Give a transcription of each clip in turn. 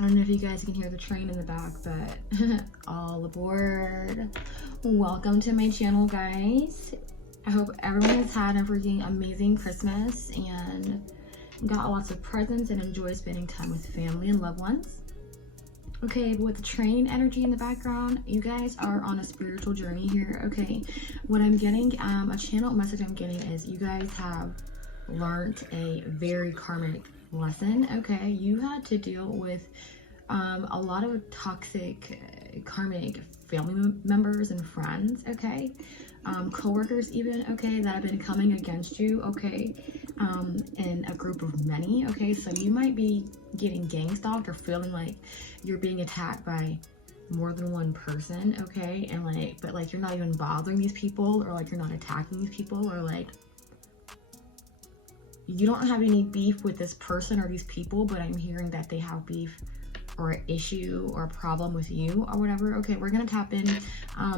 I don't know if you guys can hear the train in the back, but all aboard. Welcome to my channel, guys. I hope everyone has had a freaking amazing Christmas and got lots of presents and enjoy spending time with family and loved ones. Okay, but with the train energy in the background, you guys are on a spiritual journey here. Okay, what I'm getting, a channel message I'm getting is you guys have learned a very karmic lesson. Okay, you had to deal with a lot of toxic karmic family members and friends, okay, co-workers even, okay, that have been coming against you, okay, in a group of many, okay. So you might be getting gang stalked or feeling like you're being attacked by more than one person, okay, and like, but like you're not even bothering these people, or like you're not attacking these people, or like you don't have any beef with this person or these people, but I'm hearing that they have beef or an issue or a problem with you or whatever. Okay, we're gonna tap in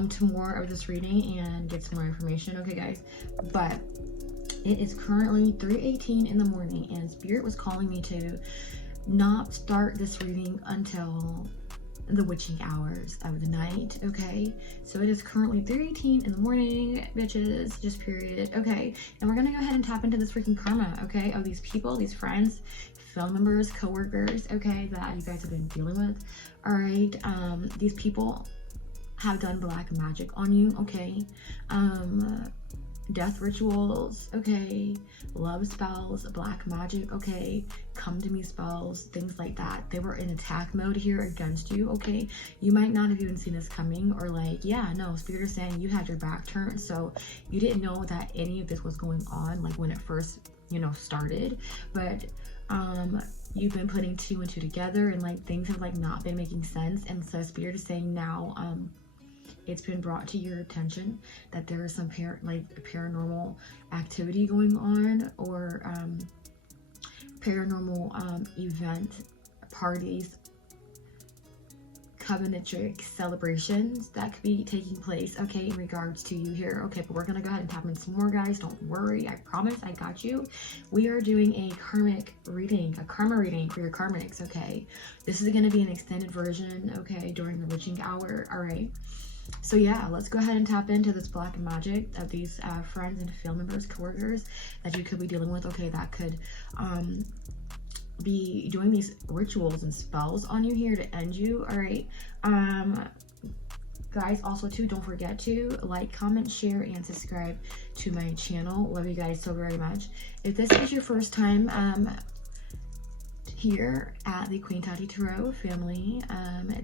to more of this reading and get some more information, okay guys. But it is currently 3:18 in the morning and Spirit was calling me to not start this reading until the witching hours of the night, okay. So it is currently 3:18 in the morning, bitches, just period, okay. And we're gonna go ahead and tap into this freaking karma, okay, of these people, these friends, family members, co-workers, okay, that you guys have been dealing with. All right, these people have done black magic on you, okay. Death rituals, okay, love spells, black magic, okay, come to me spells, things like that. They were in attack mode here against you, okay. You might not have even seen this coming, or like, yeah, no, Spirit is saying you had your back turned, so you didn't know that any of this was going on, like when it first, you know, started. But you've been putting two and two together, and like things have like not been making sense, and so Spirit is saying now it's been brought to your attention that there is some paranormal activity going on, or paranormal event, parties, covenantric celebrations that could be taking place, okay, in regards to you here, okay. But we're gonna go ahead and tap in some more, guys. Don't worry, I promise I got you. We are doing a karmic reading, a karma reading for your karmics, okay. This is going to be an extended version, okay, during the witching hour. All right, so yeah, let's go ahead and tap into this black magic of these friends and family members, co-workers that you could be dealing with, okay, that could be doing these rituals and spells on you here to end you. All right, guys, also too, don't forget to like, comment, share, and subscribe to my channel. Love you guys so very much. If this is your first time here at the Queen Tati Tarot family,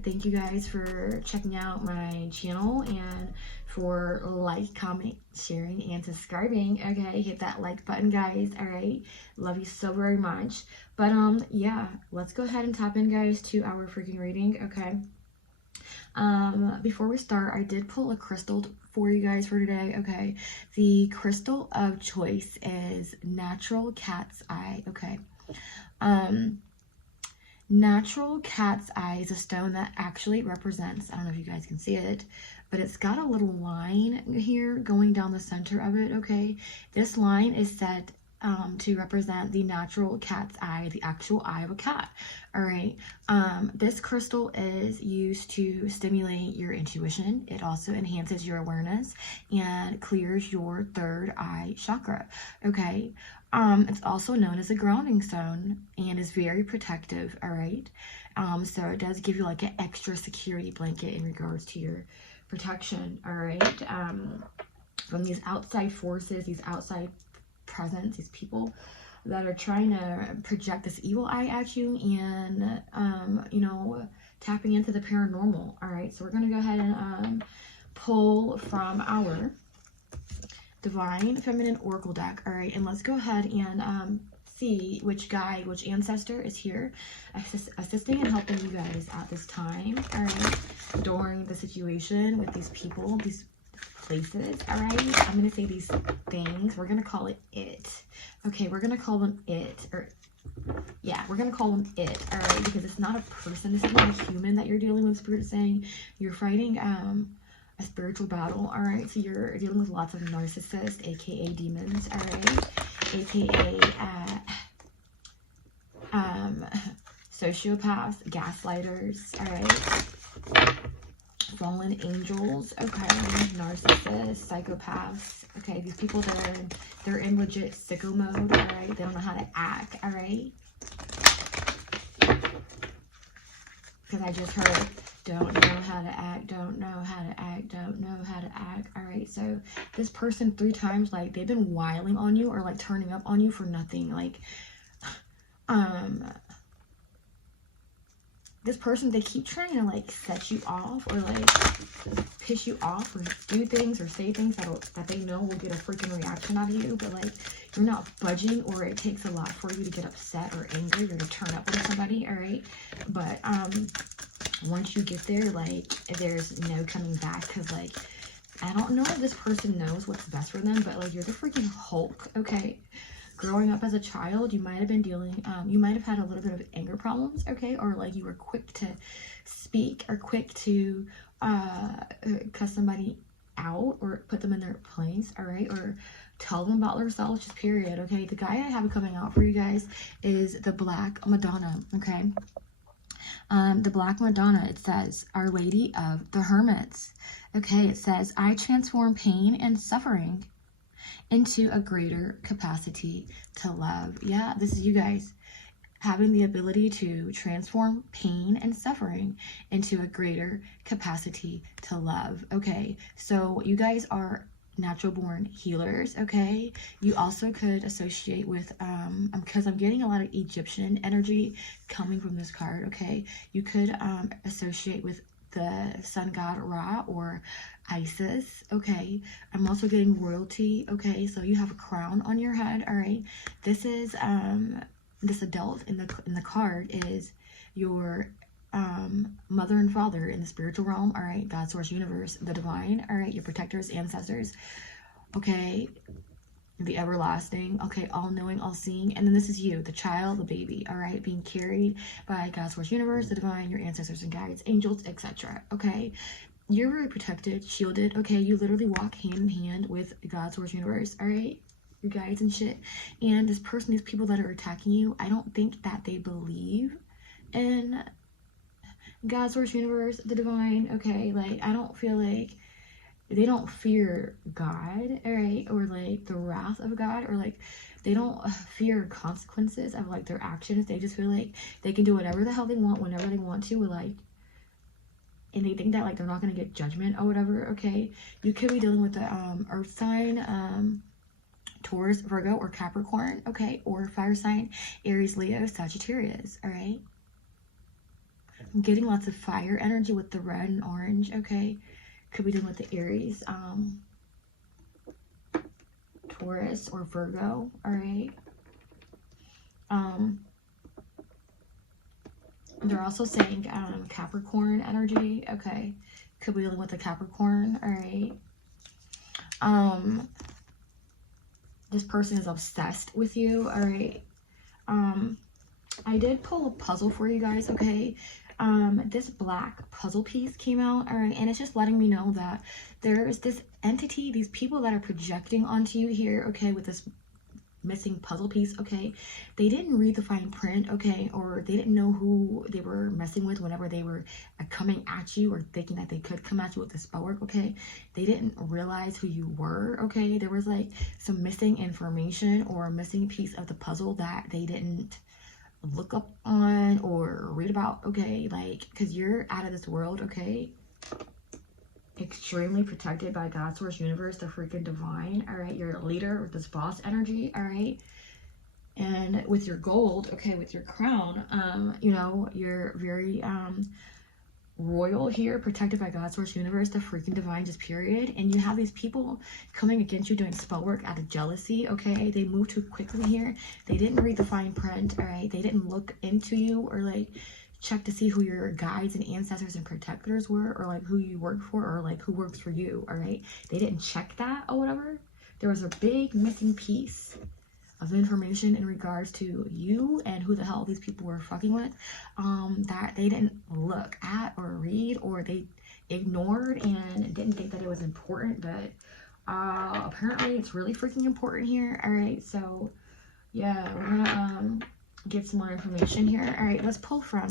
thank you guys for checking out my channel and for like, comment, sharing, and subscribing. Okay, hit that like button, guys. All right, love you so very much. But yeah, let's go ahead and tap in, guys, to our freaking reading, okay. Before we start, I did pull a crystal for you guys for today, okay. The crystal of choice is natural cat's eye, okay. Natural cat's eye is a stone that actually represents, I don't know if you guys can see it, but it's got a little line here going down the center of it, okay. This line is set to represent the natural cat's eye, the actual eye of a cat. All right, this crystal is used to stimulate your intuition. It also enhances your awareness and clears your third eye chakra, okay. It's also known as a grounding stone and is very protective, all right. So it does give you like an extra security blanket in regards to your protection, all right, from these outside forces, these outside presence, these people that are trying to project this evil eye at you, and you know, tapping into the paranormal. All right, so we're gonna go ahead and pull from our Divine Feminine Oracle deck. All right, and let's go ahead and see which guide, which ancestor is here assisting and helping you guys at this time, all right, during the situation with these people, these places. All right, I'm gonna say these things, we're gonna call it it, okay. We're gonna call them it, or yeah, we're gonna call them it, all right, because it's not a person, this is not a human that you're dealing with. Spirit saying you're fighting a spiritual battle, all right. So you're dealing with lots of narcissists, aka demons, all right, aka sociopaths, gaslighters, all right, fallen angels, okay, narcissists, psychopaths, okay, these people that they're in legit sicko mode, all right, they don't know how to act, all right, because I just heard, don't know how to act, don't know how to act, don't know how to act, all right, so this person 3 times, like, they've been wiling on you or, like, turning up on you for nothing, like, this person, they keep trying to, like, set you off or, like, piss you off or do things or say things that they know will get a freaking reaction out of you, but, like, you're not budging, or it takes a lot for you to get upset or angry or to turn up with somebody, all right? But, once you get there, like, there's no coming back, because, like, I don't know if this person knows what's best for them, but, like, you're the freaking Hulk, okay? Growing up as a child, you might have been dealing, you might have had a little bit of anger problems, okay? Or, like, you were quick to speak or quick to cuss somebody out or put them in their place, all right? Or tell them about themselves, just period, okay? The guy I have coming out for you guys is the Black Madonna, okay? The Black Madonna, it says, Our Lady of the Hermits, okay? It says, I transform pain and suffering into a greater capacity to love. Yeah, this is you guys having the ability to transform pain and suffering into a greater capacity to love. Okay, so you guys are natural born healers, okay? You also could associate with, because I'm getting a lot of Egyptian energy coming from this card, okay? You could associate with the sun god Ra or Isis, okay? I'm also getting royalty, okay? So you have a crown on your head, all right? This is this adult in the card is your mother and father in the spiritual realm, all right? God, source, universe, the divine, all right? Your protectors, ancestors, okay? The everlasting, okay, all-knowing, all-seeing, and then this is you, the child, the baby, all right, being carried by God's source universe, the divine, your ancestors and guides, angels, etc., okay? You're very protected, shielded, okay? You literally walk hand in hand with God's source universe, all right? Your guides and shit. And this person, these people that are attacking you, I don't think that they believe in God's source universe, the divine, okay? Like, I don't feel like they don't fear God, all right, or like the wrath of God, or like they don't fear consequences of like their actions. They just feel like they can do whatever the hell they want whenever they want to, or like, and they think that like they're not gonna get judgment or whatever. Okay, you could be dealing with the earth sign, Taurus, Virgo, or Capricorn, okay, or fire sign, Aries, Leo, Sagittarius, all right. I'm getting lots of fire energy with the red and orange, okay. Could be dealing with the Aries, Taurus, or Virgo, all right. They're also saying Capricorn energy, okay. Could be dealing with the Capricorn, all right. This person is obsessed with you, all right. I did pull a puzzle for you guys, okay. This black puzzle piece came out, all right, and it's just letting me know that there's this entity, these people that are projecting onto you here, okay, with this missing puzzle piece, okay. They didn't read the fine print, okay, or they didn't know who they were messing with whenever they were coming at you or thinking that they could come at you with the spell work, okay. They didn't realize who you were, okay. There was like some missing information or a missing piece of the puzzle that they didn't look up on or read about, okay, like, because you're out of this world, okay, extremely protected by God's source universe, the freaking divine, all right. You're a leader with this boss energy, all right. And with your gold, okay, with your crown, you know, you're very royal here, protected by God's source universe, the freaking divine, just period. And you have these people coming against you doing spell work out of jealousy, okay. They move too quickly here. They didn't read the fine print, all right. They didn't look into you or like check to see who your guides and ancestors and protectors were, or like who you work for, or like who works for you, all right. They didn't check that or whatever. There was a big missing piece of information in regards to you and who the hell these people were fucking with, that they didn't look at or read, or they ignored and didn't think that it was important, but apparently it's really freaking important here, all right. So yeah, we're gonna get some more information here. All right, let's pull from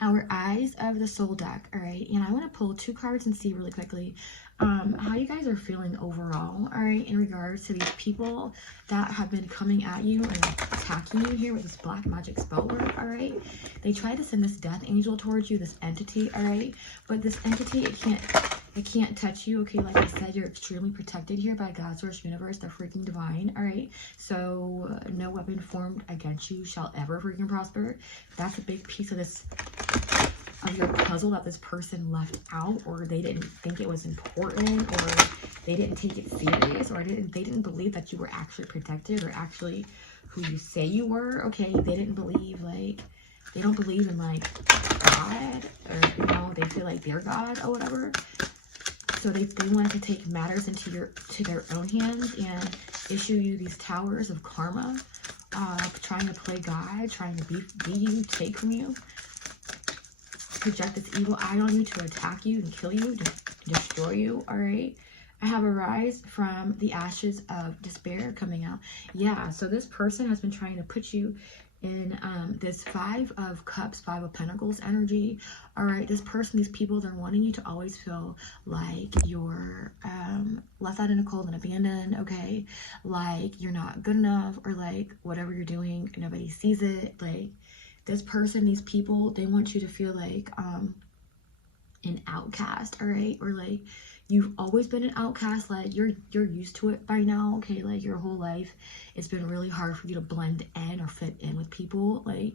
our Eyes of the Soul deck. All right, and I want to pull 2 cards and see really quickly how you guys are feeling overall, all right, in regards to these people that have been coming at you and attacking you here with this black magic spell work. All right, they tried to send this death angel towards you, this entity, all right, but this entity, it can't touch you, okay? Like I said, you're extremely protected here by God's source universe, the freaking divine, all right? So no weapon formed against you shall ever freaking prosper. That's a big piece of this, of your puzzle that this person left out, or they didn't think it was important, or they didn't take it serious, or they didn't believe that you were actually protected or actually who you say you were, okay? They didn't believe, like, they don't believe in, like, God, or, you know, they feel like they're God or whatever. So they wanted to take matters into their own hands and issue you these towers of karma, trying to play God, trying to be you, take from you, project this evil eye on you to attack you and kill you, to destroy you, all right? I have a rise from the ashes of despair coming out. Yeah, so this person has been trying to put you in this 5 of Cups, 5 of Pentacles energy. All right, this person, these people, they're wanting you to always feel like you're left out in the cold and abandoned, okay? Like you're not good enough, or like whatever you're doing, nobody sees it. Like this person, these people, they want you to feel like an outcast, all right? Or like you've always been an outcast, like you're used to it by now, okay? Like your whole life it's been really hard for you to blend in or fit in with people, like,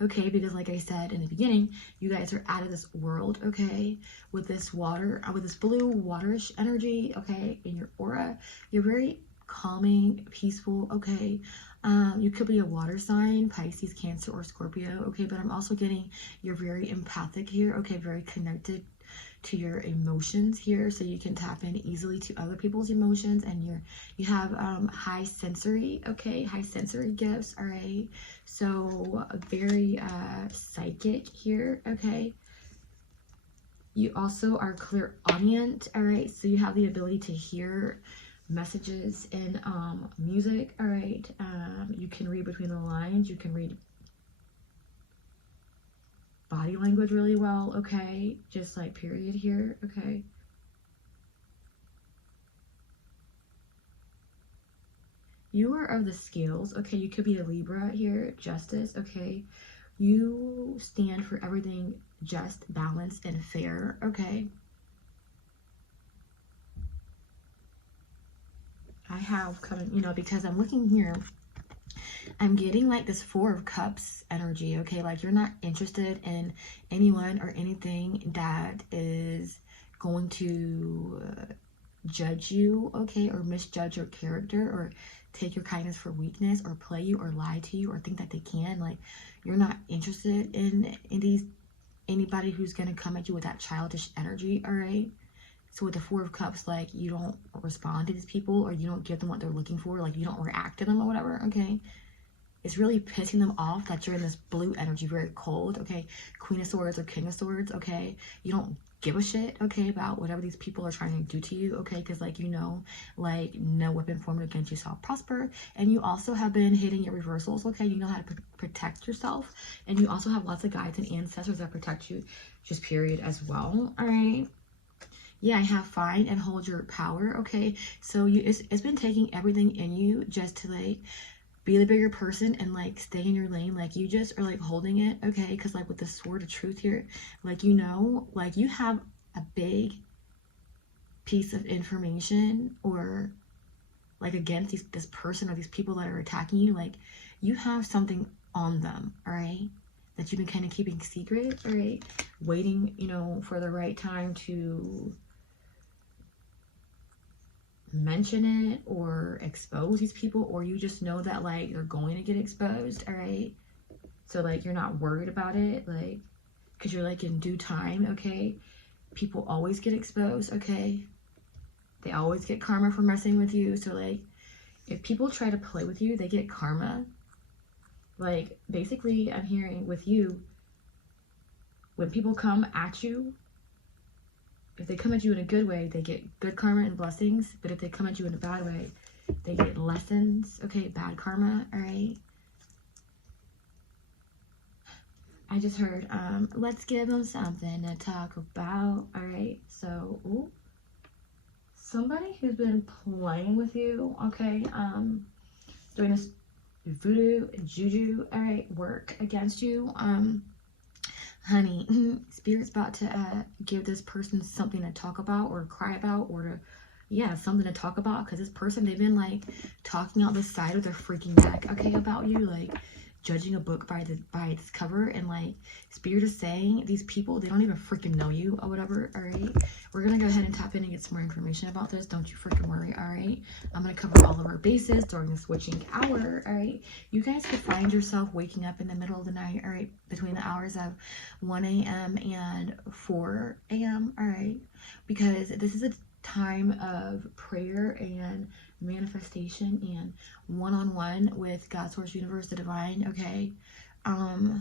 okay, because like I said in the beginning, you guys are out of this world, okay? With this water, with this blue waterish energy, okay, in your aura, you're very calming, peaceful, okay? You could be a water sign, Pisces, Cancer, or Scorpio, okay? But I'm also getting you're very empathic here, okay? Very connected to your emotions here, so you can tap in easily to other people's emotions, and you have high sensory, okay? High sensory gifts, all right? So very psychic here, okay? You also are clairaudient, all right? So you have the ability to hear messages in music, all right? You can read between the lines, you can read body language really well, okay? Just like period here, okay? You are of the scales, okay? You could be a Libra here, justice, okay? You stand for everything just, balanced, and fair, okay? I have coming, you know, because I'm looking here, I'm getting like this 4 of Cups energy, okay? Like you're not interested in anyone or anything that is going to judge you, okay? Or misjudge your character, or take your kindness for weakness, or play you, or lie to you, or think that they can. Like you're not interested in anybody who's going to come at you with that childish energy, all right? So with the 4 of Cups, like you don't respond to these people, or you don't give them what they're looking for, like you don't react to them or whatever, okay? It's really pissing them off that you're in this blue energy, very cold, okay? Queen of Swords or King of Swords, okay? You don't give a shit, okay, about whatever these people are trying to do to you, okay? Because, like, you know, like, no weapon formed against you shall prosper. And you also have been hitting your reversals, okay? You know how to protect yourself. And you also have lots of guides and ancestors that protect you, just period, as well, all right? Yeah, I have find and hold your power, okay? So it's been taking everything in you just to, like, be the bigger person and like stay in your lane. Like you just are like holding it, okay? Because like with the sword of truth here, like, you know, like you have a big piece of information, or like against this person or these people that are attacking you, like you have something on them, all right, that you've been kind of keeping secret, all right, waiting, you know, for the right time to mention it or expose these people, or you just know that like you're going to get exposed, all right? So like you're not worried about it, like, because you're like in due time, okay? People always get exposed, okay? They always get karma for messing with you. So like if people try to play with you, they get karma. Like basically I'm hearing with you, when people come at you, if they come at you in a good way, they get good karma and blessings. But if they come at you in a bad way, they get lessons, okay? Bad karma, all right? I just heard, let's give them something to talk about. All right, so, ooh, somebody who's been playing with you, okay, doing this voodoo, juju, all right, work against you, honey, Spirit's about to give this person something to talk about or cry about or to, yeah, something to talk about, because this person, they've been like talking out the side of their freaking neck, okay, about you, like judging a book by its cover, and like Spirit is saying these people, they don't even freaking know you or whatever. All right, we're gonna go ahead and tap in and get some more information about this. Don't you freaking worry. All right, I'm gonna cover all of our bases during this witching hour. All right, you guys could find yourself waking up in the middle of the night, all right, between the hours of 1 a.m. and 4 a.m. all right, because this is a time of prayer and manifestation and one-on-one with God, Source, Universe, the Divine. Okay, I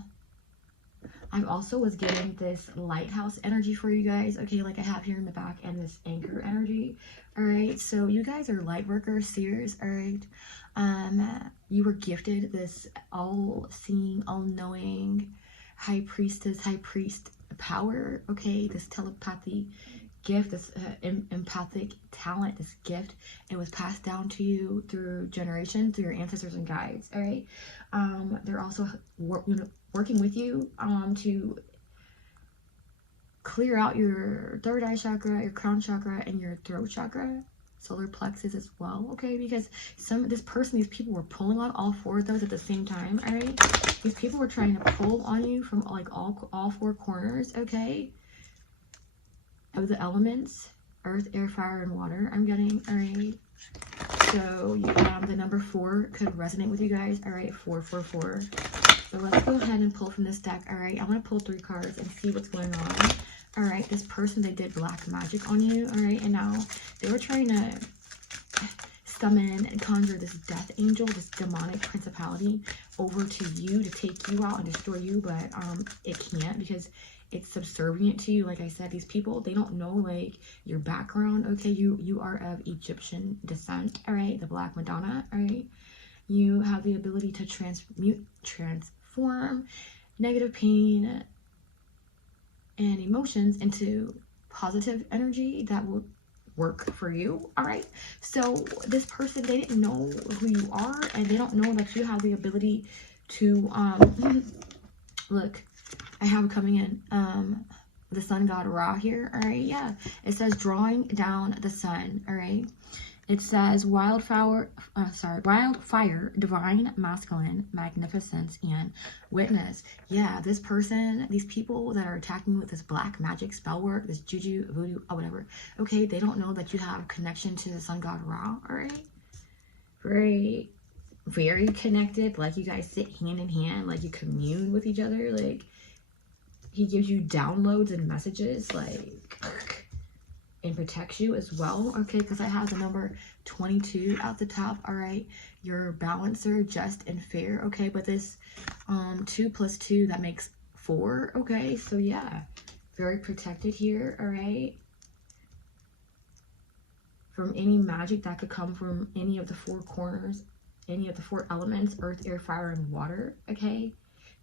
also was getting this lighthouse energy for you guys, okay, like I have here in the back, and this anchor energy. All right, so you guys are light workers, seers. All right, you were gifted this all-seeing, all-knowing high priestess, high priest power, okay, this telepathy gift, this empathic talent, this gift. It was passed down to you through generations, through your ancestors and guides. All right, they're also working with you to clear out your third eye chakra, your crown chakra, and your throat chakra, solar plexus as well. Okay, because these people were pulling on all 4 of those at the same time. All right, these people were trying to pull on you from like all 4 corners, okay, of the elements, earth, air, fire, and water. I'm getting, all right, so the number 4 could resonate with you guys. All right, 444. So let's go ahead and pull from this deck. All right, I'm gonna pull 3 cards and see what's going on. All right, this person, they did black magic on you. All right, and now they were trying to summon and conjure this death angel, this demonic principality, over to you to take you out and destroy you, but it can't, because it's subservient to you. Like I said, these people, they don't know like your background. Okay, you are of Egyptian descent. All right, the Black Madonna. All right, you have the ability to transform negative pain and emotions into positive energy that will work for you. All right, so this person, they didn't know who you are, and they don't know that you have the ability to look, I have coming in the sun god Ra here. All right, yeah, it says drawing down the sun. All right, it says wildfire, divine masculine, magnificence, and witness. Yeah, this person, these people that are attacking with this black magic spell work, this juju, voodoo, or whatever, okay, they don't know that you have connection to the sun god Ra. All right, very, very connected. Like you guys sit hand in hand, like you commune with each other, like he gives you downloads and messages, like, and protects you as well. Okay, because I have the number 22 at the top. All right, your balancer, just and fair. Okay, but this 2 + 2, that makes 4. Okay, so yeah, very protected here. All right, from any magic that could come from any of the 4 corners, any of the 4 elements, earth, air, fire, and water. Okay,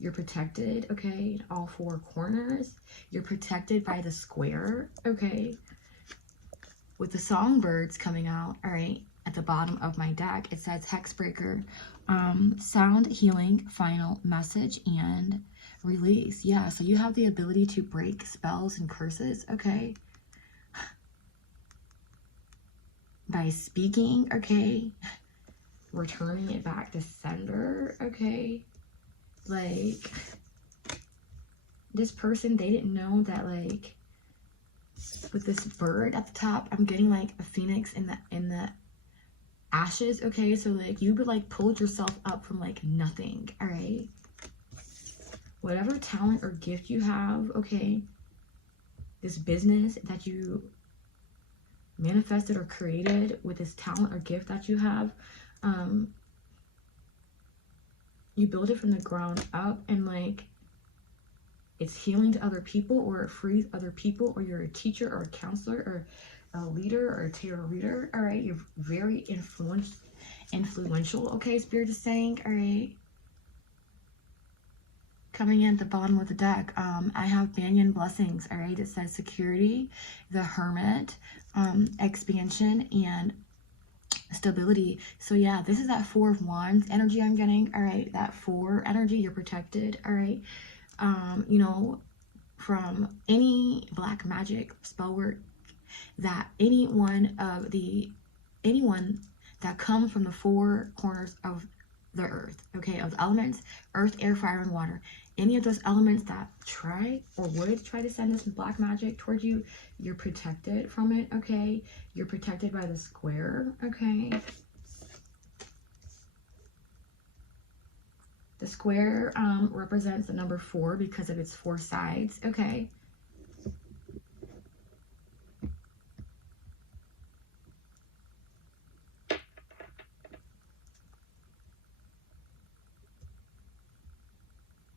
you're protected. Okay, all 4 corners. You're protected by the square. Okay, with the songbirds coming out. All right, at the bottom of my deck, it says Hexbreaker, sound healing, final message, and release. Yeah, so you have the ability to break spells and curses. Okay, by speaking. Okay, returning it back to sender. Okay, like this person, they didn't know that, like, with this bird at the top, I'm getting like a phoenix in the ashes. Okay, so like you would like pulled yourself up from like nothing. All right, whatever talent or gift you have, okay, this business that you manifested or created with this talent or gift that you have, you build it from the ground up, and like it's healing to other people, or it frees other people, or you're a teacher or a counselor or a leader or a tarot reader. All right, you're very influential. Okay, Spirit is saying. All right, Coming in at the bottom of the deck, I have Banyan Blessings, all right? It says security, the Hermit, expansion, and stability. So yeah, this is that Four of Wands energy I'm getting, all right? That 4 energy, you're protected, all right? You know, from any black magic, spell work, that anyone that comes from the 4 corners of the earth, okay, of the elements, earth, air, fire, and water, any of those elements that try or would try to send this black magic towards you, you're protected from it, okay? You're protected by the square, okay? The square represents the number 4 because of its 4 sides, okay?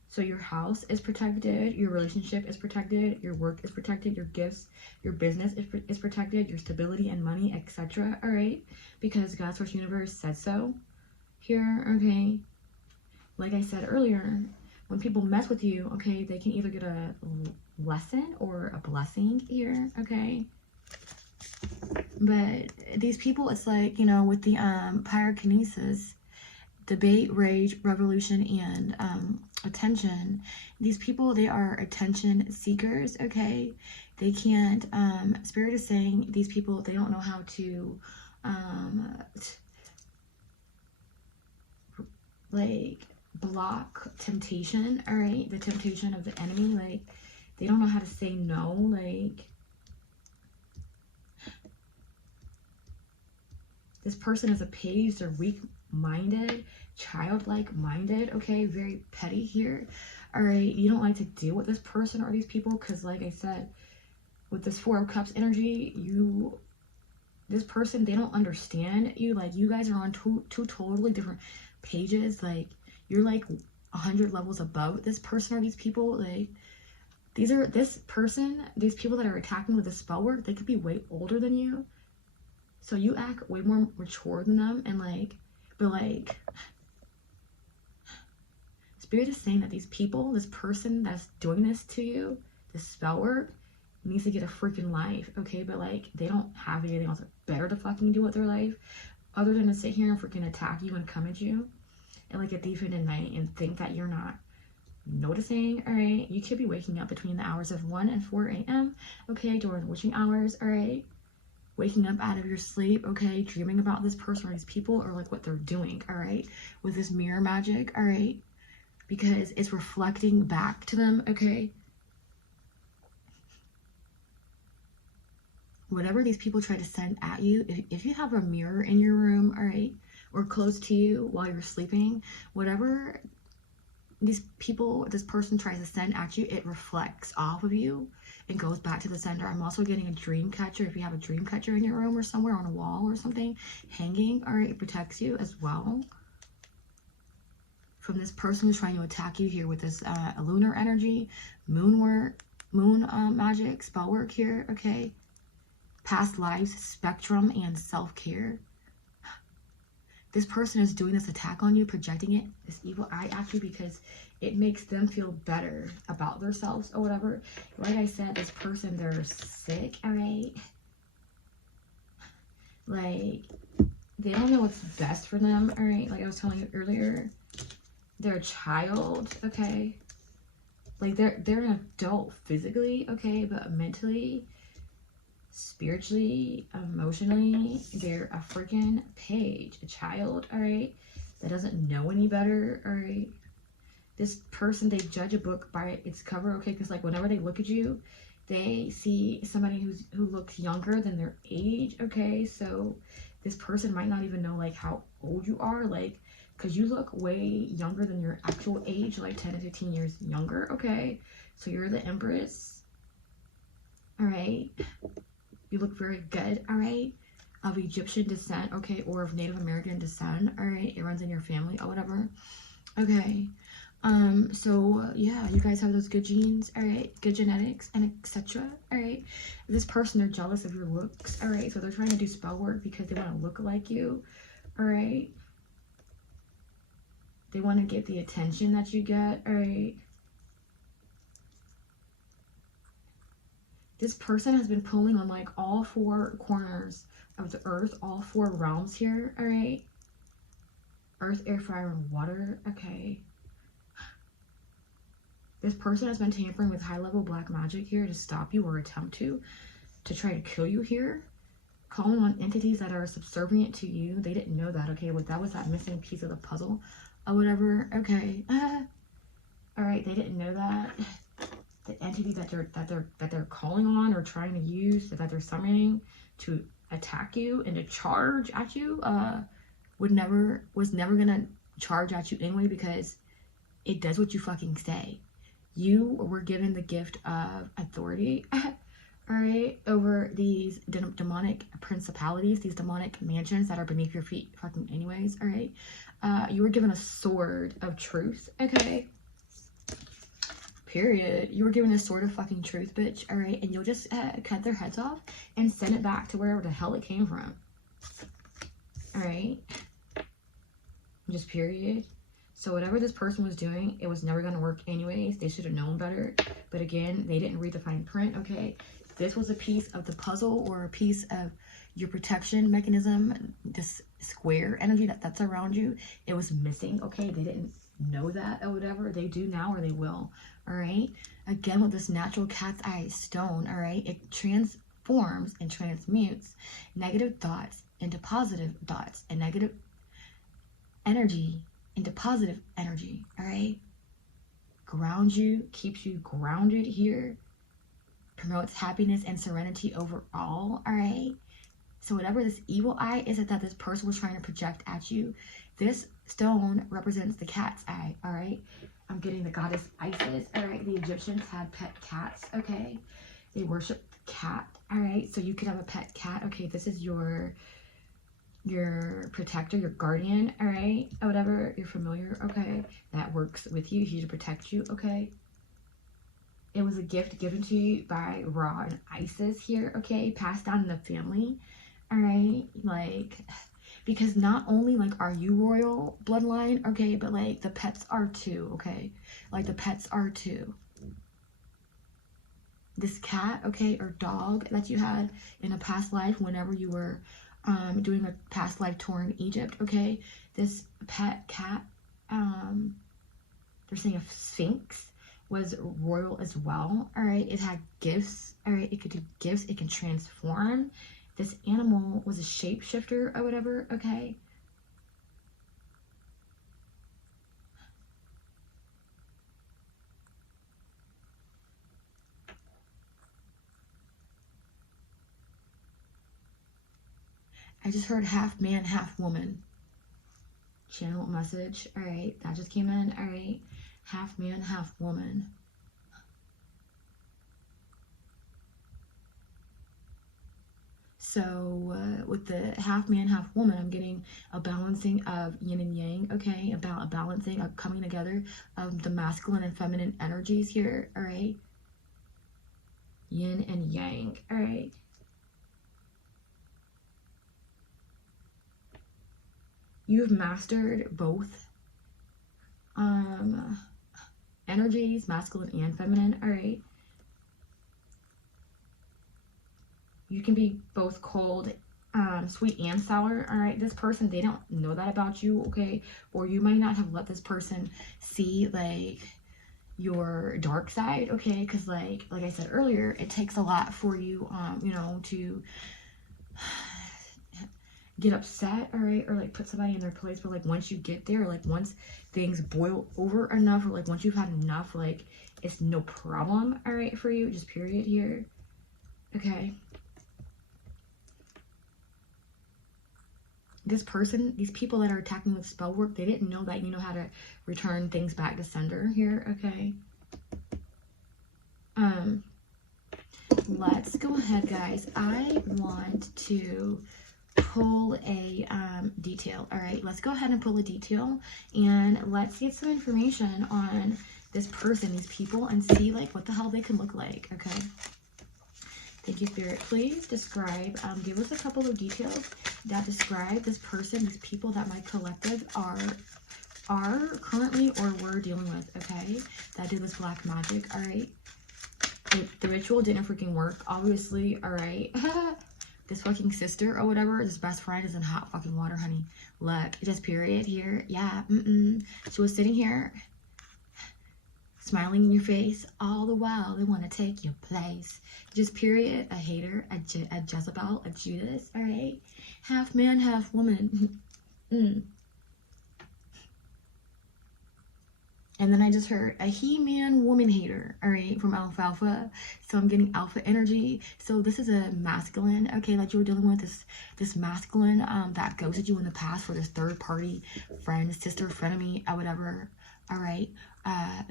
So your house is protected, your relationship is protected, your work is protected, your gifts, your business is protected, your stability and money, etc. All right? Because God's Source Universe said so here, okay? Like I said earlier, when people mess with you, okay, they can either get a lesson or a blessing here, okay? But these people, it's like, you know, with the pyrokinesis, debate, rage, revolution, and attention. These people, they are attention seekers, okay? They can't, Spirit is saying these people, they don't know how to, like, block temptation, all right? The temptation of the enemy, like, they don't know how to say no, like, this person is appeased or weak-minded, childlike minded, okay? Very petty here, all right? You don't like to deal with this person or these people because, like I said, with this 4 of Cups energy, this person, they don't understand you. Like, you guys are on two totally different pages. Like, you're like 100 levels above this person or these people. Like, these people that are attacking with the spell work, they could be way older than you. So you act way more mature than them, and like, but like, Spirit is saying that these people, this person that's doing this to you, this spell work, needs to get a freaking life, okay? But like, they don't have anything else better to fucking do with their life other than to sit here and freaking attack you and come at you and like a thief in the night and think that you're not noticing, all right? You could be waking up between the hours of 1 and 4 a.m., okay, during the witching hours, all right? Waking up out of your sleep, okay, dreaming about this person or these people or like what they're doing, all right, with this mirror magic, all right, because it's reflecting back to them, okay? Whatever these people try to send at you, if you have a mirror in your room, all right, or close to you while you're sleeping, whatever this person tries to send at you, it reflects off of you and goes back to the sender. I'm also getting a dream catcher. If you have a dream catcher in your room or somewhere on a wall or something hanging, all right, it protects you as well from this person who's trying to attack you here with this lunar energy, moon magic, spell work here, okay? Past lives, spectrum, and self-care. This person is doing this attack on you, projecting it, this evil eye at you, because it makes them feel better about themselves or whatever. Like I said, this person, they're sick, all right? Like, they don't know what's best for them, all right? Like I was telling you earlier, they're a child, okay? Like, they're an adult physically, okay? But mentally, spiritually, emotionally, they're a freaking page, a child, all right, that doesn't know any better, all right? This person, they judge a book by its cover, okay? Because like, whenever they look at you, they see somebody who looks younger than their age, okay? So this person might not even know like how old you are, like, because you look way younger than your actual age, like 10 to 15 years younger, okay? So you're the Empress, all right? You look very good, all right? Of Egyptian descent, okay? Or of Native American descent, all right? It runs in your family or whatever, okay? So yeah, you guys have those good genes, all right? Good genetics and etc, all right? This person, they're jealous of your looks, all right? So they're trying to do spell work because they want to look like you, all right? They want to get the attention that you get, all right? This person has been pulling on like all 4 corners of the earth, all 4 realms here, all right? Earth, air, fire, and water, okay. This person has been tampering with high-level black magic here to stop you or attempt to try to kill you here. Calling on entities that are subservient to you. They didn't know that, okay? Well, that was that missing piece of the puzzle or whatever, okay. All right, they didn't know that. The entity that they're calling on or trying to use, that they're summoning to attack you and to charge at you, was never gonna charge at you anyway, because it does what you fucking say. You were given the gift of authority, all right, over these demonic principalities, these demonic mansions that are beneath your feet fucking anyways, all right? You were given a sword of truth, okay? Period. You were given a sword of fucking truth, bitch, all right? And you'll just cut their heads off and send it back to wherever the hell it came from, all right? Just period. So whatever this person was doing, it was never going to work anyways. They should have known better. But again, they didn't read the fine print, okay? This was a piece of the puzzle or a piece of your protection mechanism, this square energy that's around you. It was missing, okay? They didn't know that or whatever. They do now or they will, all right? Again, with this natural cat's eye stone, all right? It transforms and transmutes negative thoughts into positive thoughts and negative energy into positive energy, all right? Grounds you, keeps you grounded here, promotes happiness and serenity overall, all right? So whatever this evil eye is that this person was trying to project at you, this stone represents the cat's eye, all right? I'm getting the goddess Isis, all right? The Egyptians had pet cats, okay? They worship the cat, all right? So you could have a pet cat, okay? This is your protector, your guardian, all right? Or whatever, you're familiar, okay? That works with you, here to protect you, okay? It was a gift given to you by Ra and Isis here, okay? Passed down in the family, all right? Like, because not only, like, are you royal bloodline, okay? But, like, the pets are too, okay? Like, the pets are too. This cat, okay, or dog that you had in a past life whenever you were doing a past life tour in Egypt, okay? This pet cat, they're saying a sphinx, was royal as well, all right? It had gifts, all right? It could do gifts, it can transform. This animal was a shapeshifter or whatever, okay? I just heard half man, half woman. Channel message. All right. That just came in. All right. Half man, half woman. So with the half man, half woman, I'm getting a balancing of yin and yang. Okay. About a balancing, a coming together of the masculine and feminine energies here. All right. Yin and yang. All right. You've mastered both energies, masculine and feminine, all right? You can be both cold, sweet and sour, all right? This person, they don't know that about you, okay? Or you might not have let this person see, like, your dark side, okay? Because, like I said earlier, it takes a lot for you, you know, to get upset, all right, or like put somebody in their place, but like once you get there, like once things boil over enough, or like once you've had enough, like it's no problem, all right, for you, just period here, okay? This person, these people that are attacking with spell work, they didn't know that you know how to return things back to sender here, okay? Let's go ahead, guys. I want to pull a detail. All right, let's go ahead and pull a detail and let's get some information on this person, these people, and see like what the hell they can look like. Okay, thank you, Spirit. Please describe, give us a couple of details that describe this person, these people that my collective are currently or were dealing with. Okay, that did this black magic. All right, The ritual didn't freaking work, obviously. All right. This fucking sister or whatever, this best friend is in hot fucking water, honey. Look, just period here. Yeah. She was sitting here smiling in your face all the while. They want to take your place. Just period. A hater, a Jezebel, a Judas. All right. Half man, half woman. And then I just heard a he-man woman hater, all right, from alfalfa. So I'm getting alpha energy. So this is a masculine, okay, like you were dealing with this masculine that ghosted you in the past for this third party friend, sister, frenemy, or whatever, all right.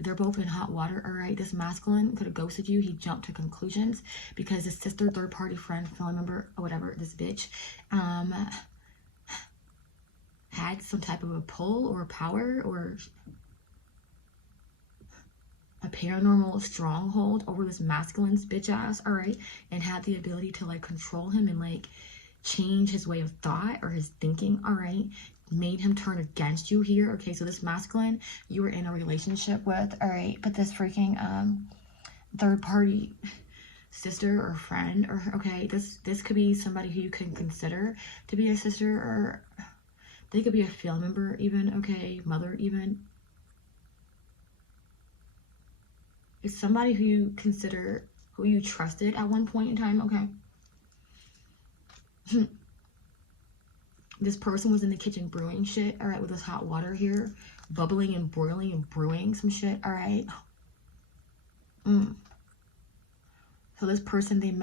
They're both in hot water, all right. This masculine could have ghosted you. He jumped to conclusions because his sister, third party friend, family member, or whatever, this bitch, had some type of a pull or a power or a paranormal stronghold over this masculine's bitch ass, all right, and had the ability to like control him and like change his way of thought or his thinking, all right, made him turn against you here. Okay, so this masculine you were in a relationship with, all right, but this freaking third party sister or friend, or okay, this could be somebody who you can consider to be a sister, or they could be a family member even, okay, mother even. It's somebody who you consider, who you trusted at one point in time, okay? This person was in the kitchen brewing shit, all right, with this hot water here, bubbling and boiling and brewing some shit, all right? So this person, they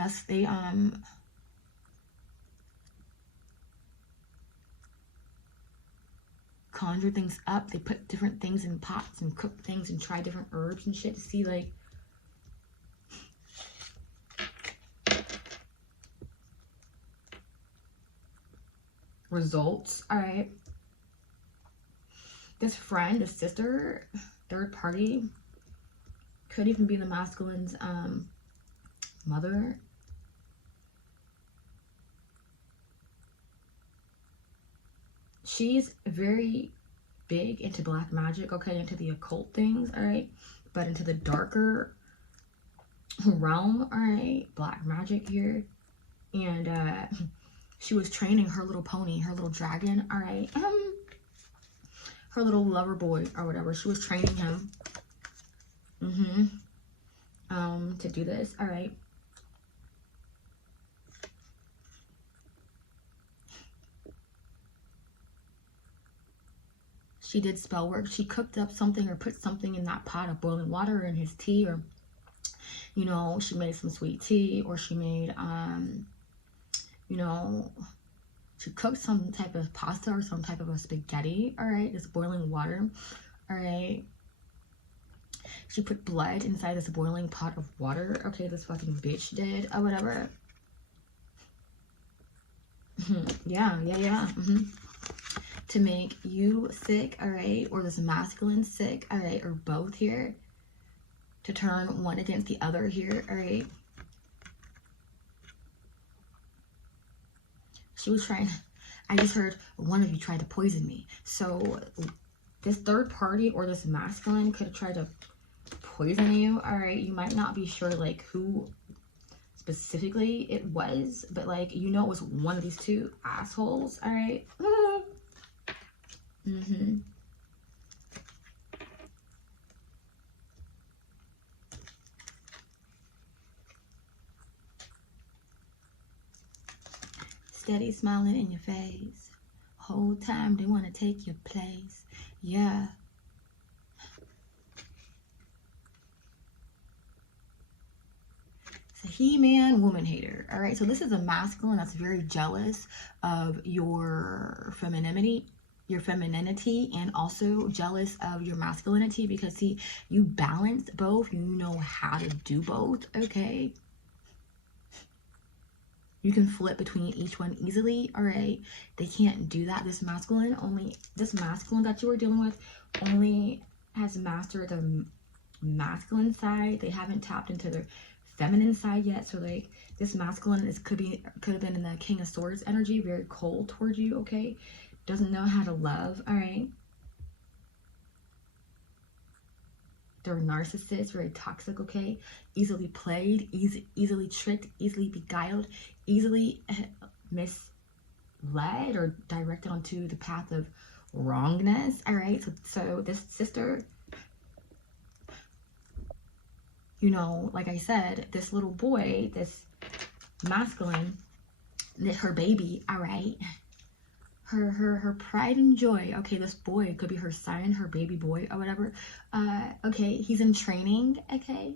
conjure things up. They put different things in pots and cook things and try different herbs and shit to see like results, all right? This friend, this sister, third party, could even be the masculine's mother. She's very big into black magic, okay, into the occult things, all right, but into the darker realm, all right, black magic here. And she was training her little pony, her little dragon, all right, her little lover boy or whatever. She was training him to do this, all right. She did spell work. She cooked up something or put something in that pot of boiling water in his tea, or, you know, she made some sweet tea, or she made, you know, she cooked some type of pasta or some type of a spaghetti, all right, this boiling water, all right. She put blood inside this boiling pot of water, okay, this fucking bitch did, or whatever. Yeah. To make you sick, all right, or this masculine sick, all right, or both here, to turn one against the other here, all right. She was trying, I just heard one of you tried to poison me. So this third party or this masculine could have tried to poison you, all right. You might not be sure like who specifically it was, but like, you know, it was one of these two assholes, all right. Steady smiling in your face. Whole time they want to take your place. Yeah. It's a he-man woman hater. All right. So this is a masculine that's very jealous of your femininity, and also jealous of your masculinity, because see, you balance both. You know how to do both. Okay. You can flip between each one easily, all right? They can't do that. This masculine that you were dealing with only has mastered the masculine side. They haven't tapped into their feminine side yet. So like this masculine could have been in the King of Swords energy, very cold towards you, okay? Doesn't know how to love, all right? They're narcissists, very toxic, okay? Easily played, easily tricked, easily beguiled, easily misled or directed onto the path of wrongness, all right? So this sister, you know, like I said, this little boy, this masculine, her baby, all right? Her pride and joy. Okay, this boy could be her son, her baby boy or whatever. Okay, he's in training, okay?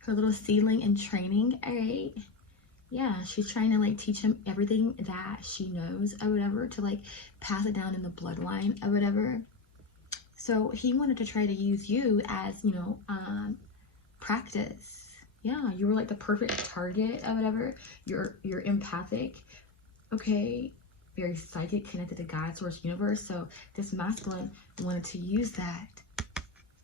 Her little seedling in training, all right? Yeah, she's trying to like teach him everything that she knows or whatever, to like pass it down in the bloodline or whatever. So he wanted to try to use you as, you know, practice. Yeah, you were like the perfect target or whatever. You're empathic, okay? Very psychic, connected to God, source, universe. So this masculine wanted to use that,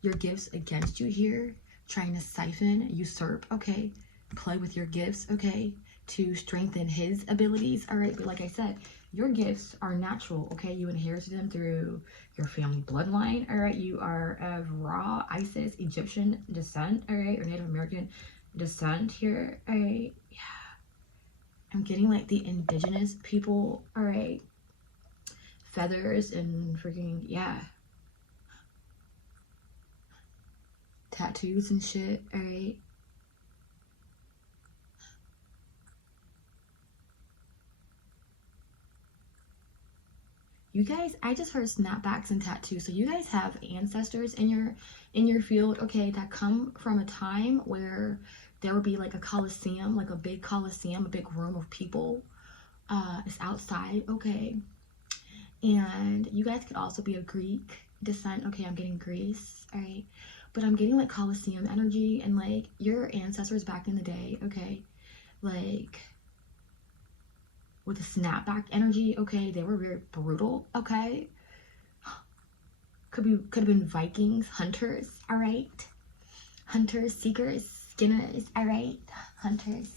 your gifts against you here, trying to siphon, usurp, okay? Play with your gifts, okay? To strengthen his abilities, all right? But like I said, your gifts are natural, okay? You inherited them through your family bloodline, all right? You are of raw Isis, Egyptian descent, all right? Or Native American descent here, all right? Yeah. I'm getting like the indigenous people, all right? Feathers and freaking, yeah. Tattoos and shit, all right? You guys, I just heard snapbacks and tattoos. So you guys have ancestors in your field, okay, that come from a time where there would be like a coliseum, like a big coliseum, a big room of people. It's outside, okay. And you guys could also be a Greek descent. Okay, I'm getting Greece, all right. But I'm getting like coliseum energy and like your ancestors back in the day, okay, like with the snapback energy, okay, they were very brutal, okay. Could have been Vikings, hunters, all right. Hunters, seekers, skinners, all right. Hunters,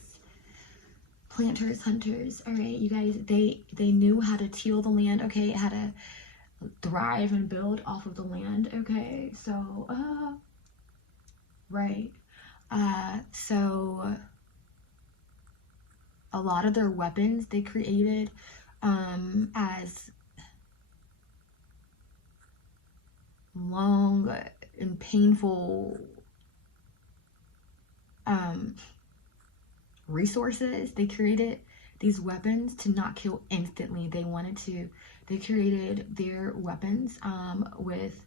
planters, hunters, all right. You guys, they knew how to till the land, okay, how to thrive and build off of the land, okay. So right, so a lot of their weapons they created as long and painful resources. They created these weapons to not kill instantly. They created their weapons with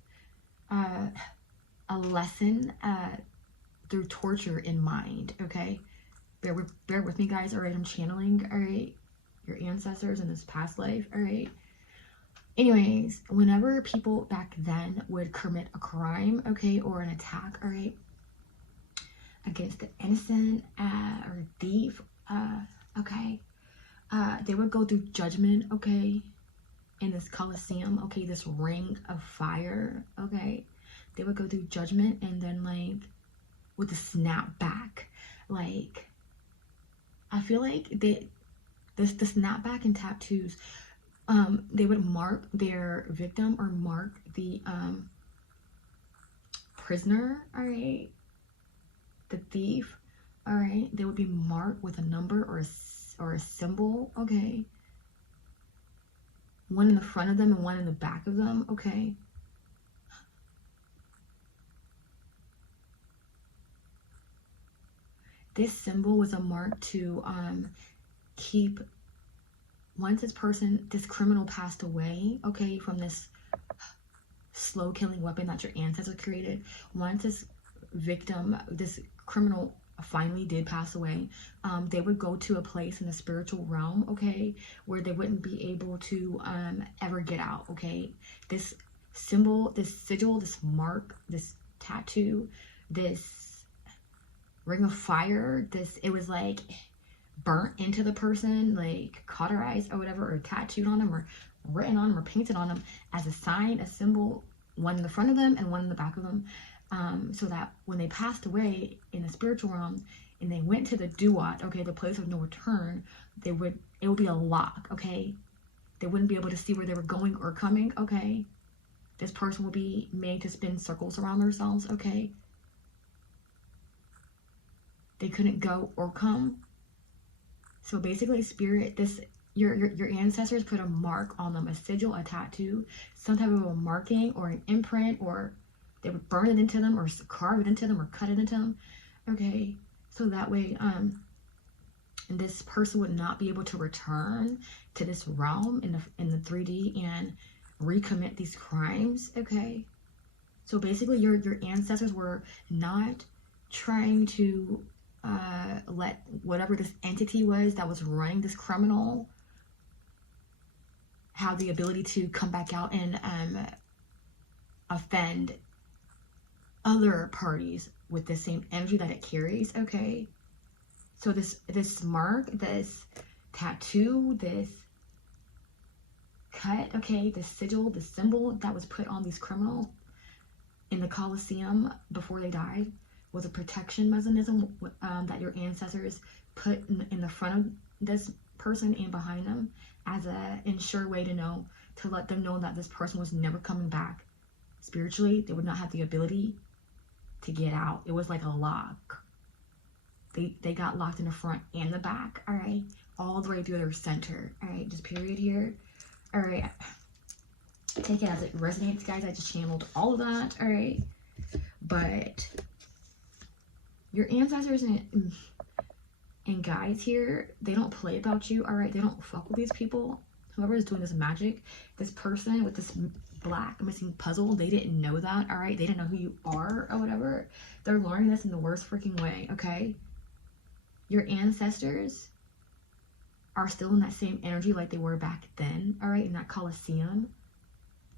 a lesson through torture in mind, okay? Bear with me, guys, all right? I'm channeling, all right? Your ancestors in this past life, all right? Anyways, whenever people back then would commit a crime, okay, or an attack, all right, against the innocent or thief, okay, they would go through judgment, okay, in this coliseum, okay, this ring of fire, okay. They would go through judgment, and then like with the snap back, like I feel like the snapback and tattoos, they would mark their victim or mark the prisoner, all right, the thief, all right. They would be marked with a number or a symbol, okay. One in the front of them and one in the back of them, okay. This symbol was a mark to keep, once this criminal passed away, okay, from this slow killing weapon that your ancestors created, once this victim, this criminal finally did pass away, they would go to a place in the spiritual realm, okay, where they wouldn't be able to ever get out, okay. This symbol, this sigil, this mark, this tattoo, this ring of fire, it was like burnt into the person, like cauterized or whatever, or tattooed on them, or written on them, or painted on them as a sign, a symbol, one in the front of them and one in the back of them, so that when they passed away in the spiritual realm and they went to the duat, okay, the place of no return, it would be a lock, okay. They wouldn't be able to see where they were going or coming, okay. This person will be made to spin circles around themselves, okay? They couldn't go or come. So basically, spirit, your ancestors put a mark on them, a sigil, a tattoo, some type of a marking or an imprint, or they would burn it into them or carve it into them or cut it into them, okay? So that way, this person would not be able to return to this realm in the 3D and recommit these crimes, okay? So basically, your ancestors were not trying to let whatever this entity was that was running this criminal have the ability to come back out and offend other parties with the same energy that it carries, okay? So this mark, this tattoo, this cut, okay, this sigil, this symbol that was put on these criminals in the Colosseum before they died was a protection mechanism that your ancestors put in the front of this person and behind them as a sure way to let them know that this person was never coming back. Spiritually, they would not have the ability to get out. It was like a lock. They got locked in the front and the back, all right? All the way through their center, all right? Just period here. All right. Take it as it resonates, guys. I just channeled all of that, all right? But your ancestors and guides here, they don't play about you, all right? They don't fuck with these people. Whoever is doing this magic, this person with this black missing puzzle, they didn't know that, all right? They didn't know who you are or whatever. They're learning this in the worst freaking way, okay? Your ancestors are still in that same energy like they were back then, all right? In that Colosseum.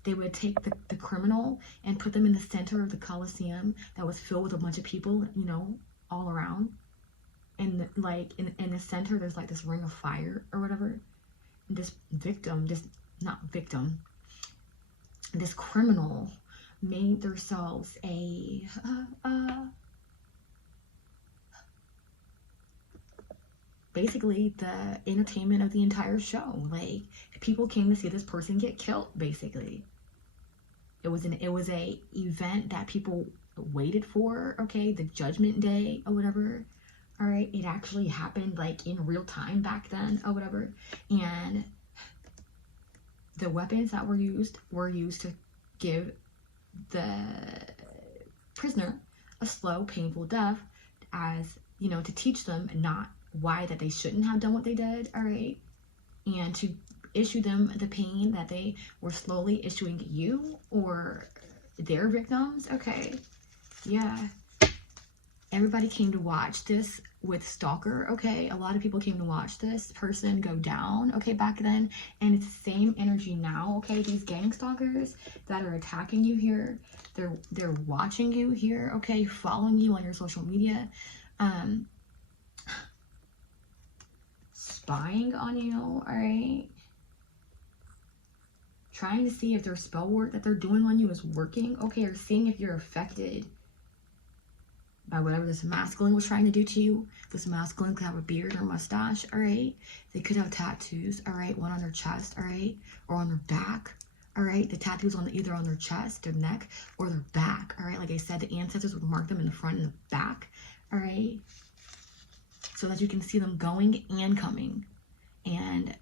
They would take the criminal and put them in the center of the Colosseum that was filled with a bunch of people, you know, all around. And like in the center, there's like this ring of fire or whatever. And this victim, this criminal made themselves basically the entertainment of the entire show. Like, people came to see this person get killed, basically. It was a event that people waited for, okay? The Judgment Day or whatever. All right, it actually happened like in real time back then or whatever. And the weapons that were used to give the prisoner a slow, painful death, as, you know, to teach them not why that they shouldn't have done what they did, all right? And to issue them the pain that they were slowly issuing you or their victims, okay? Yeah. Everybody came to watch this with Stalker, okay? A lot of people came to watch this person go down, okay, back then. And it's the same energy now, okay? These gang stalkers that are attacking you here, they're watching you here, okay? Following you on your social media, spying on you, all right? Trying to see if their spell work that they're doing on you is working, okay? Or seeing if you're affected by whatever this masculine was trying to do to you. This masculine could have a beard or mustache, all right? They could have tattoos, all right? One on their chest, all right? Or on their back, all right? The tattoos on either on their chest, their neck, or their back, all right? Like I said, the ancestors would mark them in the front and the back, all right? So that you can see them going and coming. And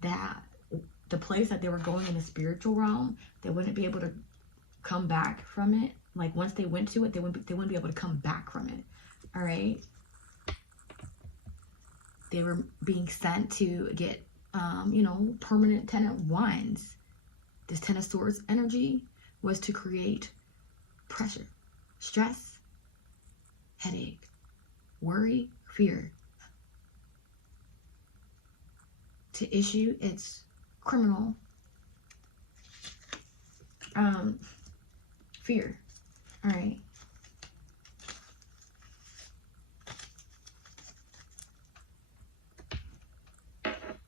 that the place that they were going in the spiritual realm, they wouldn't be able to come back from it. Like, once they went to it, they wouldn't be able to come back from it, all right? They were being sent to get you know, permanent tenant wands. This Ten of Swords energy was to create pressure, stress, headache, worry, fear, to issue its criminal fear, all right?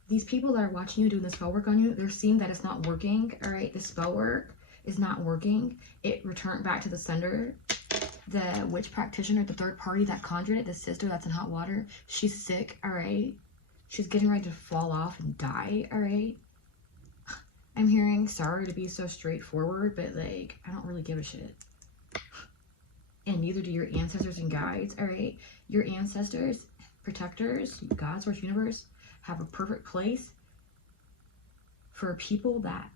These people that are watching you doing the spell work on you, they're seeing that it's not working, all right? The spell work is not working. It returned back to the sender. The witch practitioner, the third party that conjured it, the sister that's in hot water, she's sick, all right? She's getting ready to fall off and die, all right? I'm hearing. Sorry to be so straightforward, but like, I don't really give a shit. And neither do your ancestors and guides, all right? Your ancestors, protectors, God, source, universe, have a perfect place for people that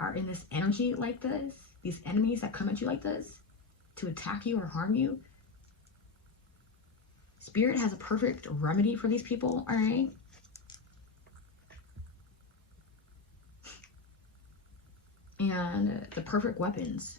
are in this energy like this, these enemies that come at you like this, to attack you or harm you. Spirit has a perfect remedy for these people, all right? And the perfect weapons.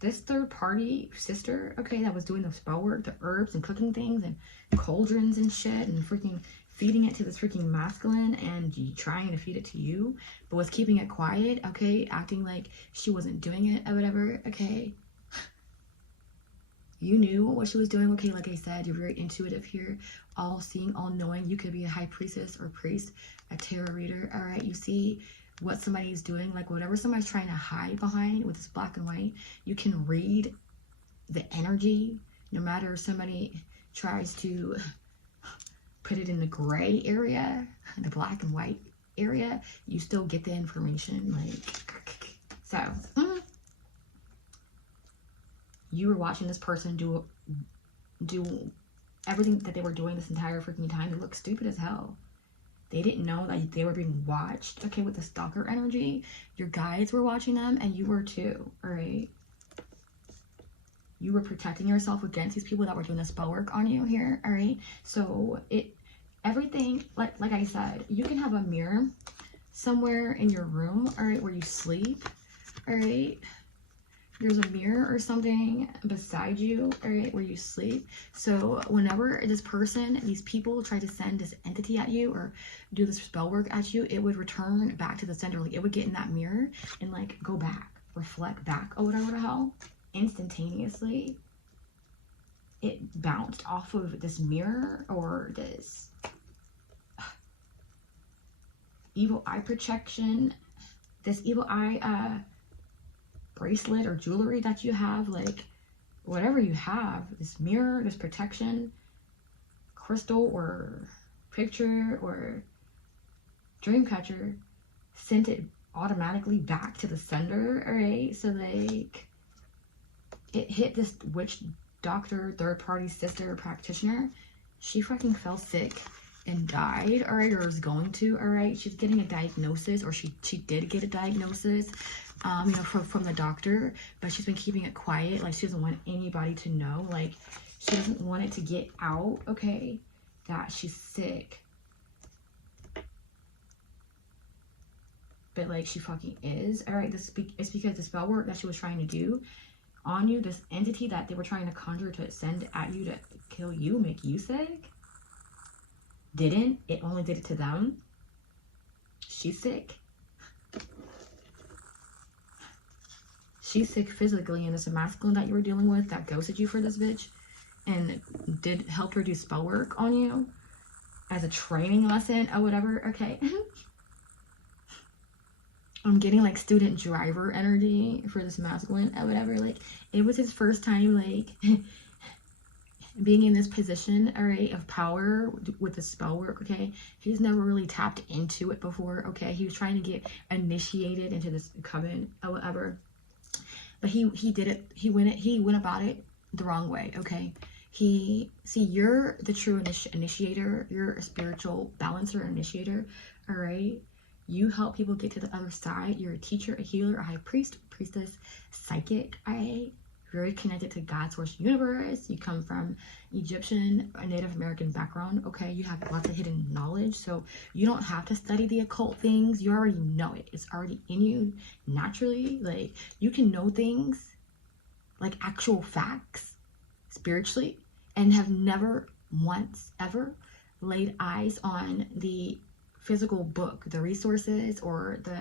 This third party sister, okay, that was doing the spell work, the herbs and cooking things and cauldrons and shit and freaking feeding it to this freaking masculine and trying to feed it to you, but was keeping it quiet, okay, acting like she wasn't doing it or whatever, okay. You knew what she was doing, okay, like I said, you're very intuitive here, all seeing, all knowing. You could be a high priestess or priest, a tarot reader, all right? You see what somebody's doing, like whatever somebody's trying to hide behind with this black and white, you can read the energy, no matter if somebody tries to put it in the gray area, the black and white area, you still get the information, like, so, you were watching this person do everything that they were doing this entire freaking time. They look stupid as hell. They didn't know that they were being watched, okay, with the stalker energy. Your guides were watching them, and you were too, all right? You were protecting yourself against these people that were doing the spell work on you here, all right? So, everything, like I said, you can have a mirror somewhere in your room, all right, where you sleep, all right? There's a mirror or something beside you, all right, where you sleep. So whenever this person, these people try to send this entity at you or do this spell work at you, it would return back to the center. Like, it would get in that mirror and, like, go back, reflect back, or whatever the hell, instantaneously. It bounced off of this mirror or this evil eye protection, this evil eye, bracelet or jewelry that you have, like whatever you have, this mirror, this protection, crystal or picture or dream catcher, sent it automatically back to the sender, all right? So like, it hit this witch doctor, third party sister practitioner. She fucking fell sick and died, all right, or is going to, all right? She's getting a diagnosis, or she did get a diagnosis, you know, from the doctor, but she's been keeping it quiet. Like, she doesn't want anybody to know. Like, she doesn't want it to get out, okay, that she's sick. But like, she fucking is, all right? It's because the spell work that she was trying to do on you, this entity that they were trying to conjure to send at you to kill you, make you sick, didn't. It only did it to them. She's sick. She's sick physically, and this masculine that you were dealing with that ghosted you for this bitch and did help her do spell work on you as a training lesson or whatever, okay? I'm getting like student driver energy for this masculine or whatever. Like, it was his first time, like, being in this position, all right, of power with the spell work, okay? He's never really tapped into it before, okay? He was trying to get initiated into this coven or whatever, but he did it. He went about it the wrong way, okay? You're the true initiator. You're a spiritual balancer, initiator, all right? You help people get to the other side. You're a teacher, a healer, a high priest, priestess, psychic, all right? Very connected to God's source universe. You come from Egyptian or Native American background, okay? You have lots of hidden knowledge, so you don't have to study the occult things. You already know it. It's already in you naturally. Like, you can know things, like actual facts, spiritually, and have never once ever laid eyes on the physical book, the resources, or the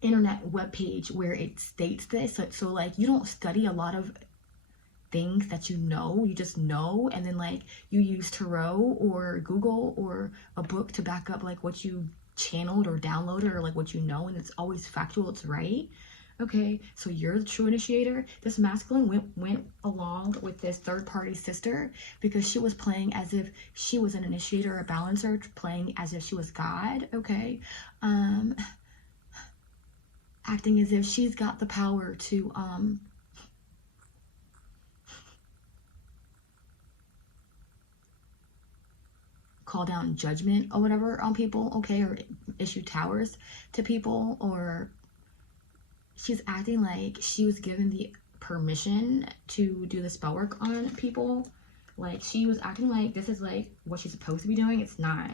internet webpage where it states this. So like, you don't study a lot of things that you know, you just know, and then like, you use tarot or Google or a book to back up like what you channeled or downloaded or like what you know, and it's always factual, it's right, Okay, so you're the true initiator. This masculine went along with this third party sister because she was playing as if she was an initiator or a balancer, playing as if she was God. Okay, acting as if she's got the power to call down judgment or whatever on people, okay, or issue towers to people, or she's acting like she was given the permission to do the spell work on people. Like, she was acting like this is like what she's supposed to be doing. It's not.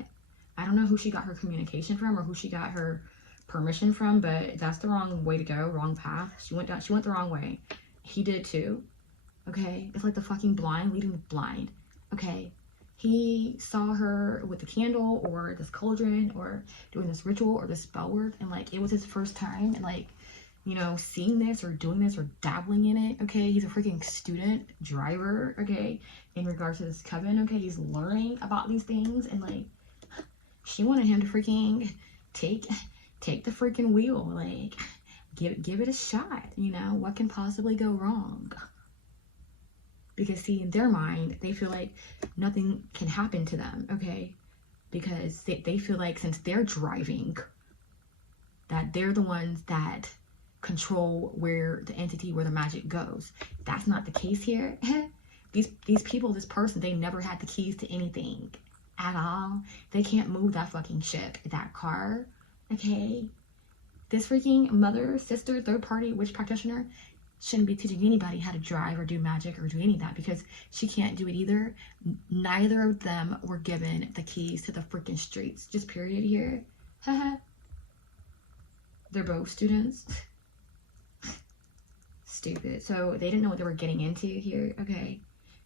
I don't know who she got her communication from or who she got her permission from, but that's the wrong way to go, wrong path. She went the wrong way. He did too. Okay, it's like the fucking blind leading the blind. Okay, he saw her with the candle or this cauldron or doing this ritual or this spell work, and like it was his first time, and like, you know, seeing this or doing this or dabbling in it. Okay, he's a freaking student driver, okay, in regards to this coven. Okay, he's learning about these things, and like she wanted him to freaking take the freaking wheel, like give it a shot. You know, what can possibly go wrong? Because see, in their mind, they feel like nothing can happen to them, okay? Because they feel like since they're driving, that they're the ones that control where the entity, where the magic goes. That's not the case here. These people, this person, they never had the keys to anything at all. They can't move that fucking ship, that car, okay? This freaking mother, sister, third party witch practitioner shouldn't be teaching anybody how to drive or do magic or do any of that, because she can't do it either. Neither of them were given the keys to the freaking streets. Just period here. They're both students. Stupid. So they didn't know what they were getting into here. Okay,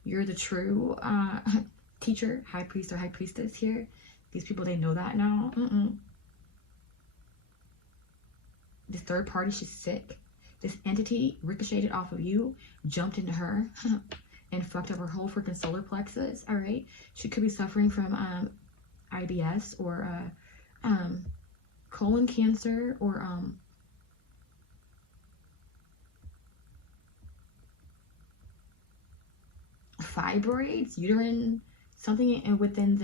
you're the true teacher, high priest or high priestess here. These people, they know that now. This third party, she's sick. This entity ricocheted off of you, jumped into her, and fucked up her whole freaking solar plexus. All right, she could be suffering from IBS or colon cancer or fibroids, uterine, something within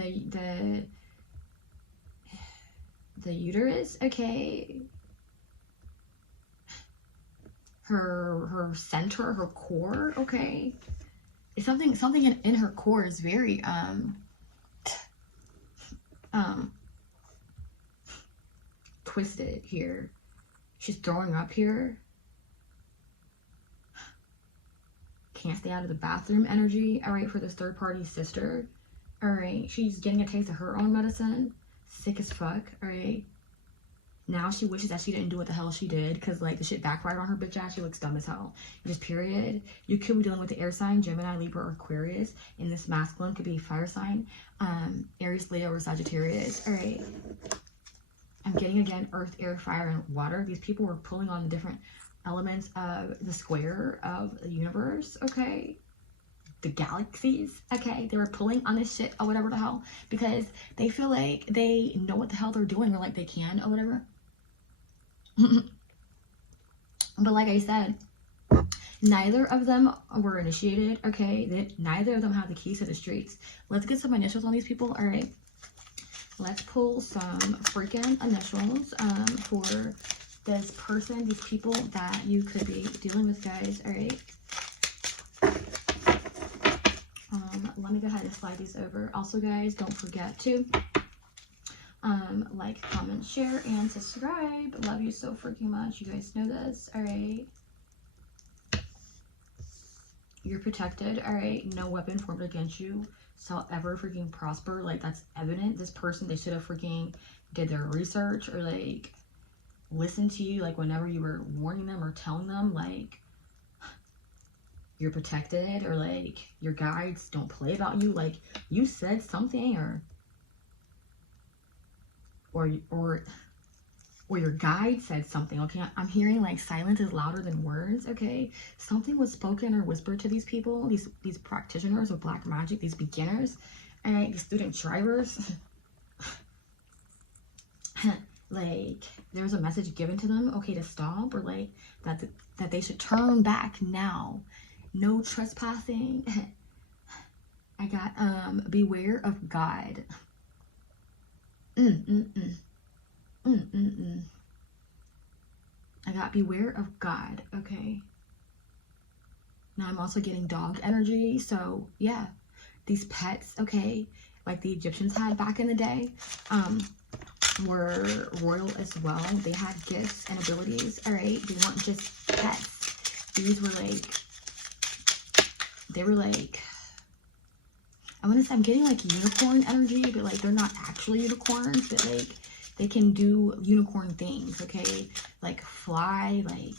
the uterus. Okay. Her center, her core, okay? It's something in her core is very twisted here. She's throwing up here. Can't stay out of the bathroom energy, all right, for this third party sister. All right, she's getting a taste of her own medicine. Sick as fuck, all right? Now she wishes that she didn't do what the hell she did, because like the shit backfired on her bitch ass. She looks dumb as hell. Just period. You could be dealing with the air sign, Gemini, Libra, or Aquarius. And this masculine could be fire sign, Aries, Leo, or Sagittarius. All right. I'm getting again earth, air, fire, and water. These people were pulling on the different elements of the square of the universe. Okay. The galaxies, okay? They were pulling on this shit or whatever the hell, because they feel like they know what the hell they're doing, or like they can or whatever. But like I said, neither of them were initiated, okay? Neither of them have the keys to the streets. Let's get some initials on these people. All right, let's pull some freaking initials for this person, these people that you could be dealing with, guys. All right, let me go ahead and slide these over. Also, guys, don't forget to like, comment, share, and subscribe. Love you so freaking much. You guys know this. All right, you're protected. All right, no weapon formed against you shall ever freaking prosper. Like, that's evident. This person, they should have freaking did their research, or like listened to you, like whenever you were warning them or telling them like you're protected, or like your guides don't play about you. Like, you said something, or your guide said something. Okay, I'm hearing like silence is louder than words. Okay, something was spoken or whispered to these people, these practitioners of black magic, these beginners, and these student drivers. like there was a message given to them, okay, to stop, or like that they should turn back now. No trespassing. I got beware of God. I got beware of God. Okay. Now I'm also getting dog energy. So yeah, these pets, okay, like the Egyptians had back in the day, were royal as well. They had gifts and abilities. All right, they weren't just pets. These were like, they were like, I want to say, I'm getting like unicorn energy, but like they're not actually unicorns, but like they can do unicorn things. Okay, like fly, like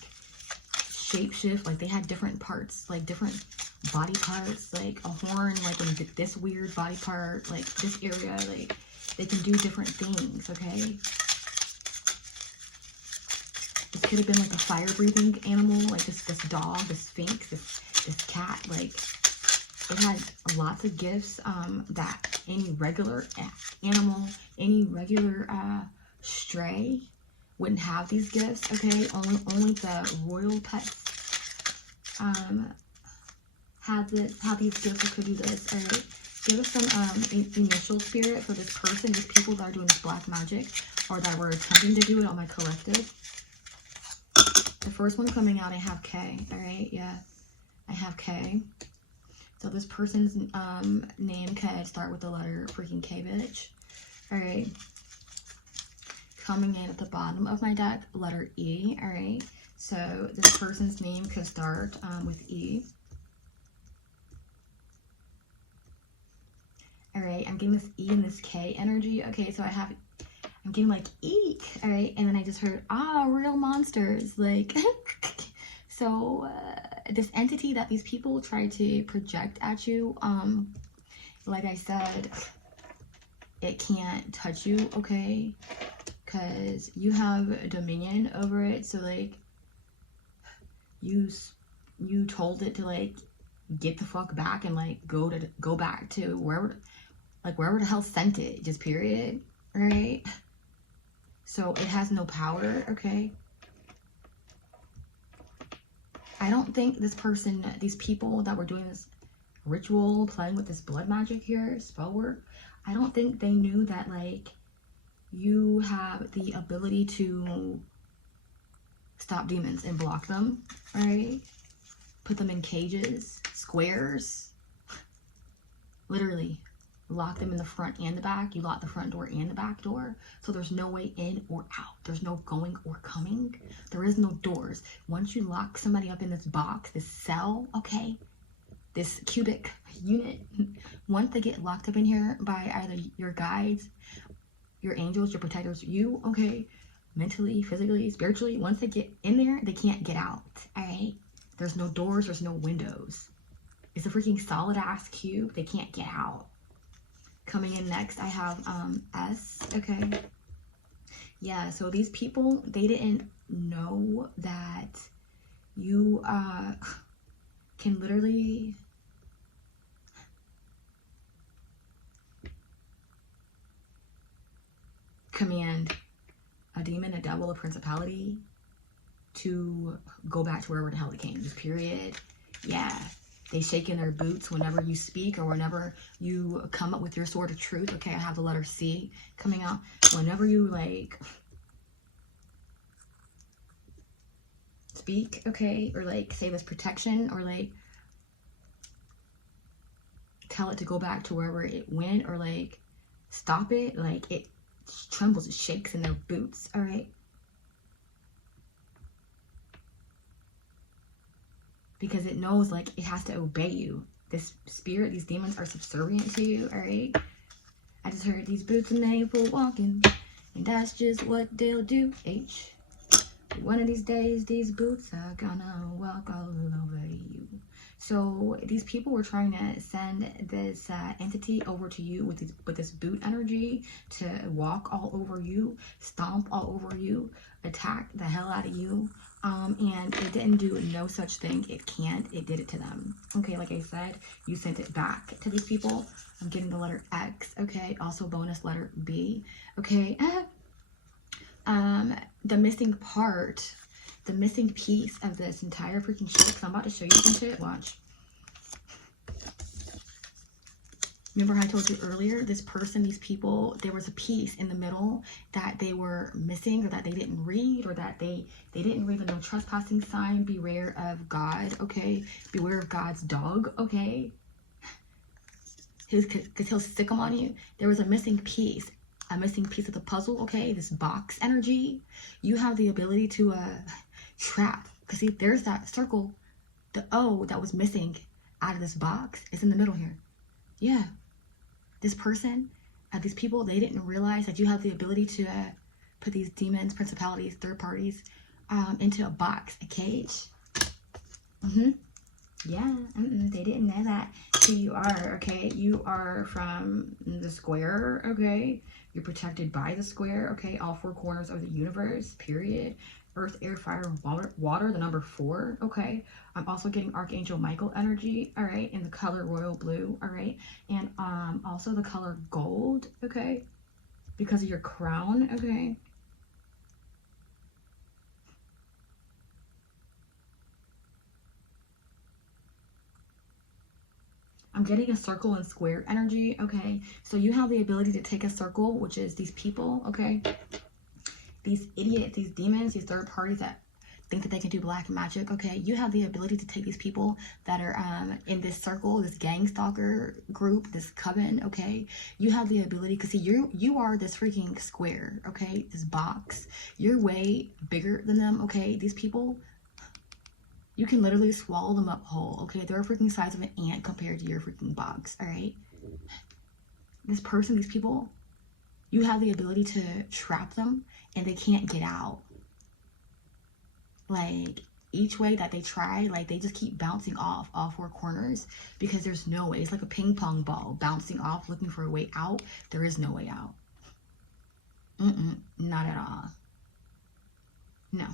shapeshift, like they had different parts, like different body parts, like a horn, like in this weird body part, like this area, like they can do different things. Okay, this could have been like a fire breathing animal, like this dog, this sphinx, this cat. Like it had lots of gifts that any regular animal, any regular stray wouldn't have these gifts. Okay, only the royal pets have these gifts or could do this. All right, give us some initial spirit for this person, these people that are doing this black magic or that were attempting to do it on my collective. The first one coming out, I have K. All right, yeah, I have K. So this person's name could start with the letter freaking K, bitch. All right. Coming in at the bottom of my deck, letter E. All right. So this person's name could start with E. All right. I'm getting this E and this K energy. Okay. So I'm getting like eek. All right. And then I just heard, real monsters. Like, so this entity that these people try to project at you, like I said, it can't touch you, okay? Because you have dominion over it. So like you told it to like get the fuck back and like go back to wherever the hell sent it, just period. Right? So it has no power, okay? I don't think this person, these people that were doing this ritual, playing with this blood magic here, spell work, I don't think they knew that like you have the ability to stop demons and block them, right? Put them in cages, squares, literally lock them in the front and the back. You lock the front door and the back door, so there's no way in or out. There's no going or coming. There is no doors. Once you lock somebody up in this box, this cell, okay, this cubic unit, once they get locked up in here by either your guides, your angels, your protectors, you, okay, mentally, physically, spiritually, once they get in there, they can't get out, all right? There's no doors, there's no windows. It's a freaking solid ass cube. They can't get out. Coming in next, I have S, okay? Yeah, so these people, they didn't know that you can literally command a demon, a devil, a principality to go back to wherever the hell it came, just period. Yeah. They shake in their boots whenever you speak or whenever you come up with your sword of truth. Okay, I have the letter C coming out. Whenever you, like, speak, okay, or, like, say this protection or, like, tell it to go back to wherever it went or, like, stop it, like, it trembles, it shakes in their boots, all right? Because it knows, like, it has to obey you. This spirit, these demons are subservient to you, all right? I just heard these boots are made for walking, and that's just what they'll do. H. One of these days, these boots are gonna walk all over you. So these people were trying to send this entity over to you with this boot energy to walk all over you, stomp all over you, attack the hell out of you. And it didn't do no such thing. It can't. It did it to them. Okay, like I said, you sent it back to these people. I'm getting the letter X. Okay, also bonus letter B. Okay, The missing part, the missing piece of this entire freaking shit, because I'm about to show you some shit. Watch. Remember how I told you earlier, this person, these people, there was a piece in the middle that they were missing, or that they didn't read, or that they didn't read the no trespassing sign. Beware of God, okay? Beware of God's dog, okay? Because he'll stick them on you. There was a missing piece of the puzzle, okay? This box energy. You have the ability to trap. Because see, there's that circle, the O that was missing out of this box. It's in the middle here. Yeah. This person, these people, they didn't realize that you have the ability to put these demons, principalities, third parties into a box, a cage. Yeah, they didn't know that. Who you are, okay? You are from the square, okay? You're protected by the square, okay? All four corners of the universe, period. Earth, air, fire, and water, the number 4, okay? I'm also getting Archangel Michael energy, all right? In the color royal blue, all right? And also the color gold, okay? Because of your crown, okay? I'm getting a circle and square energy, okay? So you have the ability to take a circle, which is these people, okay? These idiots, these demons, these third parties that think that they can do black magic, okay? You have the ability to take these people that are in this circle, this gang stalker group, this coven, okay? You have the ability, because see, you are this freaking square, okay? This box. You're way bigger than them, okay? These people, you can literally swallow them up whole, okay? They're a freaking size of an ant compared to your freaking box, all right? This person, these people, you have the ability to trap them and they can't get out. Like, each way that they try, like, they just keep bouncing off all four corners because there's no way. It's like a ping pong ball bouncing off, looking for a way out. There is no way out. Not at all. No.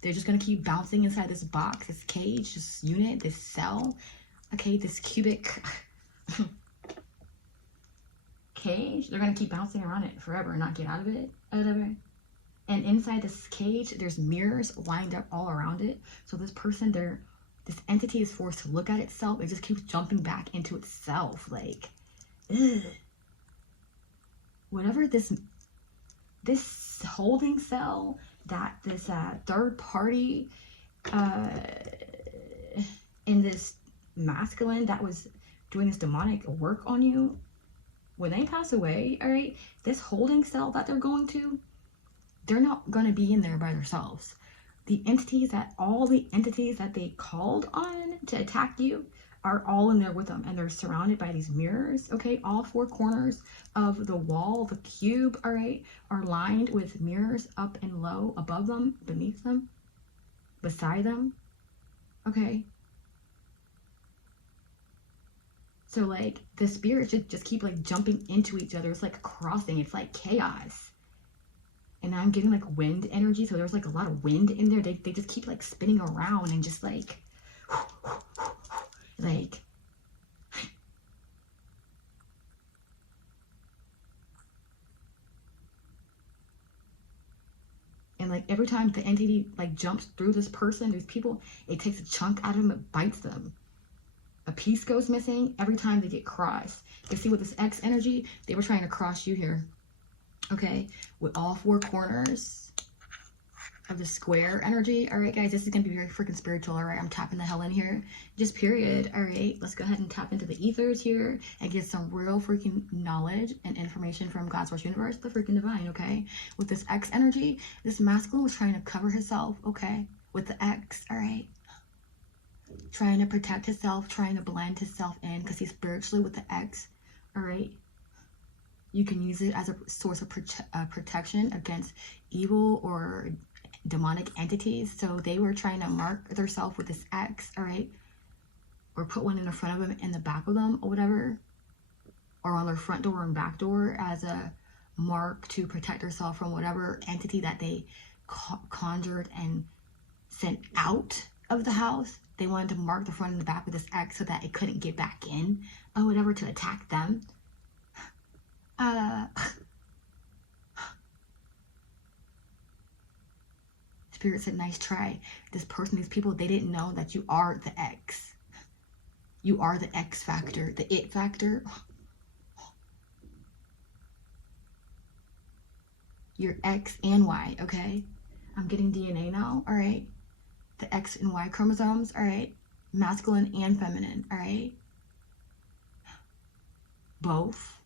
They're just going to keep bouncing inside this box, this cage, this unit, this cell. Okay, this cubic cage. They're going to keep bouncing around it forever and not get out of it. And inside this cage, there's mirrors lined up all around it. So this person, this entity is forced to look at itself. It just keeps jumping back into itself. Like, ugh. Whatever this holding cell, that this third party in this masculine that was doing this demonic work on you, when they pass away, all right, this holding cell that they're going to, they're not going to be in there by themselves. All the entities that they called on to attack you are all in there with them, and they're surrounded by these mirrors, okay? All four corners of the wall, the cube, all right, are lined with mirrors up and low, above them, beneath them, beside them, okay? So, like, the spirits just keep, like, jumping into each other. It's like crossing. It's like chaos. And I'm getting like wind energy, so there's like a lot of wind in there. They just keep like spinning around and just like and like every time the entity like jumps through this person, these people, it takes a chunk out of them, it bites them. A piece goes missing every time they get crossed. You see with this X energy, they were trying to cross you here. Okay, with all four corners of the square energy. All right, guys, this is gonna be very freaking spiritual. All right, I'm tapping the hell in here, just period. All right, let's go ahead and tap into the ethers here and get some real freaking knowledge and information from God's Source Universe, the freaking divine. Okay, with this X energy, this masculine was trying to cover himself, okay, with the X. All right, trying to protect himself, trying to blend himself in, because he's spiritually with the X. All right, you can use it as a source of protection against evil or demonic entities. So they were trying to mark themselves with this X, all right? Or put one in the front of them, in the back of them, or whatever. Or on their front door and back door as a mark to protect themselves from whatever entity that they conjured and sent out of the house. They wanted to mark the front and the back with this X so that it couldn't get back in or whatever to attack them. Spirit said, nice try. This person, these people, they didn't know that you are the X. You are the X factor, the it factor. You're X and Y, okay? I'm getting DNA now, all right? The X and Y chromosomes, all right? Masculine and feminine, all right? Both,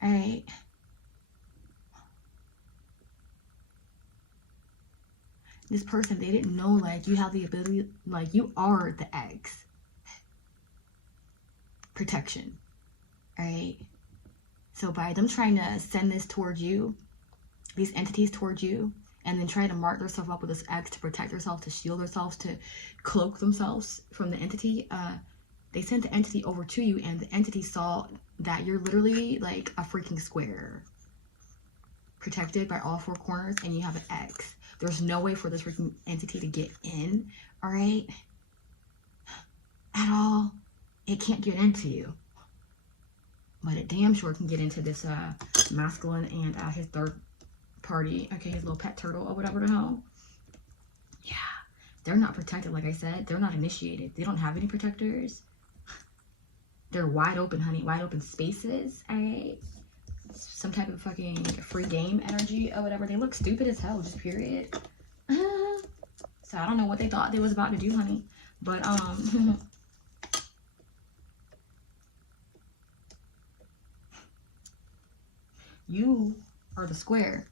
all right? This person, they didn't know, like, you have the ability, like, you are the X. Protection, all right? So by them trying to send this towards you, these entities towards you, and then try to mark themselves up with this X to protect themselves, to shield themselves, to cloak themselves from the entity, they sent the entity over to you, and the entity saw that you're literally like a freaking square, protected by all four corners, and you have an X. There's no way for this freaking entity to get in, all right? At all. It can't get into you. But it damn sure can get into this masculine and his third party, okay, his little pet turtle or whatever the hell. Yeah, they're not protected, like I said. They're not initiated. They don't have any protectors. They're wide open, honey, wide open spaces, all right? Some type of fucking free game energy or whatever. They look stupid as hell, just period. So I don't know what they thought they was about to do, honey. But you are the square.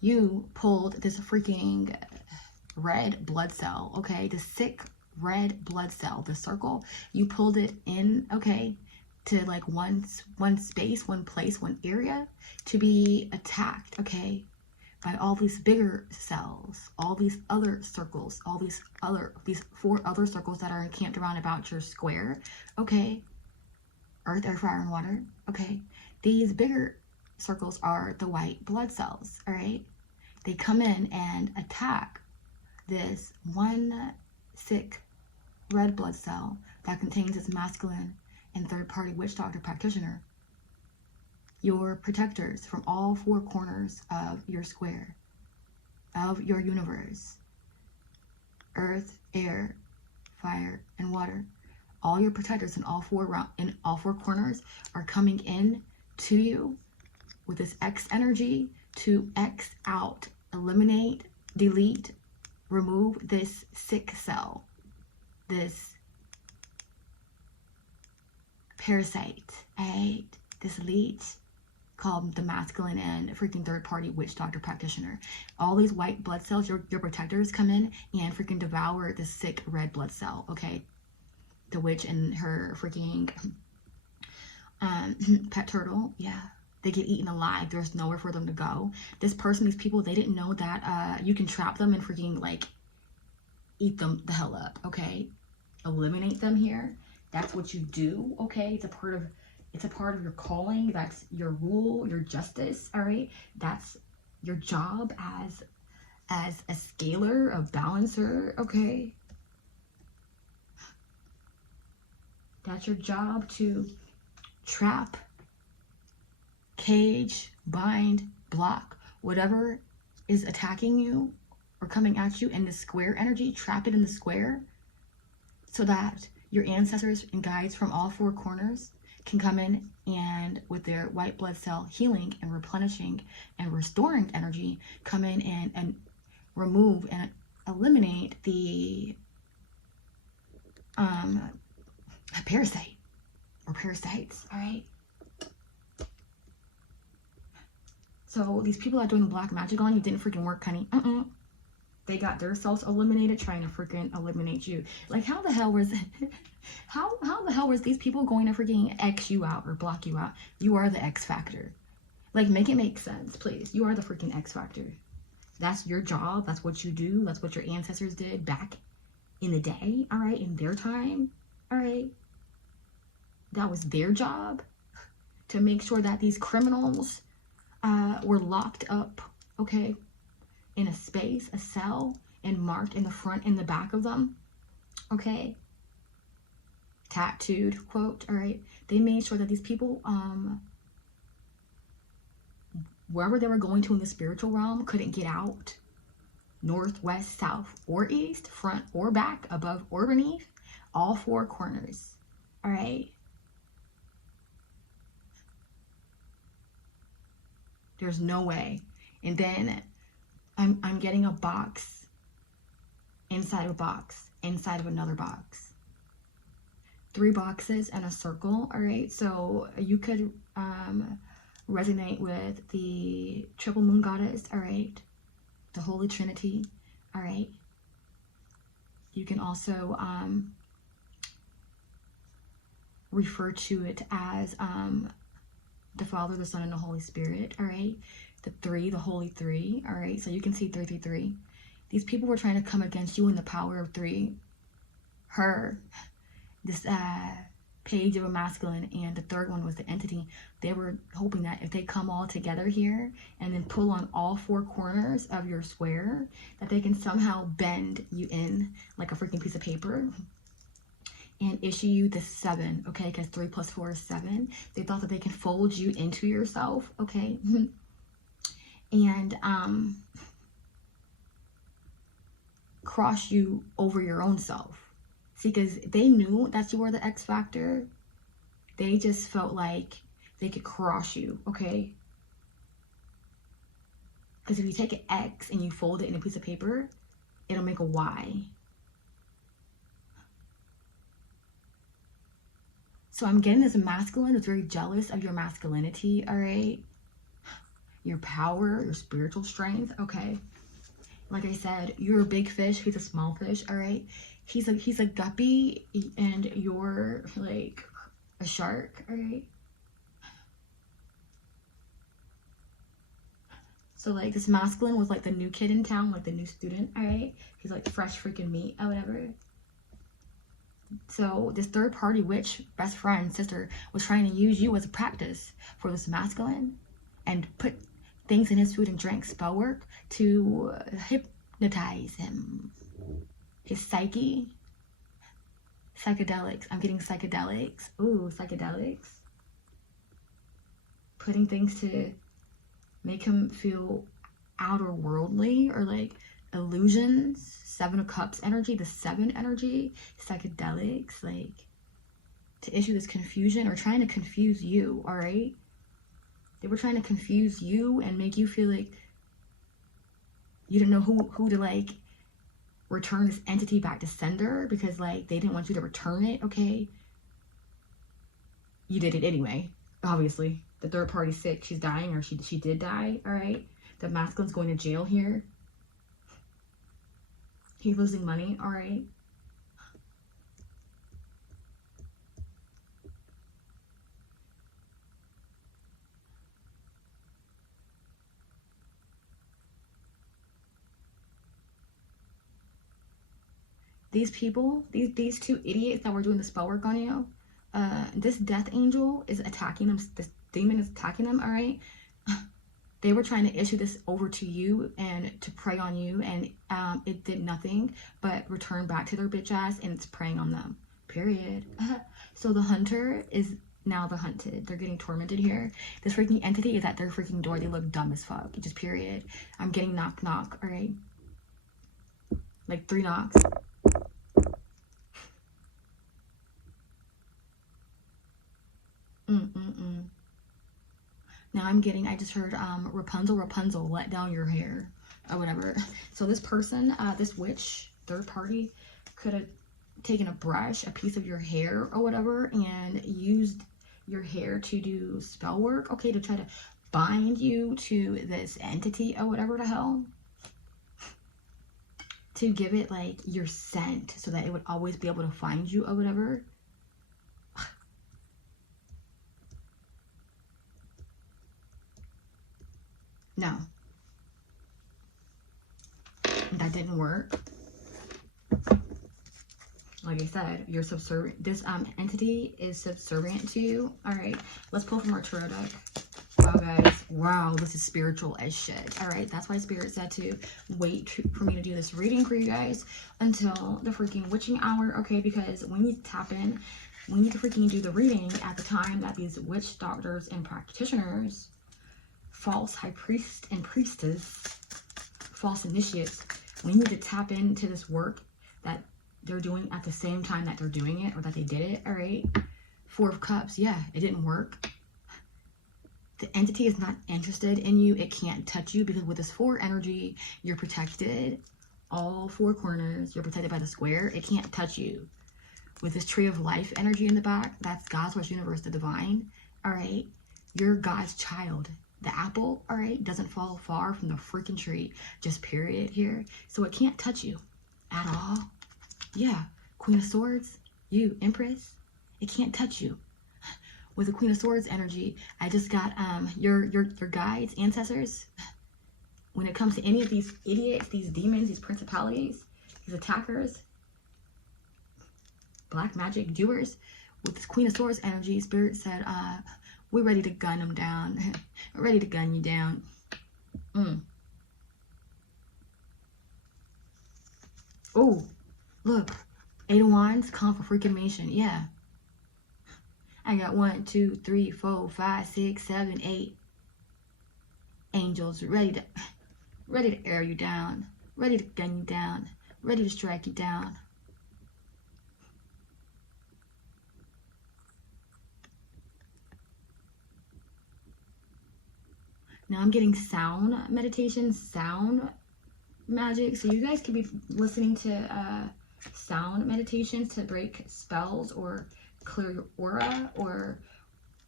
You pulled this freaking red blood cell, okay? The sick red blood cell, the circle. You pulled it in, okay, to like one space, one place, one area to be attacked, okay, by all these bigger cells, all these other circles, all these four other circles that are encamped around about your square, okay? Earth, air, fire, and water, okay? These bigger circles are the white blood cells, all right? They come in and attack this one sick red blood cell that contains this masculine and third-party witch doctor practitioner. Your protectors from all four corners of your square, of your universe, earth, air, fire, and water. All your protectors in all four corners are coming in to you with this X energy to X out, eliminate, delete, remove this sick cell, this parasite, right? This leech called the masculine and freaking third-party witch doctor practitioner. All these white blood cells, your protectors come in and freaking devour the sick red blood cell, okay? The witch and her freaking pet turtle, yeah. They get eaten alive. There's nowhere for them to go. This person, these people, they didn't know that you can trap them and freaking like eat them the hell up, okay? Eliminate them here. That's what you do, okay? It's a part of your calling. That's your rule, your justice, all right? That's your job as a scaler, a balancer, okay? That's your job, to trap, cage, bind, block, whatever is attacking you or coming at you in the square energy. Trap it in the square so that your ancestors and guides from all four corners can come in and with their white blood cell healing and replenishing and restoring energy, come in and remove and eliminate the parasite or parasites, all right? So these people that are doing the black magic on you didn't freaking work, honey. They got their cells eliminated trying to freaking eliminate you. Like, how the hell was how the hell was these people going to freaking X you out or block you out? You are the X factor. Like, make it make sense, please. You are the freaking X factor. That's your job. That's what you do. That's what your ancestors did back in the day, all right? In their time, all right? That was their job, to make sure that these criminals were locked up, okay, in a space, a cell, and marked in the front and the back of them, okay, tattooed, quote, all right? They made sure that these people, wherever they were going to in the spiritual realm, couldn't get out. north, west, south, or east, front or back, above or beneath, all four corners. All right. There's no way. And then I'm getting a box inside of a box inside of another box. 3 boxes and a circle. All right. So you could resonate with the triple moon goddess. All right. The Holy Trinity. All right. You can also refer to it as the Father, the Son, and the Holy Spirit. All right. The 3, the Holy 3. All right. So you can see 333. These people were trying to come against you in the power of 3. Her, this page of a masculine, and the third one was the entity. They were hoping that if they come all together here and then pull on all 4 corners of your square, that they can somehow bend you in like a freaking piece of paper and issue you the 7, okay? Because 3 plus 4 is 7. They thought that they can fold you into yourself, okay? And cross you over your own self. See, because they knew that you were the X factor. They just felt like they could cross you, okay? Because if you take an X and you fold it in a piece of paper, it'll make a Y. So I'm getting this masculine that's very jealous of your masculinity, all right? Your power, your spiritual strength, okay? Like I said, you're a big fish, he's a small fish, all right? He's a guppy and you're like a shark, all right? So like this masculine was like the new kid in town, like the new student, all right? He's like fresh freaking meat or whatever. So this third party witch, best friend, sister, was trying to use you as a practice for this masculine and put things in his food and drink, spell work, to hypnotize him. His psyche. Psychedelics. I'm getting psychedelics. Ooh, psychedelics. Putting things to make him feel outer worldly or like illusions. 7 of Cups energy, the 7 energy, psychedelics, like to issue this confusion or trying to confuse you, all right? They were trying to confuse you and make you feel like you didn't know who to like return this entity back to sender because like they didn't want you to return it, okay? You did it anyway, obviously. The third party's sick, she's dying, or she did die, all right? The masculine's going to jail here. He's losing money, all right? These people, these 2 idiots that were doing the spell work on you, this death angel is attacking them, this demon is attacking them, all right? They were trying to issue this over to you and to prey on you, and it did nothing but return back to their bitch ass, and it's preying on them, period. So the hunter is now the hunted. They're getting tormented here. This freaking entity is at their freaking door. They look dumb as fuck, just period. I'm getting knock knock, all right? Like 3 knocks. Now I'm getting, I just heard Rapunzel, let down your hair or whatever. So this person, this witch, third party, could have taken a brush, a piece of your hair or whatever, and used your hair to do spell work, okay, to try to bind you to this entity or whatever the hell. To give it like your scent so that it would always be able to find you or whatever. No. That didn't work. Like I said, you're subservient. This entity is subservient to you. All right, let's pull from our tarot deck. Wow, guys. Wow, this is spiritual as shit. All right, that's why Spirit said to wait for me to do this reading for you guys until the freaking witching hour, okay? Because we need to tap in. We need to freaking do the reading at the time that these witch doctors and practitioners, false high priest and priestess, false initiates, We need to tap into this work that they're doing at the same time that they're doing it, or that they did it, all right? Four of Cups, yeah, it didn't work. The entity is not interested in you. It can't touch you because with this 4 energy, you're protected. All 4 corners, you're protected by the square. It can't touch you. With this Tree of Life energy in the back, that's God's source universe, the divine, all right? You're God's child. The apple, all right, doesn't fall far from the freaking tree. Just period here. So it can't touch you at all. Yeah, Queen of Swords, you, Empress, it can't touch you. With the Queen of Swords energy, I just got your guides, ancestors. When it comes to any of these idiots, these demons, these principalities, these attackers, black magic doers, with this Queen of Swords energy, Spirit said, we're ready to gun them down. We're ready to gun you down. Oh, look. 8 of Wands, confirmation. Yeah. I got 1, 2, 3, 4, 5, 6, 7, 8 angels ready to air you down, ready to gun you down, ready to strike you down. Now I'm getting sound meditation, sound magic. So you guys could be listening to sound meditations to break spells or clear your aura or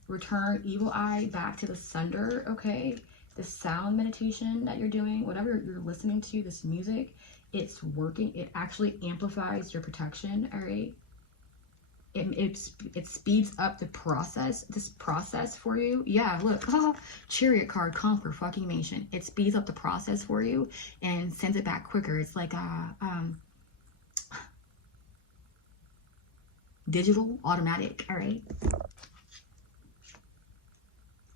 return evil eye back to the sender, okay? The sound meditation that you're doing, whatever you're listening to, this music, it's working. It actually amplifies your protection, all right? It speeds up the process, this process for you. Yeah, look, Chariot card, confirmation. It speeds up the process for you and sends it back quicker. It's like digital, automatic, all right?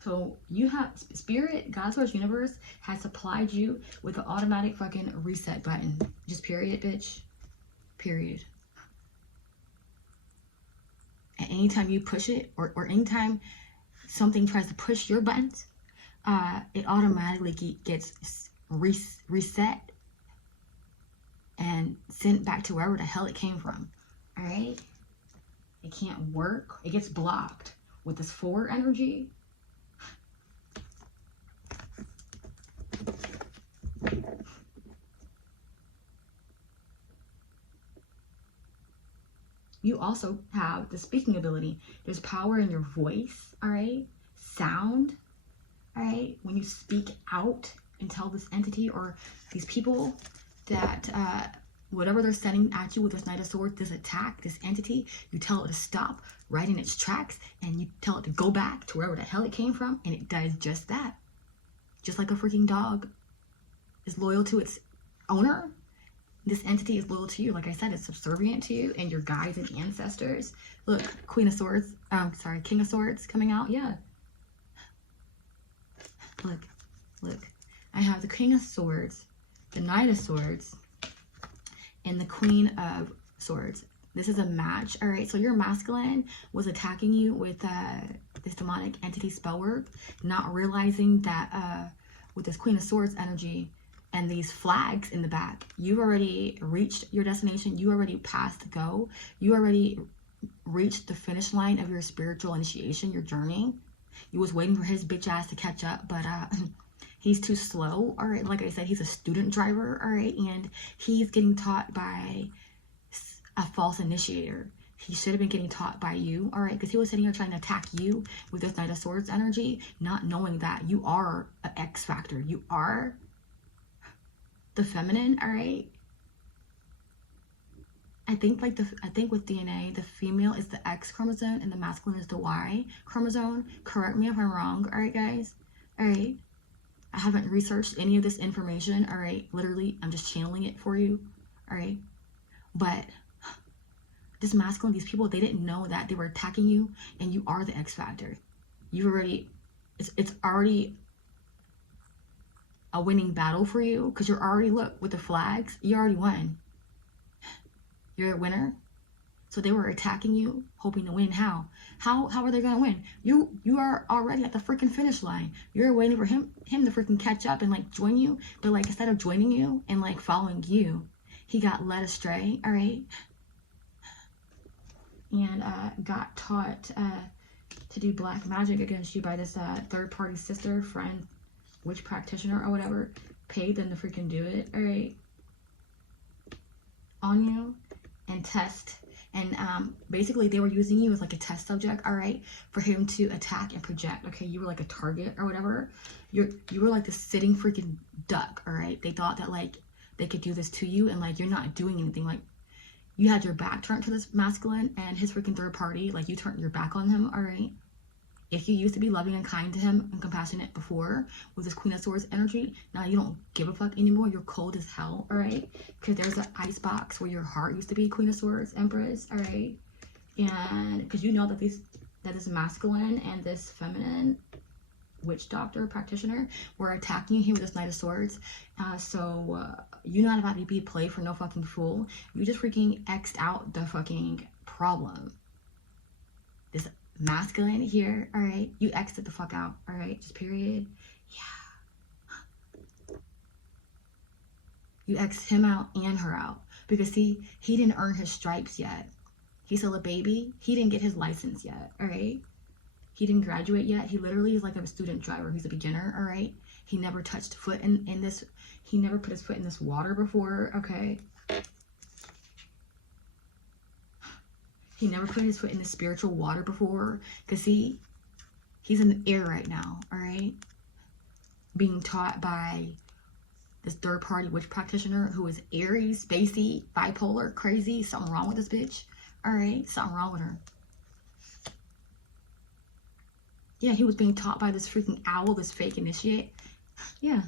So you have Spirit, God's source universe has supplied you with an automatic fucking reset button. Just period, bitch. Period. And anytime you push it, or anytime something tries to push your buttons, it automatically gets reset and sent back to wherever the hell it came from. All right? It can't work. It gets blocked with this 4 energy. You also have the speaking ability. There's power in your voice, all right? Sound, all right? When you speak out and tell this entity or these people that whatever they're sending at you with this Knight of Swords, this attack, this entity, you tell it to stop right in its tracks and you tell it to go back to wherever the hell it came from, and it does just that. Just like a freaking dog is loyal to its owner, this entity is loyal to you. Like I said, it's subservient to you and your guides and ancestors. Look, Queen of Swords, King of Swords coming out. Yeah. Look. I have the King of Swords, the Knight of Swords, and the Queen of Swords. This is a match. All right, so your masculine was attacking you with this demonic entity spell work, not realizing that with this Queen of Swords energy and these flags in the back, you've already reached your destination. You already passed go. You already reached the finish line of your spiritual initiation, your journey. You was waiting for his bitch ass to catch up, but he's too slow. All right, like I said, he's a student driver. All right, and he's getting taught by a false initiator. He should have been getting taught by you, all right, because he was sitting here trying to attack you with this Knight of Swords energy, not knowing that you are an X factor. You are the feminine, all right? I think with DNA, the female is the X chromosome and the masculine is the Y chromosome. Correct me if I'm wrong, all right, guys? All right. I haven't researched any of this information, all right? Literally, I'm just channeling it for you, all right? But this masculine, these people, they didn't know that they were attacking you, and you are the X factor. You already, it's already a winning battle for you, because you're already, look, with the flags, you already won. You're a winner. So they were attacking you, hoping to win. How are they gonna win? You are already at the freaking finish line. You're waiting for him to freaking catch up and like join you. But like instead of joining you and like following you, he got led astray, all right? And got taught to do black magic against you by this third-party sister, friend, witch practitioner or whatever. Paid them to freaking do it, all right? On you and test. And basically they were using you as like a test subject, all right, for him to attack and project. Okay, you were like a target or whatever. You were like this sitting freaking duck, all right? They thought that like they could do this to you and like you're not doing anything. Like you had your back turned to this masculine and his freaking third party. Like you turned your back on him, all right? If you used to be loving and kind to him and compassionate before with this Queen of Swords energy, now you don't give a fuck anymore. You're cold as hell, all right? Because there's an ice box where your heart used to be, Queen of Swords, Empress, all right? And because you know that this masculine and this feminine witch doctor practitioner were attacking you here with this Knight of Swords. So you're not about to be played for no fucking fool. You just freaking X'd out the fucking problem. This masculine here, all right? You exit the fuck out, all right? Just period. Yeah. You X him out and her out. Because see, he didn't earn his stripes yet. He's still a baby. He didn't get his license yet, all right? He didn't graduate yet. He literally is like a student driver. He's a beginner, all right? He never touched foot in this. He never put his foot in this water before, okay? He never put his foot in the spiritual water before. Because he's in the air right now, all right? Being taught by this third-party witch practitioner who is airy, spacey, bipolar, crazy. Something wrong with this bitch, all right? Something wrong with her. Yeah, he was being taught by this freaking owl, this fake initiate. Yeah.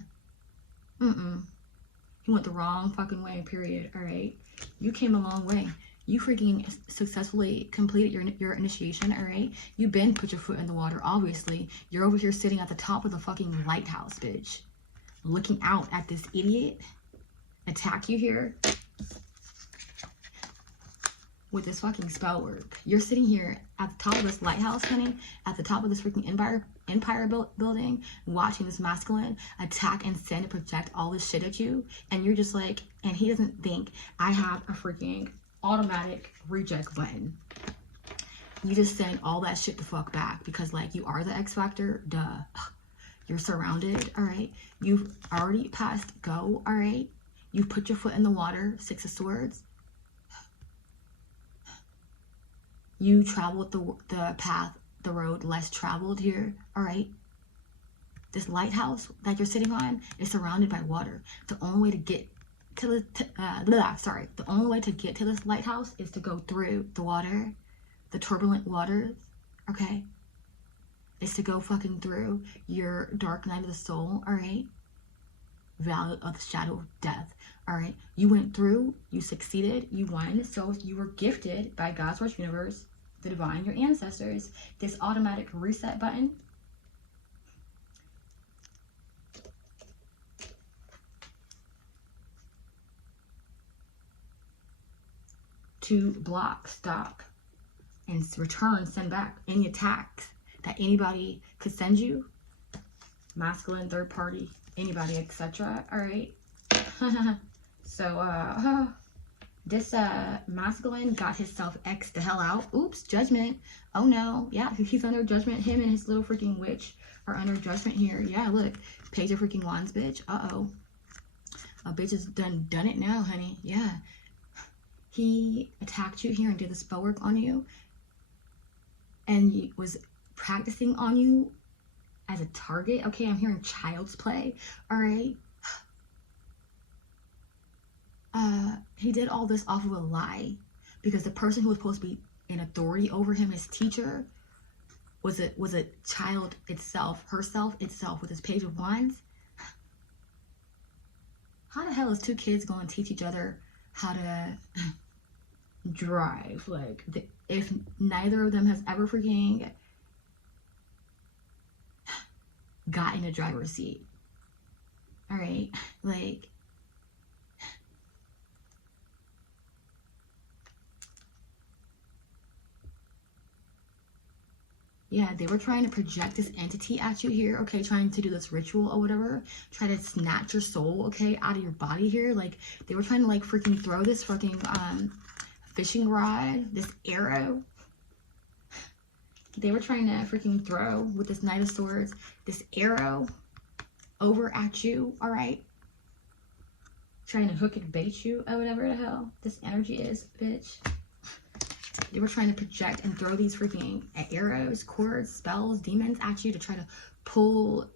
He went the wrong fucking way, period, all right? You came a long way. You freaking successfully completed your initiation, all right? You been put your foot in the water, obviously. You're over here sitting at the top of the fucking lighthouse, bitch. Looking out at this idiot attack you here with this fucking spell work. You're sitting here at the top of this lighthouse, honey, at the top of this freaking empire building, watching this masculine attack and send and project all this shit at you. And you're just like, and he doesn't think I have a freaking automatic reject button. You just send all that shit the fuck back because like you are the X Factor, duh. You're surrounded, all right? You've already passed go, all right? You've put your foot in the water, Six of Swords. You traveled the path, the road less traveled here, all right? This lighthouse that you're sitting on is surrounded by water. The only way to get to the only way to get to this lighthouse is to go through the water, the turbulent waters, okay? Is to go fucking through your dark night of the soul, all right? Valley of the shadow of death, all right? You went through, you succeeded, you won, so you were gifted by God's Source Universe, the divine, your ancestors, this automatic reset button. To block, stop, and return, send back any attacks that anybody could send you. Masculine, third party, anybody, etc. All right. So, this masculine got himself X'd the hell out. Oops, judgment. Oh no. Yeah, he's under judgment. Him and his little freaking witch are under judgment here. Yeah, look. Page of freaking wands, bitch. Uh-oh. A bitch has done it now, honey. Yeah. He attacked you here and did the spell work on you. And he was practicing on you as a target. Okay, I'm hearing child's play. All right. He did all this off of a lie because the person who was supposed to be in authority over him, his teacher, was a child itself, herself itself, with his page of wands. How the hell is two kids going to teach each other how to drive? Like, if neither of them has ever freaking got in a driver's seat. All right, like, Yeah, they were trying to project this entity at you here, okay, trying to do this ritual or whatever, try to snatch your soul, okay, out of your body here. Like, they were trying to, like, freaking throw this fucking fishing rod, this arrow. They were trying to freaking throw, with this Knight of Swords, this arrow over at you, all right? Trying to hook and bait you, or whatever the hell this energy is, bitch. They were trying to project and throw these freaking arrows, cords, spells, demons at you to try to pull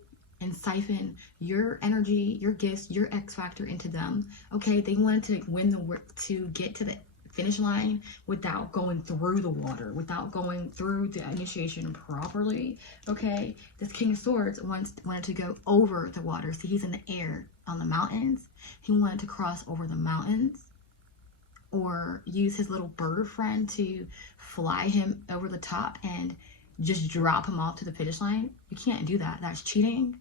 and siphon your energy, your gifts, your X factor into them. Okay, they wanted to win the work, to get to the finish line without going through the water, without going through the initiation properly. Okay, this King of Swords wanted to go over the water. See, he's in the air on the mountains. He wanted to cross over the mountains, or use his little bird friend to fly him over the top and just drop him off to the finish line. You can't do that. That's cheating.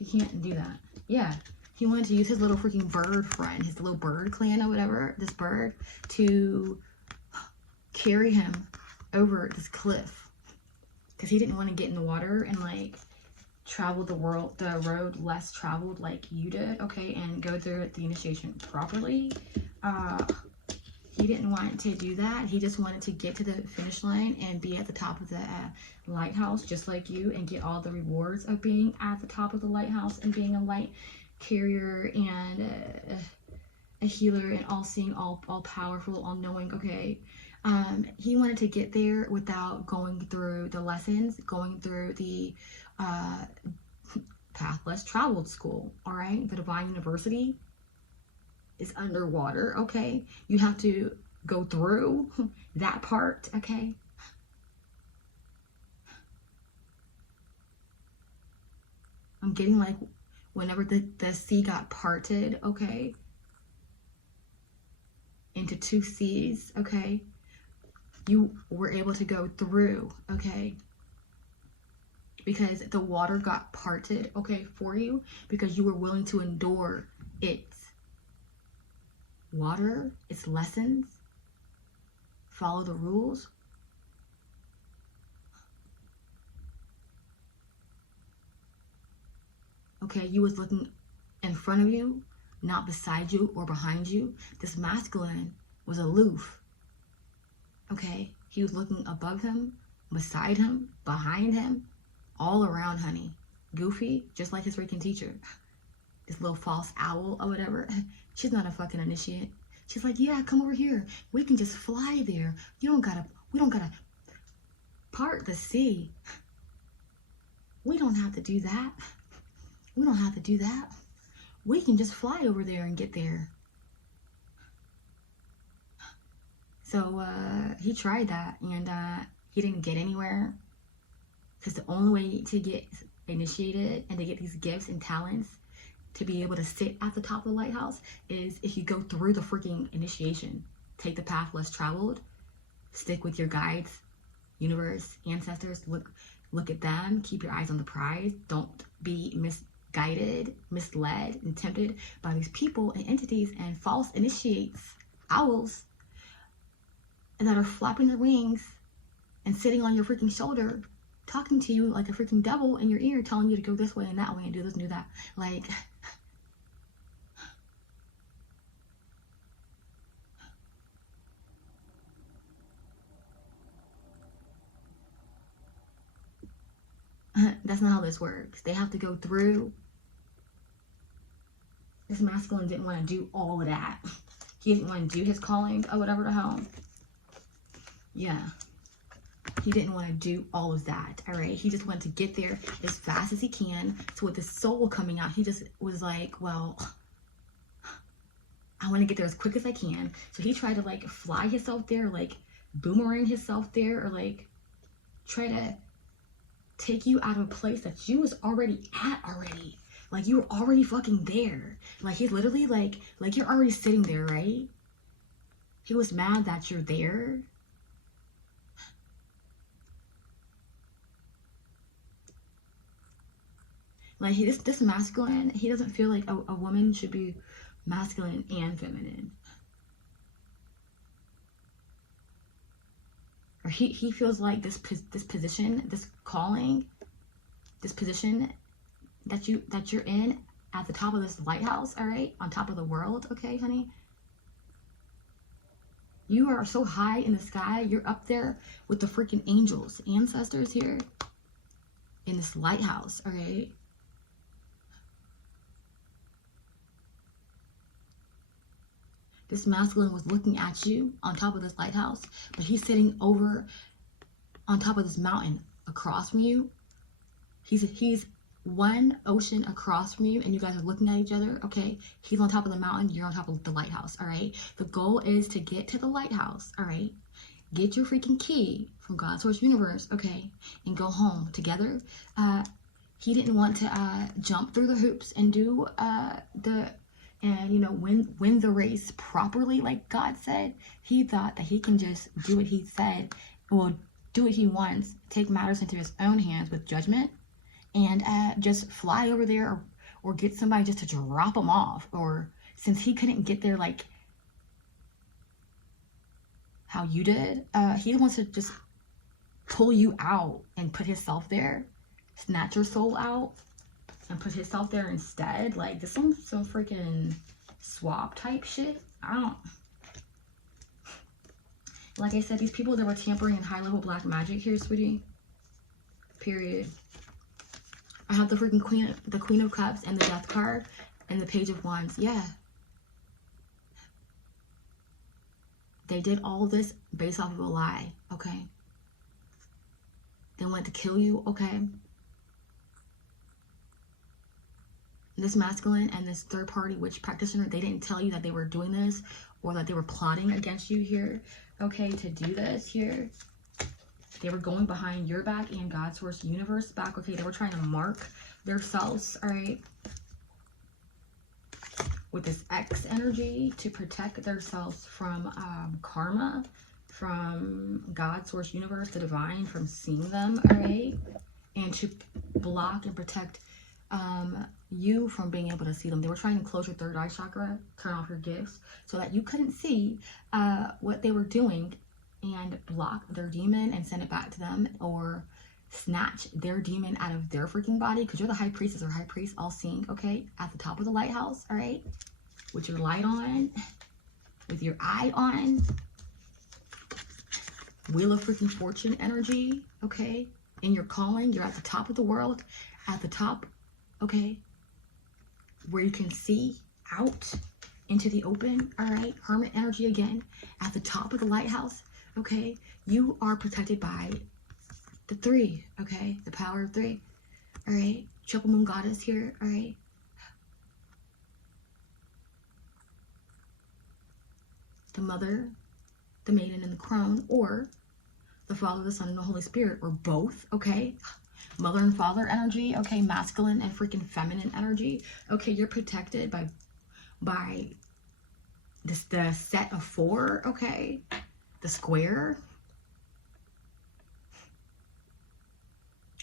You can't do that. Yeah. He wanted to use his little freaking bird friend, his little bird clan or whatever, this bird, to carry him over this cliff. Because he didn't want to get in the water and, like, travel the road less traveled like you did, okay, and go through the initiation properly. He didn't want to do that. He just wanted to get to the finish line and be at the top of the lighthouse just like you, and get all the rewards of being at the top of the lighthouse and being a light carrier and a healer and all-seeing, all-powerful, all-knowing, okay? He wanted to get there without going through the lessons, going through the path less traveled school, all right? The Divine University is underwater, okay? You have to go through that part, okay? I'm getting, like, whenever the sea got parted, okay, into two seas, okay, you were able to go through, okay, because the water got parted, okay, for you, because you were willing to endure its water, its lessons, follow the rules. Okay, you was looking in front of you, not beside you or behind you. This masculine was aloof. Okay, he was looking above him, beside him, behind him, all around, honey. Goofy, just like his freaking teacher. This little false owl or whatever. She's not a fucking initiate. She's like, yeah, come over here. We can just fly there. We don't gotta part the sea. We don't have to do that. We don't have to do that. We can just fly over there and get there. So he tried that, and he didn't get anywhere, because the only way to get initiated and to get these gifts and talents to be able to sit at the top of the lighthouse is if you go through the freaking initiation. Take the path less traveled, stick with your guides, universe, ancestors, look at them, keep your eyes on the prize. Don't be misguided, misled, and tempted by these people and entities and false initiates, owls, that are flapping their wings and sitting on your freaking shoulder, talking to you like a freaking devil in your ear, telling you to go this way and that way and do this and do that. Like, that's not how this works. They have to go through. This masculine didn't want to do all of that. He didn't want to do his calling or whatever the hell. Yeah. He didn't want to do all of that, all right? He just wanted to get there as fast as he can. So with his soul coming out, he just was like, well, I want to get there as quick as I can. So he tried to, like, fly himself there, like, boomerang himself there, or, like, try to take you out of a place that you was already at already. Like, you were already fucking there. Like, he's literally, like you're already sitting there, right? He was mad that you're there. Like, this masculine, he doesn't feel like a woman should be masculine and feminine. or he feels like this position, this calling, this position that you're in at the top of this lighthouse, all right, on top of the world, okay, honey. You are so high in the sky. You're up there with the freaking angels, ancestors here in this lighthouse, all right? This masculine was looking at you on top of this lighthouse, but he's sitting over on top of this mountain across from you. He's one ocean across from you, and you guys are looking at each other, okay? He's on top of the mountain, you're on top of the lighthouse, all right? The goal is to get to the lighthouse, all right? Get your freaking key from God's Source Universe, okay? And go home together. He didn't want to jump through the hoops and do and, you know, win the race properly, like God said. He thought that he can just do what he said, well, do what he wants, take matters into his own hands with judgment, and just fly over there, or get somebody just to drop him off. Or since he couldn't get there like how you did, he wants to just pull you out and put himself there, snatch your soul out and put himself there instead. Like, this is some freaking swap type shit. I don't, like I said, these people that were tampering in high level black magic here, sweetie, period. I have the freaking Queen of Cups and the Death card and the Page of Wands. Yeah. They did all this based off of a lie, okay? They went to kill you, okay? This masculine and this third party witch practitioner, they didn't tell you that they were doing this or that they were plotting against you here, okay, to do this here. They were going behind your back and God's Source Universe back, okay? They were trying to mark themselves, all right, with this X energy to protect themselves from karma, from God's Source Universe, the divine, from seeing them, all right? And to block and protect you from being able to see them. They were trying to close your third eye chakra, turn off your gifts, so that you couldn't see what they were doing, and block their demon and send it back to them, or snatch their demon out of their freaking body, because you're the high priestess or high priest, all seeing, okay, at the top of the lighthouse, all right, with your light on, with your eye on, Wheel of freaking Fortune energy, okay, in your calling. You're at the top of the world, at the top, okay, where you can see out into the open, all right? Hermit energy again, at the top of the lighthouse, okay? You are protected by the 3, okay? The power of 3, all right? Triple Moon Goddess here, all right? The Mother, the Maiden, and the Crone, or the Father, the Son, and the Holy Spirit, or both, okay? Mother and father energy, okay? Masculine and freaking feminine energy, okay? You're protected by this, the set of 4, okay? The square.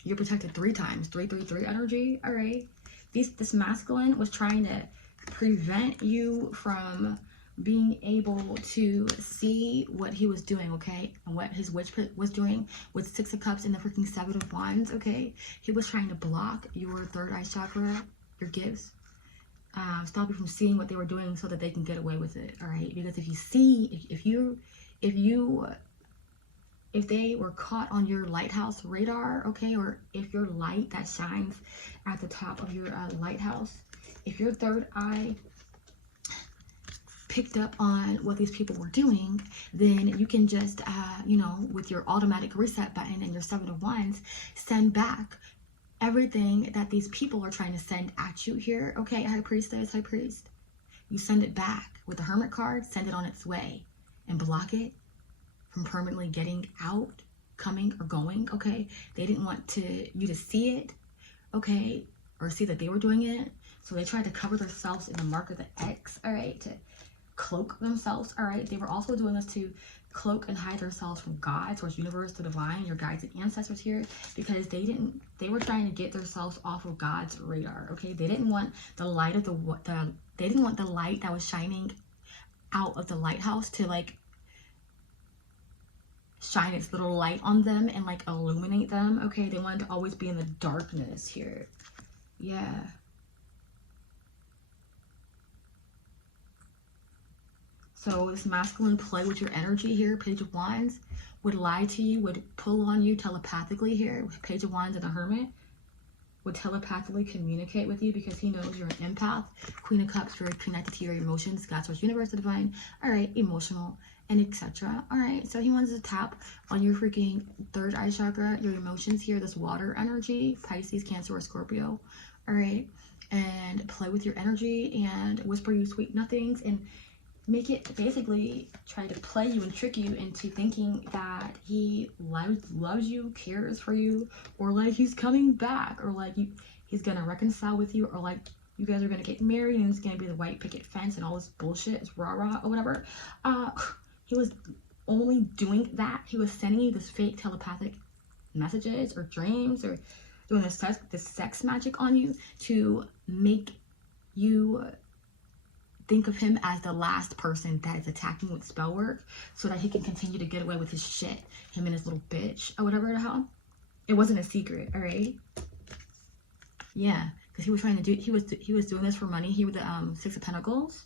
You're protected 3 times, 333 energy, all right? This masculine was trying to prevent you from being able to see what he was doing, okay? And what his witch was doing with 6 of Cups and the freaking 7 of Wands, okay? He was trying to block your third eye chakra, your gifts, stop you from seeing what they were doing so that they can get away with it, all right? Because if you see, if they were caught on your lighthouse radar, okay, or if your light that shines at the top of your lighthouse, if your third eye picked up on what these people were doing, then you can just, you know, with your automatic reset button and your 7 of Wands, send back everything that these people are trying to send at you here, okay, High Priestess, High Priest. You send it back with the Hermit card, send it on its way, and block it from permanently getting out, coming, or going, okay? They didn't want you to see it, okay, or see that they were doing it, so they tried to cover themselves in the mark of the X, all right, to cloak themselves, all right? They were also doing this to cloak and hide themselves from God, Source Universe, the divine, your guides and ancestors here, because they were trying to get themselves off of God's radar, okay? They didn't want the light of they didn't want the light that was shining out of the lighthouse to, like, shine its little light on them and like illuminate them. Okay, they wanted to always be in the darkness here. Yeah. So this masculine play with your energy here, Page of Wands, would lie to you, would pull on you telepathically here, Page of Wands and the Hermit, would telepathically communicate with you because he knows you're an empath. Queen of Cups, very connected to your emotions, God, source, universe, the divine, all right, emotional, and etc. All right, so he wants to tap on your freaking third eye chakra, your emotions here, this water energy, Pisces, Cancer, or Scorpio, all right, and play with your energy and whisper you sweet nothings and make it basically try to play you and trick you into thinking that he loves you, cares for you, or like he's coming back, or like he's gonna reconcile with you, or like you guys are gonna get married and it's gonna be the white picket fence and all this bullshit is rah-rah or whatever. He was only doing that. He was sending you this fake telepathic messages or dreams or doing this sex magic on you to make you think of him as the last person that is attacking with spell work so that he can continue to get away with his shit. Him and his little bitch or whatever the hell. It wasn't a secret, all right? Yeah, because he was trying to do, he was doing this for money. He was the Six of Pentacles.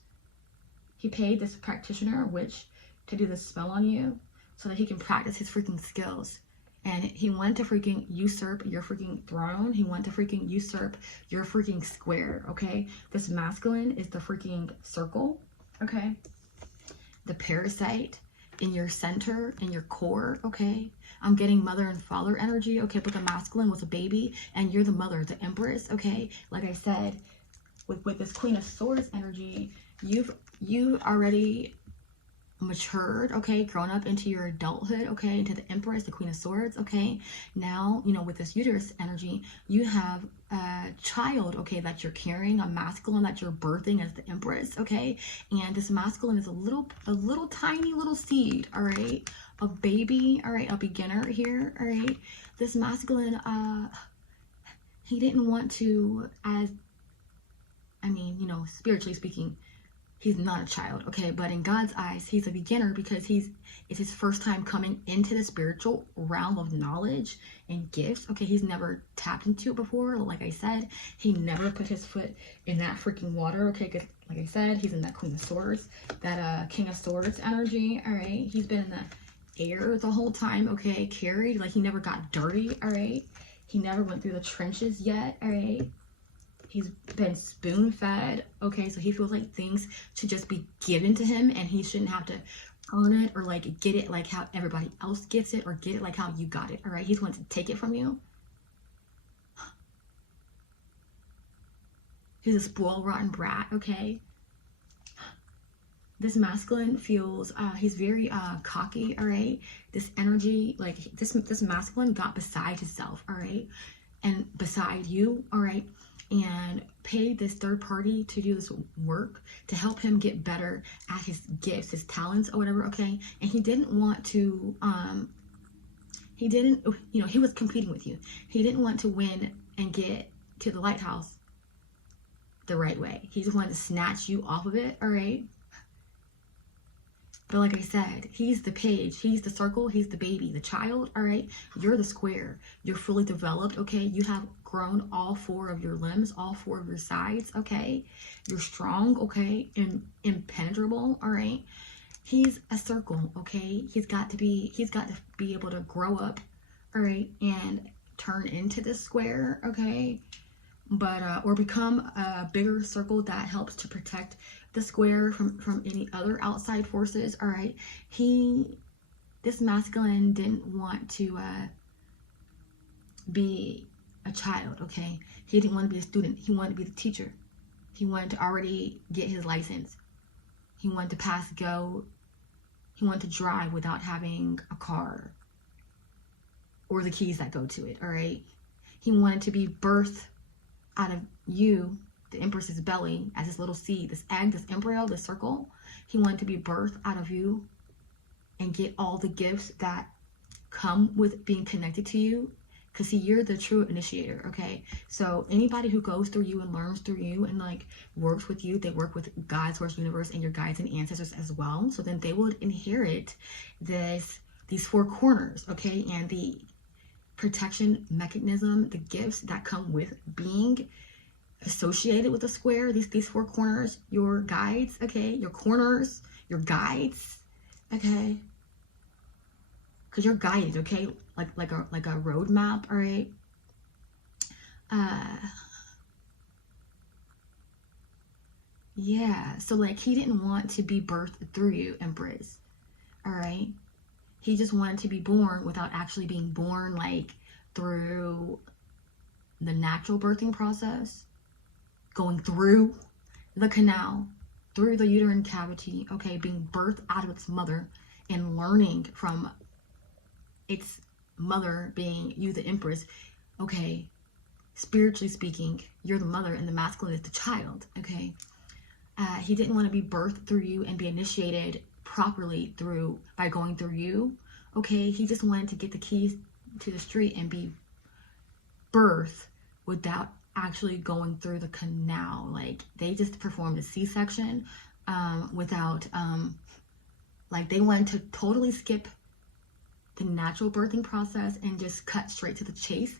He paid this practitioner, witch, to do this spell on you so that he can practice his freaking skills. And he wanted to freaking usurp your freaking throne. He wanted to freaking usurp your freaking square, okay? This masculine is the freaking circle, okay? The parasite in your center, in your core, okay? I'm getting mother and father energy, okay? But the masculine was a baby, and you're the mother, the empress, okay? Like I said, with this Queen of Swords energy, you already matured, okay, grown up into your adulthood, okay, into the Empress, the Queen of Swords, okay. Now, you know, with this uterus energy, you have a child, okay, that you're carrying, a masculine that you're birthing as the Empress, okay. And this masculine is a little tiny little seed, all right, a baby, all right, a beginner here, all right. This masculine, he didn't want to, I mean, you know, spiritually speaking, he's not a child, okay? But in God's eyes, he's a beginner because it's his first time coming into the spiritual realm of knowledge and gifts, okay? He's never tapped into it before. Like I said, he never put his foot in that freaking water, okay? Because, like I said, he's in that Queen of Swords, that King of Swords energy, all right? He's been in the air the whole time, okay? Carried, like he never got dirty, all right? He never went through the trenches yet, all right? He's been spoon-fed, okay? So he feels like things should just be given to him and he shouldn't have to earn it or like get it like how everybody else gets it or get it like how you got it, all right? He's going to take it from you. He's a spoiled, rotten brat, okay? This masculine feels, he's very cocky, all right? This energy, like this masculine got beside himself, all right? And beside you, all right? And paid this third party to do this work to help him get better at his gifts, his talents or whatever, okay? And he didn't want to, he didn't, you know, he was competing with you. He didn't want to win and get to the lighthouse the right way. He just wanted to snatch you off of it, all right? But like I said, he's the page, he's the circle, he's the baby, the child, all right? You're the square. You're fully developed, okay? You have grown all four of your limbs, all four of your sides, okay? You're strong, okay? And impenetrable, all right? He's a circle, okay? He's got to be able to grow up, all right? And turn into this square, okay? But, or become a bigger circle that helps to protect the square from any other outside forces, all right? This masculine didn't want to be a child, okay? He didn't want to be a student. He wanted to be the teacher. He wanted to already get his license. He wanted to pass go. He wanted to drive without having a car or the keys that go to it, all right? He wanted to be birthed out of you, the Empress's belly, as this little seed, this egg, this embryo, this circle. He wanted to be birthed out of you and get all the gifts that come with being connected to you. Because see, you're the true initiator, okay? So anybody who goes through you and learns through you and like works with you, they work with God, source, universe, and your guides and ancestors as well. So then they would inherit this these four corners, okay, and the protection mechanism, the gifts that come with being associated with the square, these four corners, your guides, okay, your corners, your guides, okay, because you're guided, okay, like a roadmap, all right. Yeah, so like he didn't want to be birthed through you, Empress, all right. He just wanted to be born without actually being born, like through the natural birthing process, going through the canal, through the uterine cavity, okay, being birthed out of its mother and learning from its mother, being you, the Empress, okay, spiritually speaking, you're the mother and the masculine is the child, okay. He didn't want to be birthed through you and be initiated properly by going through you, okay. He just wanted to get the keys to the street and be birthed without actually going through the canal. Like they just performed a C-section without like they wanted to totally skip the natural birthing process and just cut straight to the chase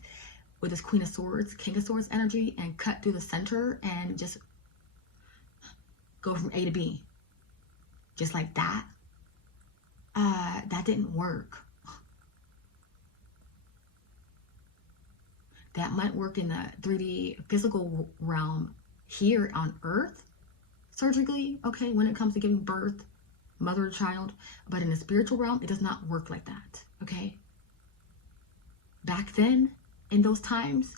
with this Queen of Swords, King of Swords energy, and cut through the center and just go from A to B just like that. That didn't work. That might work in the 3D physical realm here on Earth, surgically, okay, when it comes to giving birth, mother to child, but in the spiritual realm, it does not work like that, okay? Back then, in those times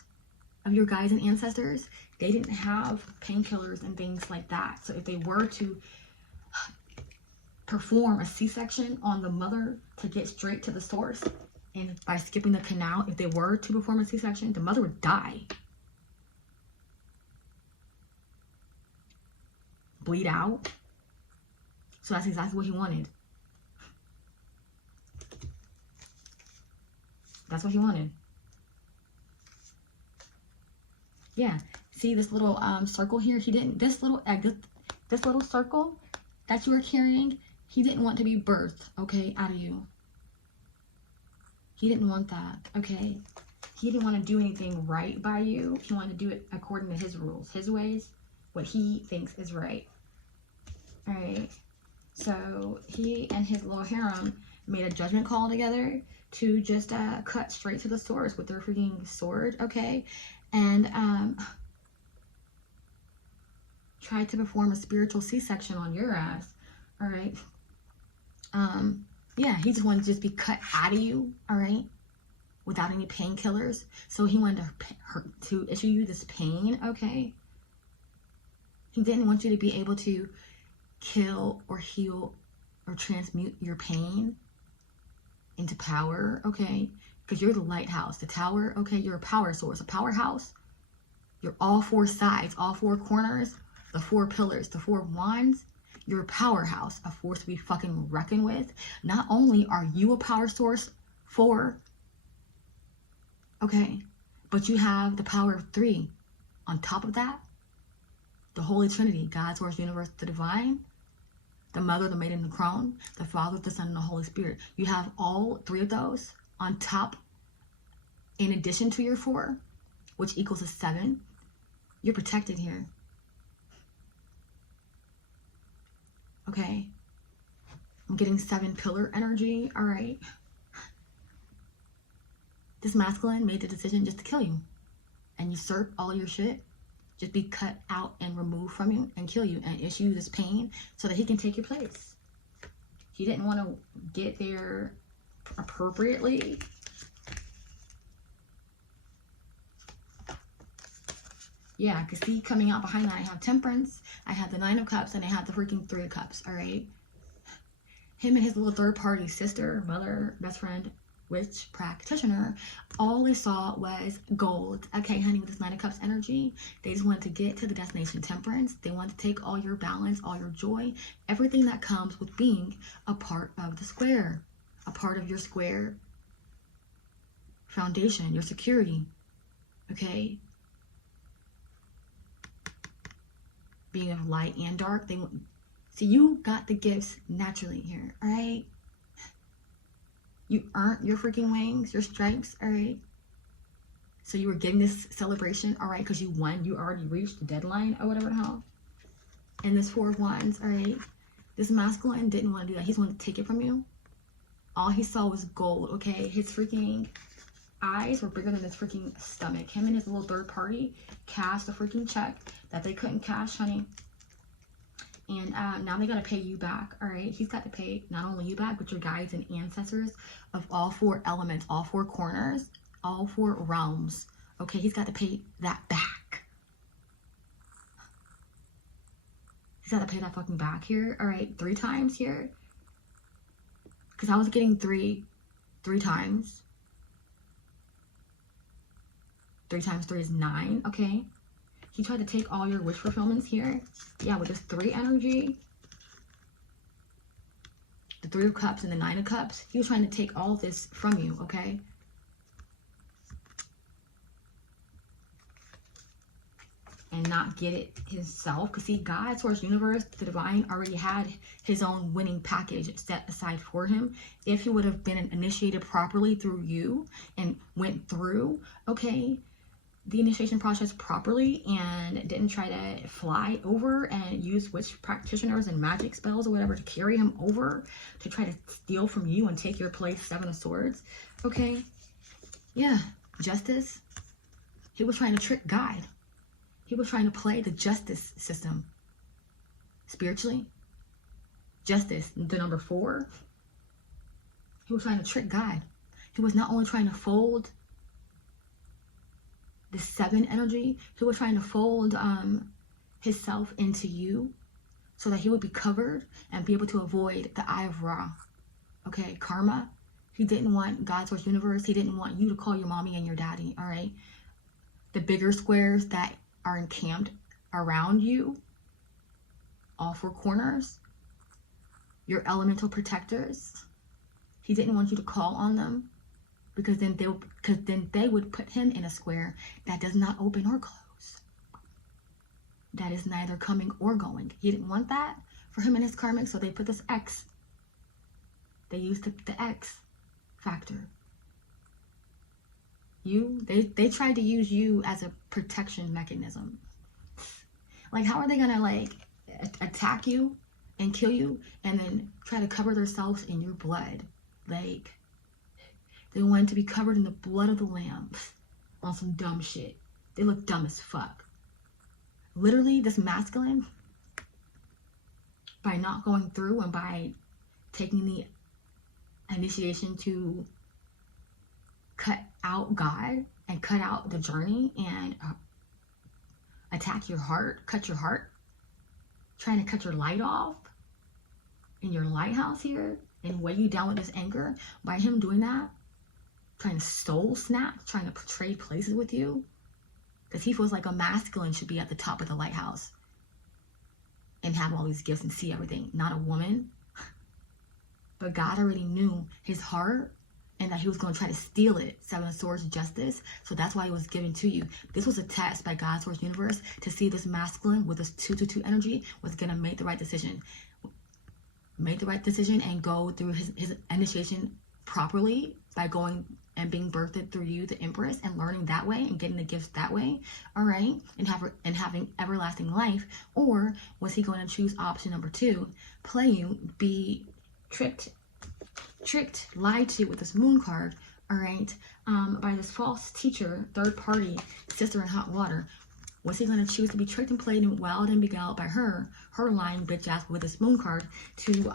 of your guides and ancestors, they didn't have painkillers and things like that. So if they were to perform a C-section on the mother to get straight to the source, and by skipping the canal, if they were to perform a C-section, the mother would die. Bleed out. So that's exactly what he wanted. That's what he wanted. Yeah. See this little circle here? He didn't, this little egg, this little circle that you were carrying, he didn't want to be birthed, okay, out of you. He didn't want that, okay? He didn't want to do anything right by you. He wanted to do it according to his rules, his ways, what he thinks is right. All right. So he and his little harem made a judgment call together to just cut straight to the source with their freaking sword, okay? And tried to perform a spiritual C-section on your ass, all right? Yeah, he just wanted to just be cut out of you, all right, without any painkillers. So he wanted to issue you this pain, okay? He didn't want you to be able to kill or heal or transmute your pain into power, okay? Because you're the lighthouse, the tower, okay? You're a power source, a powerhouse. You're all four sides, all four corners, the four pillars, the four wands. You're a powerhouse, a force to be fucking reckoned with. Not only are you a power source okay, but you have the power of 3. On top of that, the Holy Trinity, God, Source, Universe, the Divine, the Mother, the Maiden, the Crone, the Father, the Son, and the Holy Spirit. You have all 3 of those on top, in addition to your 4, which equals a 7. You're protected here. Okay, I'm getting 7 pillar energy, all right. This masculine made the decision just to kill you and usurp all your shit, just be cut out and removed from you and kill you and issue this pain so that he can take your place. He didn't want to get there appropriately. Yeah, because see, coming out behind that, I have Temperance, I have the 9 of Cups, and I have the freaking 3 of Cups, all right? Him and his little third-party sister, mother, best friend, witch, practitioner, all they saw was gold. Okay, honey, with this 9 of Cups energy, they just wanted to get to the destination Temperance. They want to take all your balance, all your joy, everything that comes with being a part of the square, a part of your square foundation, your security, okay? Being of light and dark, they want, so you got the gifts naturally here, all right? You earned your freaking wings, your stripes, all right? So you were getting this celebration, all right, because you won. You already reached the deadline or whatever the hell. And this Four of Wands, all right? This masculine didn't want to do that. He's wanted to take it from you. All he saw was gold, okay? His freaking eyes were bigger than his freaking stomach. Him and his little third party cashed a freaking check that they couldn't cash, honey. And now they got to pay you back, all right? He's got to pay not only you back, but your guides and ancestors of all four elements, all four corners, all four realms, okay? He's got to pay that back. He's got to pay that fucking back here, all right? 3 times here. Because I was getting three times. 3 times 3 is 9, okay? He tried to take all your wish fulfillments here. Yeah, with this 3 energy. The 3 of Cups and the 9 of Cups. He was trying to take all of this from you, okay? And not get it himself. Because see, God, Source, Universe, the Divine already had his own winning package set aside for him. If he would have been initiated properly through you and went through, okay, the initiation process properly and didn't try to fly over and use witch practitioners and magic spells or whatever to carry him over to try to steal from you and take your place, 7 of Swords, okay? Yeah, Justice. He was trying to trick God. He was trying to play the justice system. Spiritually. Justice, the number 4. He was trying to trick God. He was not only trying to fold the 7 energy, he was trying to fold himself into you so that he would be covered and be able to avoid the Eye of Ra. Okay, karma. He didn't want God's Source Universe. He didn't want you to call your mommy and your daddy, all right? The bigger squares that are encamped around you, all 4 corners, your elemental protectors. He didn't want you to call on them because then they would put him in a square that does not open or close. That is neither coming or going. He didn't want that for him and his karmic, so they put this X. They used the X factor. They tried to use you as a protection mechanism. Like, how are they gonna like attack you and kill you and then try to cover themselves in your blood? Like, they wanted to be covered in the blood of the lamb on some dumb shit. They look dumb as fuck. Literally, this masculine, by not going through and by taking the initiation to cut out God and cut out the journey and attack your heart, cut your heart, trying to cut your light off in your lighthouse here and weigh you down with this anger. By him doing that, trying to soul snap, trying to trade places with you, because he feels like a masculine should be at the top of the lighthouse and have all these gifts and see everything, not a woman. But God already knew his heart and that he was going to try to steal it. 7 of Swords, Justice. So that's why it was given to you. This was a test by God's Source Universe to see this masculine with this 222 energy was going to make the right decision. Make the right decision and go through his initiation properly by going and being birthed through you, the Empress, and learning that way and getting the gifts that way, all right, and having everlasting life. Or was he going to choose option number 2, play you, be tricked, lied to with this Moon card, all right, by this false teacher, third party, sister in hot water? Was he going to choose to be tricked and played and wild and beguiled by her lying bitch ass with this Moon card to,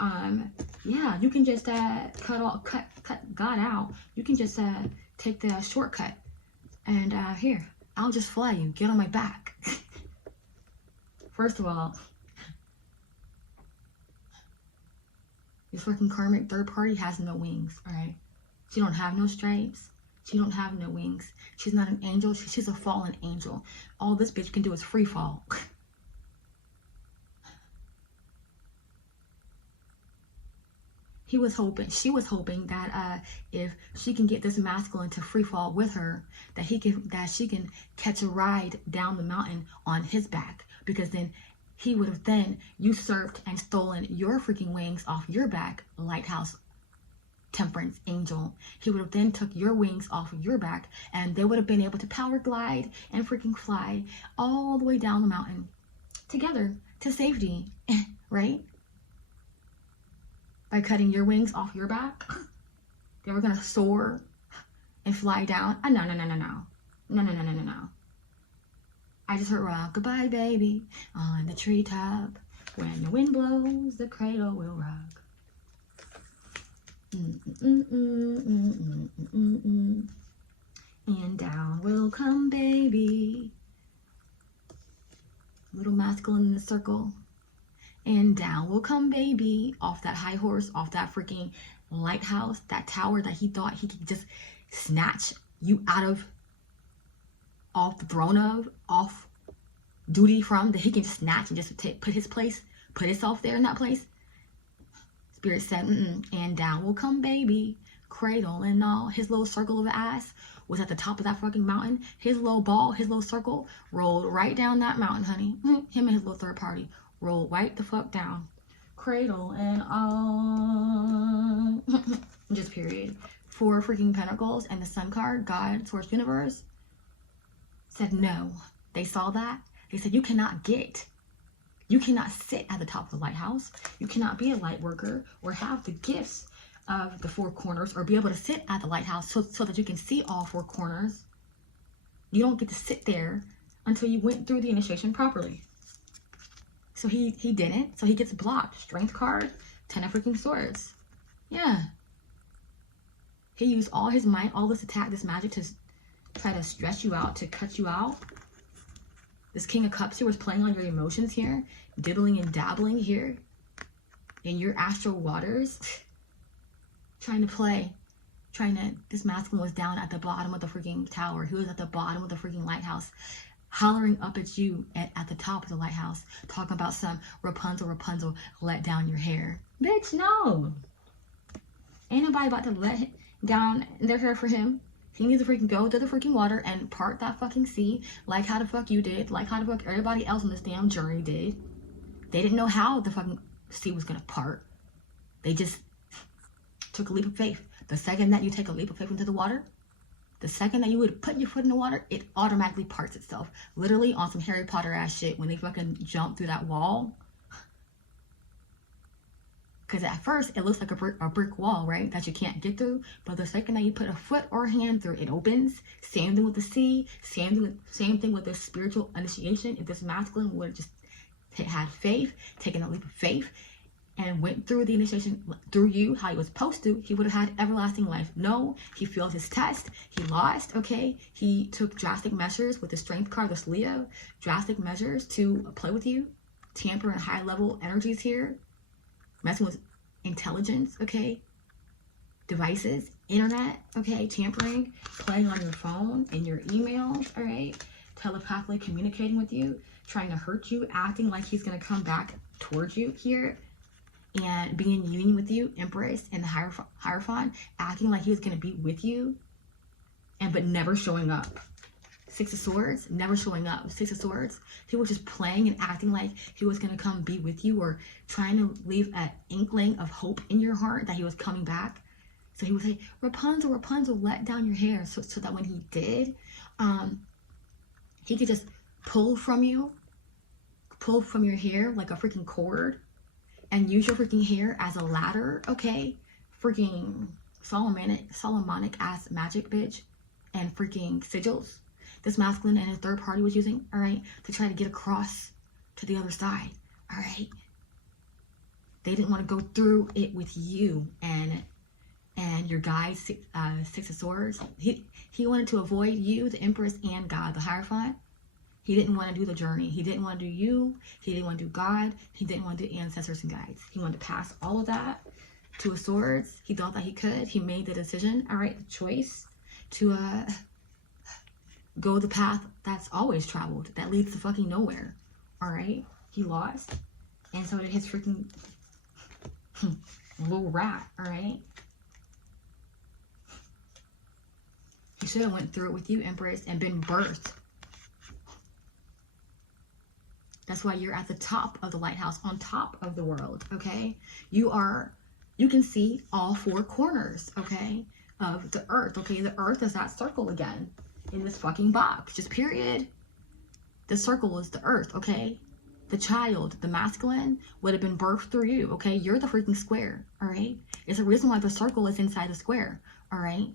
yeah, you can just cut God out. You can just take the shortcut and here, I'll just fly you. Get on my back. First of all, this fucking karmic third party has no wings, all right? She don't have no stripes. She don't have no wings. She's not an angel. She's a fallen angel. All this bitch can do is free fall. She was hoping that if she can get this masculine to free fall with her, that she can catch a ride down the mountain on his back, because then he would have usurped and stolen your freaking wings off your back, lighthouse temperance angel. He would have then took your wings off of your back, and they would have been able to power glide and freaking fly all the way down the mountain together to safety, right? By cutting your wings off your back, they were gonna soar and fly down. No. I just heard rock-a-bye baby on the treetop. When the wind blows, the cradle will rock. And down will come baby. Little masculine in the circle. And down will come baby off that high horse, off that freaking lighthouse, that tower that he thought he could just snatch you out of, off the throne of, off duty from, that he can snatch and just put himself there in that place. Spirit said, and down will come baby, cradle and all. His little circle of ass was at the top of that fucking mountain. His little ball, his little circle rolled right down that mountain, honey. Him and his little third party rolled right the fuck down. Cradle and all. Just period. 4 freaking pentacles and the sun card, God, source, universe, said no. They saw that. They said, you cannot sit at the top of the lighthouse. You cannot be a light worker or have the gifts of the 4 corners or be able to sit at the lighthouse so that you can see all 4 corners. You don't get to sit there until you went through the initiation properly. So he didn't. So he gets blocked. Strength card, 10 of freaking swords. Yeah. He used all his might, all this attack, this magic to try to stress you out, to cut you out. This King of Cups here was playing on your emotions here, dibbling and dabbling here in your astral waters, this masculine was down at the bottom of the freaking tower. He was at the bottom of the freaking lighthouse, hollering up at you at the top of the lighthouse, talking about some Rapunzel, let down your hair. Bitch, no. Ain't nobody about to let down their hair for him. He needs to freaking go to the freaking water and part that fucking sea like how the fuck you did, like how the fuck everybody else on this damn journey did. They didn't know how the fucking sea was gonna part. They just took a leap of faith. The second that you take a leap of faith into the water, the second that you would put your foot in the water, it automatically parts itself. Literally on some Harry Potter ass shit when they fucking jump through that wall. Because at first, it looks like a brick wall, right? That you can't get through. But the second that you put a foot or a hand through, it opens. Same thing with the sea. Same thing with the spiritual initiation. If this masculine would have just had faith, taken a leap of faith, and went through the initiation through you, how he was supposed to, he would have had everlasting life. No, he failed his test. He lost, okay? He took drastic measures with the strength card, this Leo. Drastic measures to play with you. Tamper in high-level energies here. Messing with intelligence, okay? Devices, internet, okay? Tampering, playing on your phone and your emails, all right? Telepathically communicating with you, trying to hurt you, acting like he's going to come back towards you here and being in union with you, Empress and the Hierophant, acting like he was going to be with you, but never showing up. 6 of Swords, never showing up. 6 of Swords, he was just playing and acting like he was going to come be with you or trying to leave an inkling of hope in your heart that he was coming back. So he would say, Rapunzel, let down your hair. So that when he did, he could just pull from your hair like a freaking cord and use your freaking hair as a ladder, okay? Freaking Solomonic ass magic, bitch, and freaking sigils. This masculine and his third party was using, all right, to try to get across to the other side, all right? They didn't want to go through it with you and your guy, 6 of Swords. He wanted to avoid you, the Empress, and God, the Hierophant. He didn't want to do the journey. He didn't want to do you. He didn't want to do God. He didn't want to do ancestors and guides. He wanted to pass all of that to a Swords. He thought that he could. He made the decision, all right, the choice to go the path that's always traveled, that leads to fucking nowhere, all right? He lost, and so did his freaking little rat, all right? He should have went through it with you, Empress, and been birthed. That's why you're at the top of the lighthouse, on top of the world, okay? You are you can see all four corners, okay, of the earth, okay? The earth is that circle again in this fucking box, just period. The circle is the earth, okay? The child, the masculine, would have been birthed through you, okay? You're the freaking square, all right? It's a reason why the circle is inside the square, all right?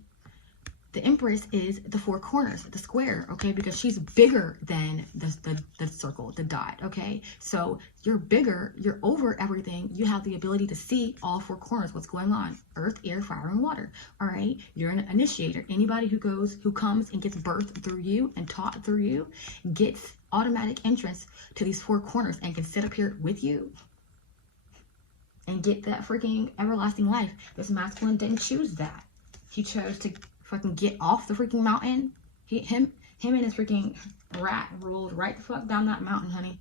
The Empress is the four corners, the square, okay? Because she's bigger than the circle, the dot, okay? So you're bigger, you're over everything. You have the ability to see all four corners, what's going on. Earth, air, fire, and water, all right? You're an initiator. Anybody who comes and gets birthed through you and taught through you gets automatic entrance to these four corners and can sit up here with you and get that freaking everlasting life. This masculine didn't choose that. He chose to fucking get off the freaking mountain. Him and his freaking rat rolled right the fuck down that mountain, honey.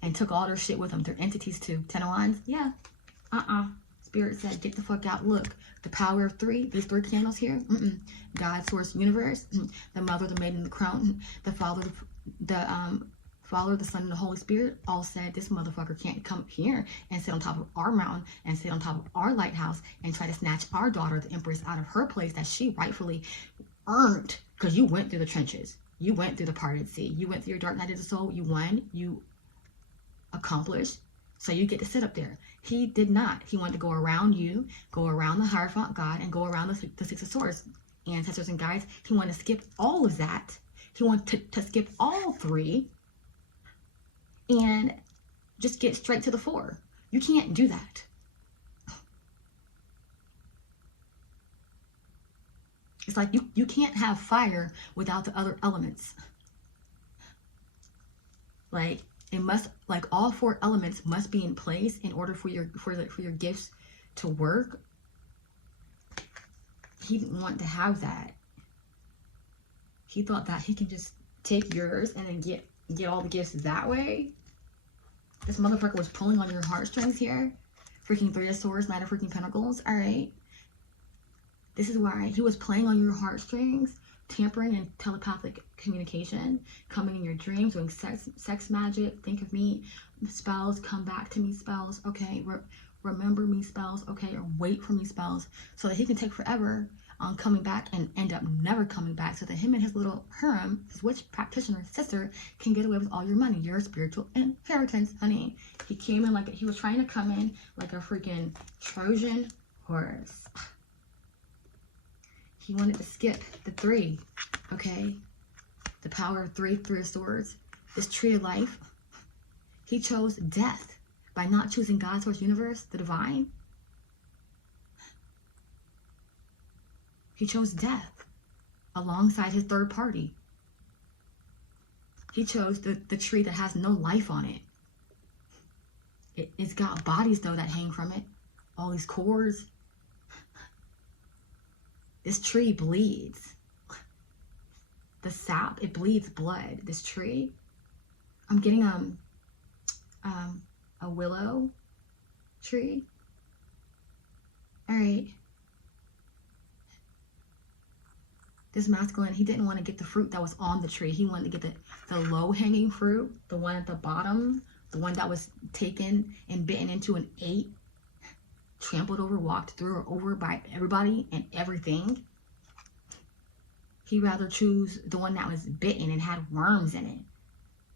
And took all their shit with them. Their entities too. 10 of Wands? Yeah. Spirit said, get the fuck out. Look, the power of three. These three candles here. God, source, universe. The mother, the maiden, the crone. The father, the Son, and the Holy Spirit all said, this motherfucker can't come here and sit on top of our mountain and sit on top of our lighthouse and try to snatch our daughter, the Empress, out of her place that she rightfully earned. Because you went through the trenches. You went through the parted sea. You went through your dark night of the soul. You won. You accomplished. So you get to sit up there. He did not. He wanted to go around you, go around the Hierophant God, and go around the Six of Swords, ancestors and guides. He wanted to skip all of that. He wanted to skip all three and just get straight to the four. You can't do that. It's like you can't have fire without the other elements. Like it must, like all four elements must be in place in order for your gifts to work. He didn't want to have that. He thought that he can just take yours and then get all the gifts that way. This motherfucker was pulling on your heartstrings here. Freaking Three of Swords, Knight of freaking Pentacles. All right. This is why he was playing on your heartstrings, tampering in telepathic communication, coming in your dreams, doing sex magic. Think of me, spells. Come back to me, spells. Okay. Remember me, spells. Okay. Or wait for me, spells. So that he can take forever on coming back and end up never coming back, so that him and his little harem, his witch practitioner sister, can get away with all your money, your spiritual inheritance, honey. He came in like he was trying to come in like a freaking Trojan horse. He wanted to skip the three, okay? The power of three of swords, this tree of life. He chose death by not choosing God, source, universe, the divine. He chose death alongside his third party. He chose the tree that has no life on it. It's got bodies, though, that hang from it. All these cores. This tree bleeds. The sap, it bleeds blood. This tree. I'm getting a willow tree. All right. This masculine, he didn't want to get the fruit that was on the tree. He wanted to get the low-hanging fruit, the one at the bottom, the one that was taken and bitten into and ate, trampled over, walked through, or over by everybody and everything. He'd rather choose the one that was bitten and had worms in it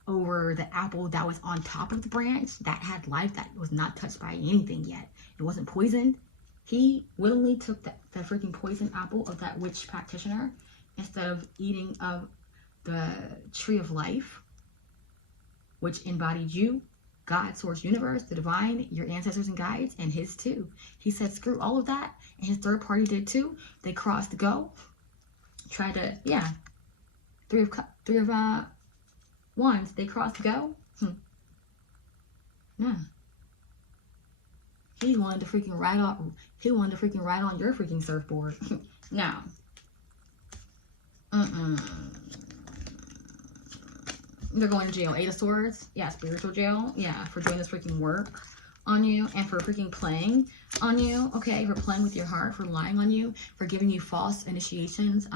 over the apple that was on top of the branch that had life, that was not touched by anything yet. It wasn't poisoned. He willingly took the freaking poison apple of that witch practitioner instead of eating of the tree of life, which embodied you, God, source, universe, the divine, your ancestors and guides, and his too. He said, screw all of that, and his third party did too. They crossed go, tried to, yeah, three of wands. They crossed go. Yeah. He wanted to freaking ride on. He wanted to freaking ride on your freaking surfboard. Now, they're going to jail. 8 of Swords. Yeah, spiritual jail. Yeah, for doing this freaking work. on you, and for freaking playing on you, okay, for playing with your heart, for lying on you, for giving you false initiations,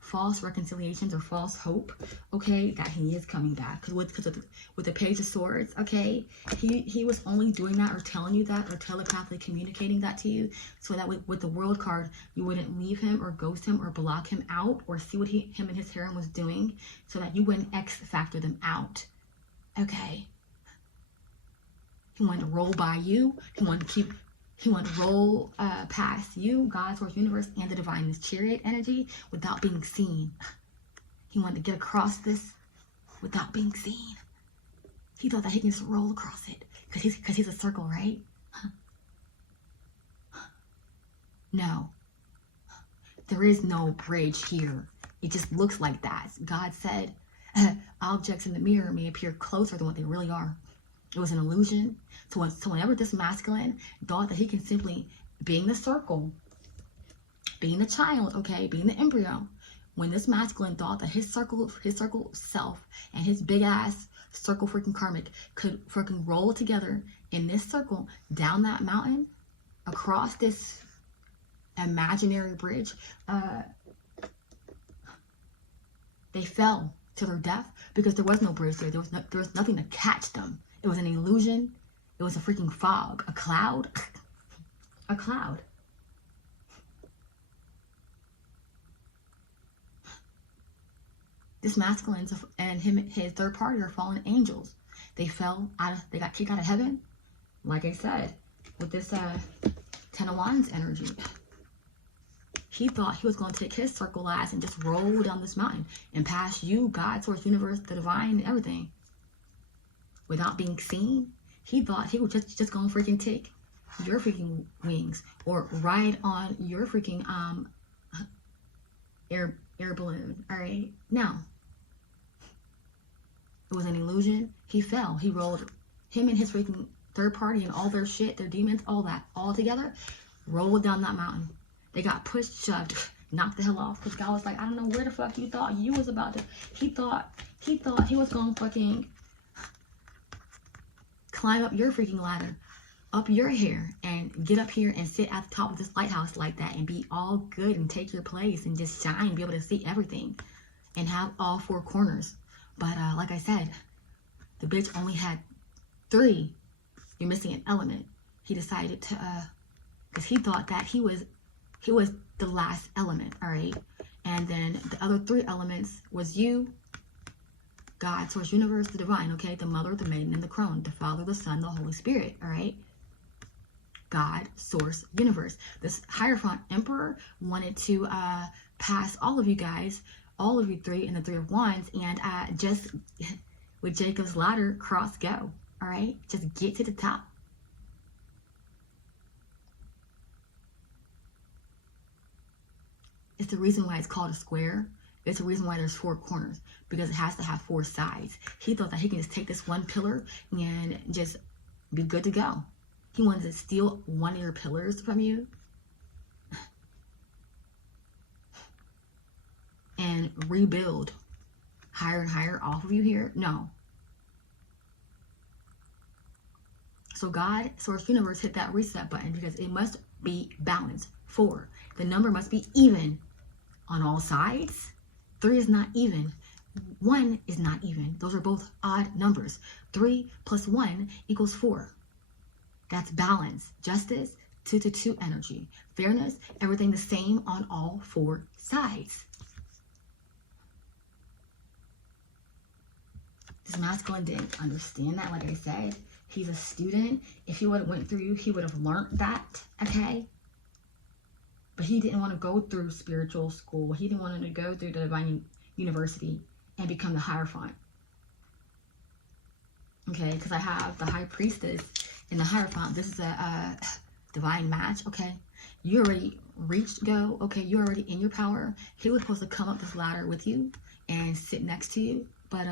false reconciliations, or false hope, okay, that he is coming back. Because with the Page of Swords, okay, he was only doing that or telling you that or telepathically communicating that to you so that with the World card, you wouldn't leave him or ghost him or block him out or see what him and his harem was doing so that you wouldn't X-factor them out, okay? He wanted to roll by you. He wanted to roll past you, God, Source, Universe, and the Divine, this Chariot energy without being seen. He wanted to get across this without being seen. He thought that he can just roll across it because he's a circle, right? No. There is no bridge here. It just looks like that. God said, objects in the mirror may appear closer than what they really are. It was an illusion. So whenever this masculine thought that he can simply, being the circle, being the child, okay, being the embryo, when this masculine thought that his circle self and his big ass circle freaking karmic could freaking roll together in this circle down that mountain across this imaginary bridge, they fell to their death because there was no bridge there. There was nothing to catch them. It was an illusion. It was a freaking fog, a cloud, a cloud. This masculine and his third party are fallen angels. They got kicked out of heaven, like I said, with this Ten of Wands energy. He thought he was going to take his circle ass and just roll down this mountain and pass you, God, Source, Universe, the Divine, and everything without being seen. He thought he was just going to freaking take your freaking wings or ride on your freaking air balloon. All right, no. It was an illusion. He fell. He rolled. Him and his freaking third party and all their shit, their demons, all that, all together, rolled down that mountain. They got pushed, shoved, knocked the hell off. Because God was like, I don't know where the fuck you thought you was about to. He thought he was going to fucking climb up your freaking ladder, up your hair, and get up here and sit at the top of this lighthouse like that and be all good and take your place and just shine, be able to see everything and have all four corners. But like I said, the bitch only had 3. You're missing an element. He decided to, because he thought that he was the last element, all right? And then the other 3 elements was you, God, Source, Universe, the Divine, okay? The Mother, the Maiden, and the Crone. The Father, the Son, the Holy Spirit, all right? God, Source, Universe. This Hierophant Emperor wanted to pass all of you guys, all of you 3 in the 3 of Wands, and just with Jacob's ladder, cross go, all right? Just get to the top. It's the reason why it's called a square. It's the reason why there's 4 corners, because it has to have 4 sides. He thought that he can just take this one pillar and just be good to go. He wanted to steal one of your pillars from you and rebuild higher and higher off of you here. No. So God, Source, Universe hit that reset button because it must be balanced. 4. The number must be even on all sides. 3 is not even. 1 is not even. Those are both odd numbers. 3 plus 1 equals 4. That's balance. Justice, 2 to 2 energy. Fairness, everything the same on all 4 sides. This masculine didn't understand that, like I said. He's a student. If he would have went through you, he would have learned that, okay? But he didn't want to go through spiritual school. He didn't want to go through the Divine University and become the Hierophant. Okay, because I have the High Priestess and the Hierophant. This is a divine match, okay? You already reached go, okay? You're already in your power. He was supposed to come up this ladder with you and sit next to you, but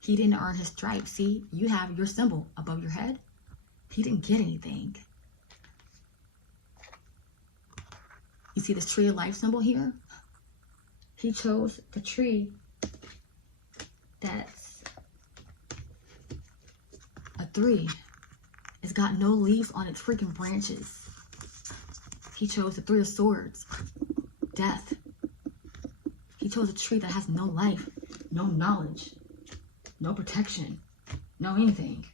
he didn't earn his stripe. See, you have your symbol above your head. He didn't get anything. You see this tree of life symbol here? He chose the tree that's a 3. It's got no leaves on its freaking branches. He chose the Three of Swords. Death. He chose a tree that has no life, no knowledge, no protection, no anything.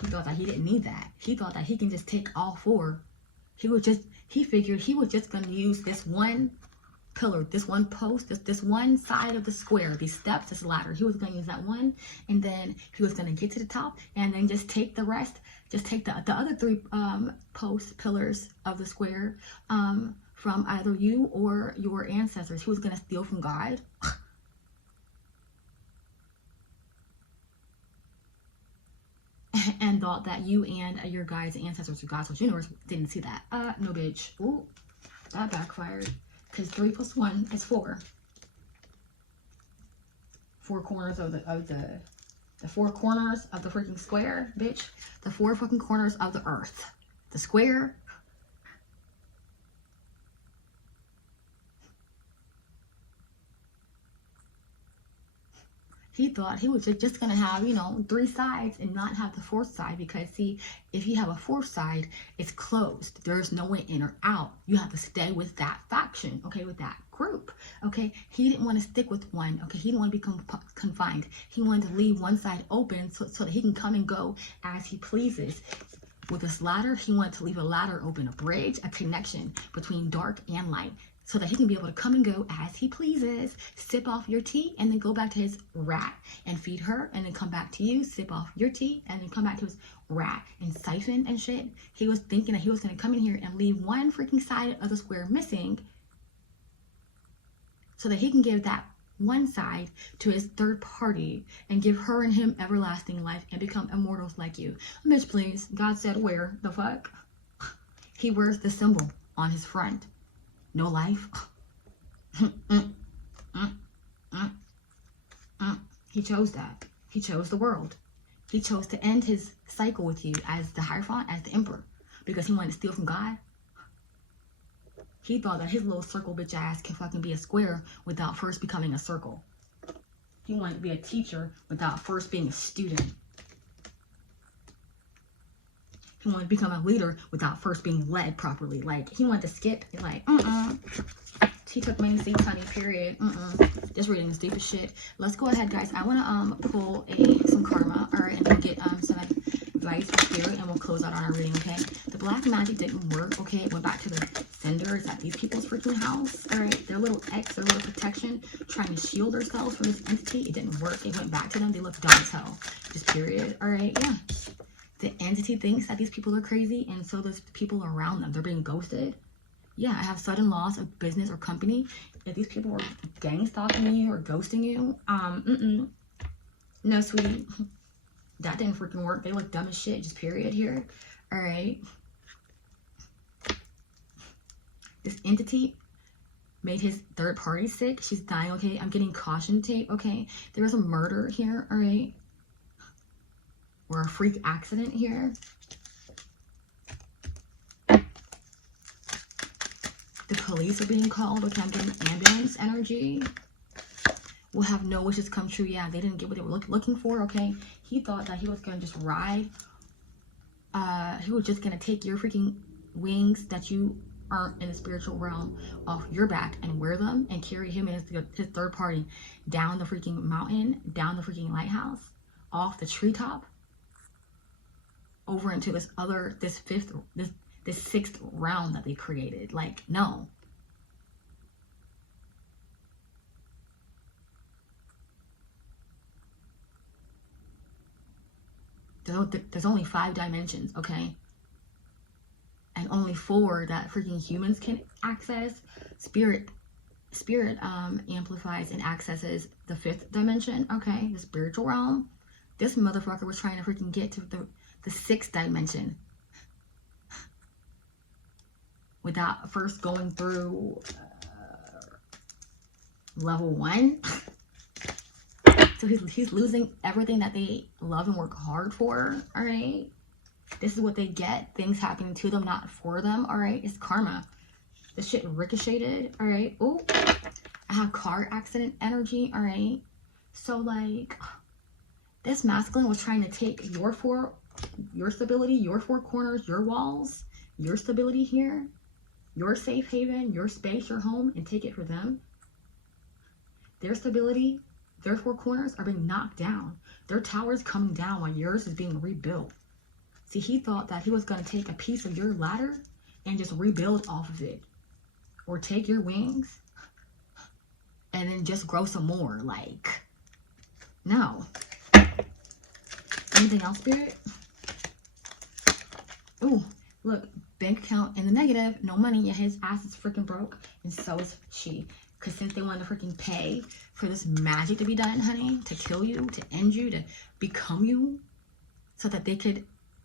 He thought that he didn't need that. He thought that he can just take all four. He figured he was just going to use this one pillar, this one post, this one side of the square, these steps, this ladder. He was going to use that one, and then he was going to get to the top, and then just take the rest, just take the other three posts, pillars of the square from either you or your ancestors. He was going to steal from God. And thought that you and your guys' ancestors, your God's universe, didn't see that. No, bitch. Ooh, that backfired. Because 3 + 1 is 4. 4 corners of the 4 corners of the freaking square, bitch. The 4 fucking corners of the earth. The square. He thought he was just going to have, you know, 3 sides and not have the 4th side, because, see, if you have a 4th side, it's closed. There's no way in or out. You have to stay with that faction, okay, with that group, okay? He didn't want to stick with one, okay? He didn't want to be confined. He wanted to leave one side open so that he can come and go as he pleases. With this ladder, he wanted to leave a ladder open, a bridge, a connection between dark and light, so that he can be able to come and go as he pleases, sip off your tea, and then go back to his rat and feed her, and then come back to you, sip off your tea, and then come back to his rat and siphon and shit. He was thinking that he was going to come in here and leave one freaking side of the square missing, so that he can give that one side to his third party and give her and him everlasting life and become immortals like you. Bitch, please. God said where? The fuck? He wears the symbol on his front. No life. He chose that. He chose the world. He chose to end his cycle with you as the Hierophant, as the Emperor, because he wanted to steal from God. He thought that his little circle bitch ass can fucking be a square without first becoming a circle. He wanted to be a teacher without first being a student. He wanted to become a leader without first being led properly. Like, he wanted to skip, like, He took many seats, honey, period. Just reading this deepest shit. Let's go ahead, guys. I want to pull some karma, all right, and then get some advice from spirit, and we'll close out on our reading, okay? The black magic didn't work, okay? It went back to the sender. It's at these people's freaking house, all right? Their little ex, their little protection, trying to shield themselves from this entity. It didn't work. It went back to them. They look dumb as hell. Just period, all right? Yeah. The entity thinks that these people are crazy, and so does the people around them. They're being ghosted. Yeah, I have sudden loss of business or company. If these people are gang stalking you or ghosting you, no, sweetie. That didn't freaking work. They look dumb as shit. Just period here. All right. This entity made his third party sick. She's dying, okay? I'm getting caution tape, okay? There was a murder here, all right? Or a freak accident here. The police are being called, okay? I'm getting ambulance energy. Will have no wishes come true. Yeah, they didn't get what they were looking for, okay? He thought that he was going to just ride. He was just going to take your freaking wings that you earned in the spiritual realm off your back and wear them and carry him and his third party down the freaking mountain, down the freaking lighthouse, off the treetop, over into this sixth round that they created. Like, no. There's only 5 dimensions, okay? And only 4 that freaking humans can access. Spirit amplifies and accesses the 5th dimension, okay? The spiritual realm. This motherfucker was trying to freaking get to the 6th dimension without first going through level 1. So he's losing everything that they love and work hard for, all right? This is what they get. Things happening to them, not for them, all right? It's karma. This shit ricocheted, all right? Oh, I have car accident energy, all right? So, like, This masculine was trying to take your stability, your four corners, your walls, your stability here, your safe haven, your space, your home, and take it for them. Their stability, their four corners are being knocked down. Their tower's coming down while yours is being rebuilt. See, he thought that he was going to take a piece of your ladder and just rebuild off of it. Or take your wings and then just grow some more. Like, no. Anything else, Spirit? Ooh, look, bank account in the negative, no money, yet his ass is freaking broke, and so is she. Because since they wanted to freaking pay for this magic to be done, honey, to kill you, to end you, to become you, so that they could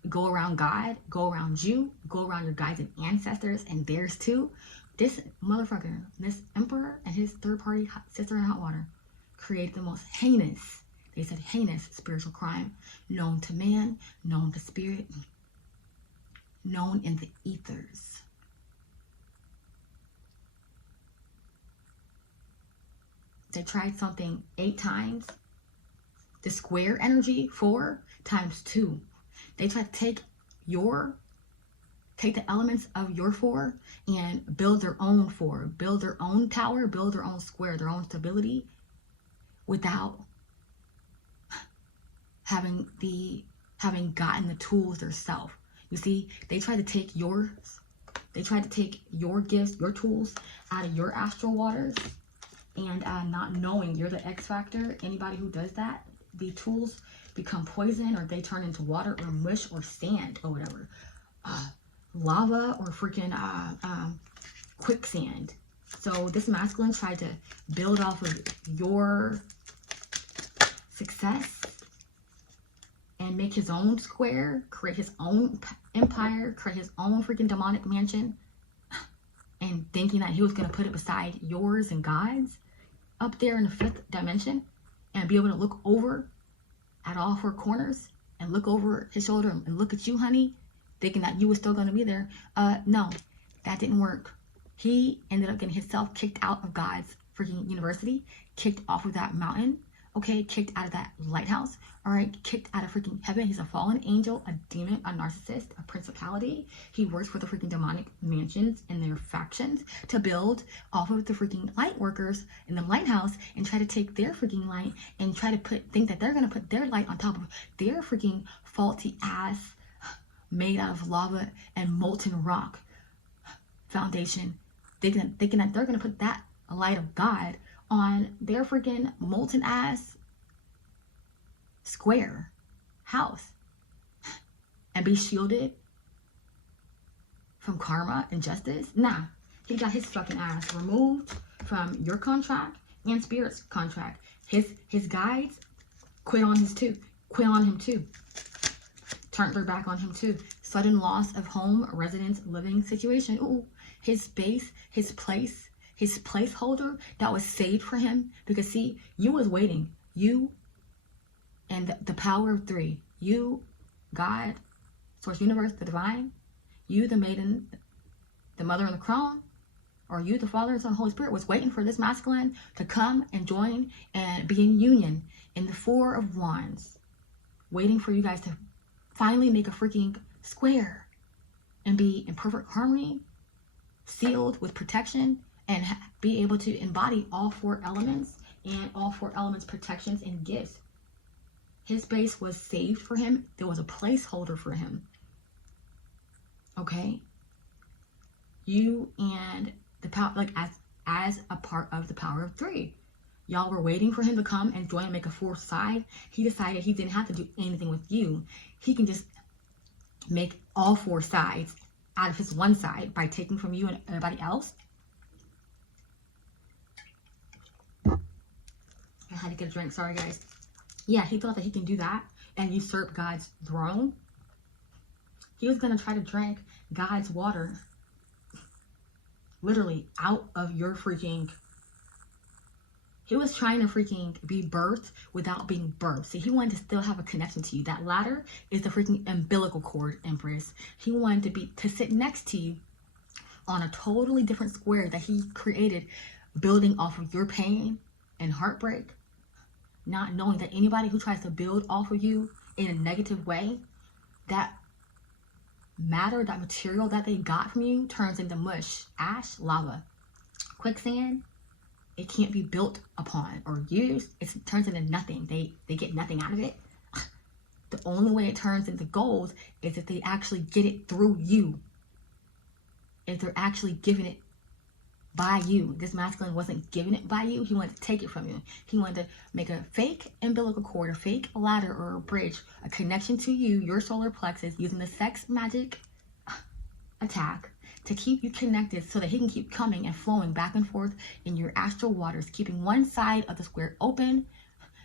go around God, go around you, go around your guides and ancestors and theirs too. This motherfucker, this emperor and his third party sister in hot water created the most heinous, they said heinous spiritual crime known to man, known to spirit, known in the ethers. They tried something 8 times. The square energy, 4 times 2. They tried to take the elements of your 4 and build their own 4, build their own tower, build their own square, their own stability, without having gotten the tools themselves. You see, they tried to take yours. They tried to take your gifts, your tools out of your astral waters, and not knowing you're the X factor. Anybody who does that, the tools become poison, or they turn into water or mush or sand or whatever, lava or freaking quicksand. So this masculine tried to build off of your success and make his own square, create his own empire, create his own freaking demonic mansion, and thinking that he was going to put it beside yours and God's up there in the 5th dimension, and be able to look over at all 4 corners and look over his shoulder and look at you, honey, thinking that you were still going to be there. No, that didn't work. He ended up getting himself kicked out of God's freaking university, kicked off of that mountain, okay, kicked out of that lighthouse, all right, kicked out of freaking heaven. He's a fallen angel, a demon, a narcissist, a principality. He works for the freaking demonic mansions and their factions to build off of the freaking light workers in the lighthouse and try to take their freaking light and try to think that they're going to put their light on top of their freaking faulty ass made out of lava and molten rock foundation, thinking that they're going to put that light of God on their freaking molten ass square house and be shielded from karma and justice. Nah, he got his fucking ass removed from your contract and spirit's contract. His guides quit on him too. Turned their back on him too. Sudden loss of home, residence, living situation. Ooh, his space, his place, his placeholder that was saved for him. Because see, you was waiting. You and the power of 3. You, God, source universe, the divine. You, the maiden, the mother and the crown. Or you, the Father, Son, Holy Spirit, was waiting for this masculine to come and join and be in union in the 4 of Wands. Waiting for you guys to finally make a freaking square and be in perfect harmony, sealed with protection, and be able to embody all 4 elements and all 4 elements protections and gifts. His base was saved for him. There was a placeholder for him. Okay? You and the power, like as a part of the power of 3. Y'all were waiting for him to come and join and make a 4th side. He decided he didn't have to do anything with you. He can just make all 4 sides out of his one side by taking from you and everybody else. I had to get a drink. Sorry, guys. Yeah, he thought that he can do that and usurp God's throne. He was going to try to drink God's water literally out of your freaking... He was trying to freaking be birthed without being birthed. See, he wanted to still have a connection to you. That ladder is the freaking umbilical cord, Empress. He wanted to sit next to you on a totally different square that he created, building off of your pain and heartbreak, not knowing that anybody who tries to build off of you in a negative way, that matter, that material that they got from you turns into mush, ash, lava, quicksand. It can't be built upon or used. It turns into nothing. They get nothing out of it. The only way it turns into gold is if they actually get it through you. If they're actually giving it by you. This masculine wasn't giving it by you. He wanted to take it from you. He wanted to make a fake umbilical cord, a fake ladder or a bridge, a connection to you, your solar plexus, using the sex magic attack to keep you connected so that he can keep coming and flowing back and forth in your astral waters, keeping one side of the square open.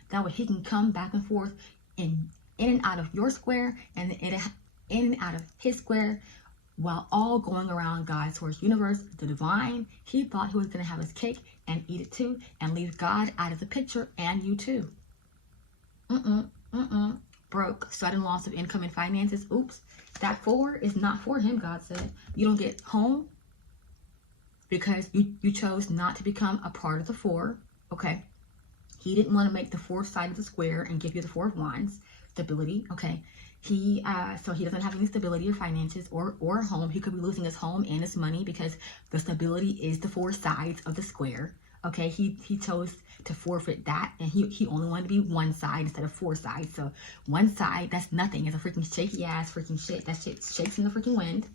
That way he can come back and forth in and out of your square and in and out of his square, while all going around God's source universe, the divine. He thought he was going to have his cake and eat it too and leave God out of the picture and you too. Broke, sudden loss of income and finances. Oops. That 4 is not for him, God said. You don't get home because you chose not to become a part of the 4. Okay. He didn't want to make the 4th side of the square and give you the 4 of Wands. Stability. Okay. So he doesn't have any stability or finances or a home. He could be losing his home and his money because the stability is the 4 sides of the square. Okay, he chose to forfeit that, and he only wanted to be one side instead of 4 sides. So one side, that's nothing. It's a freaking shaky ass freaking shit. That shit shakes in the freaking wind.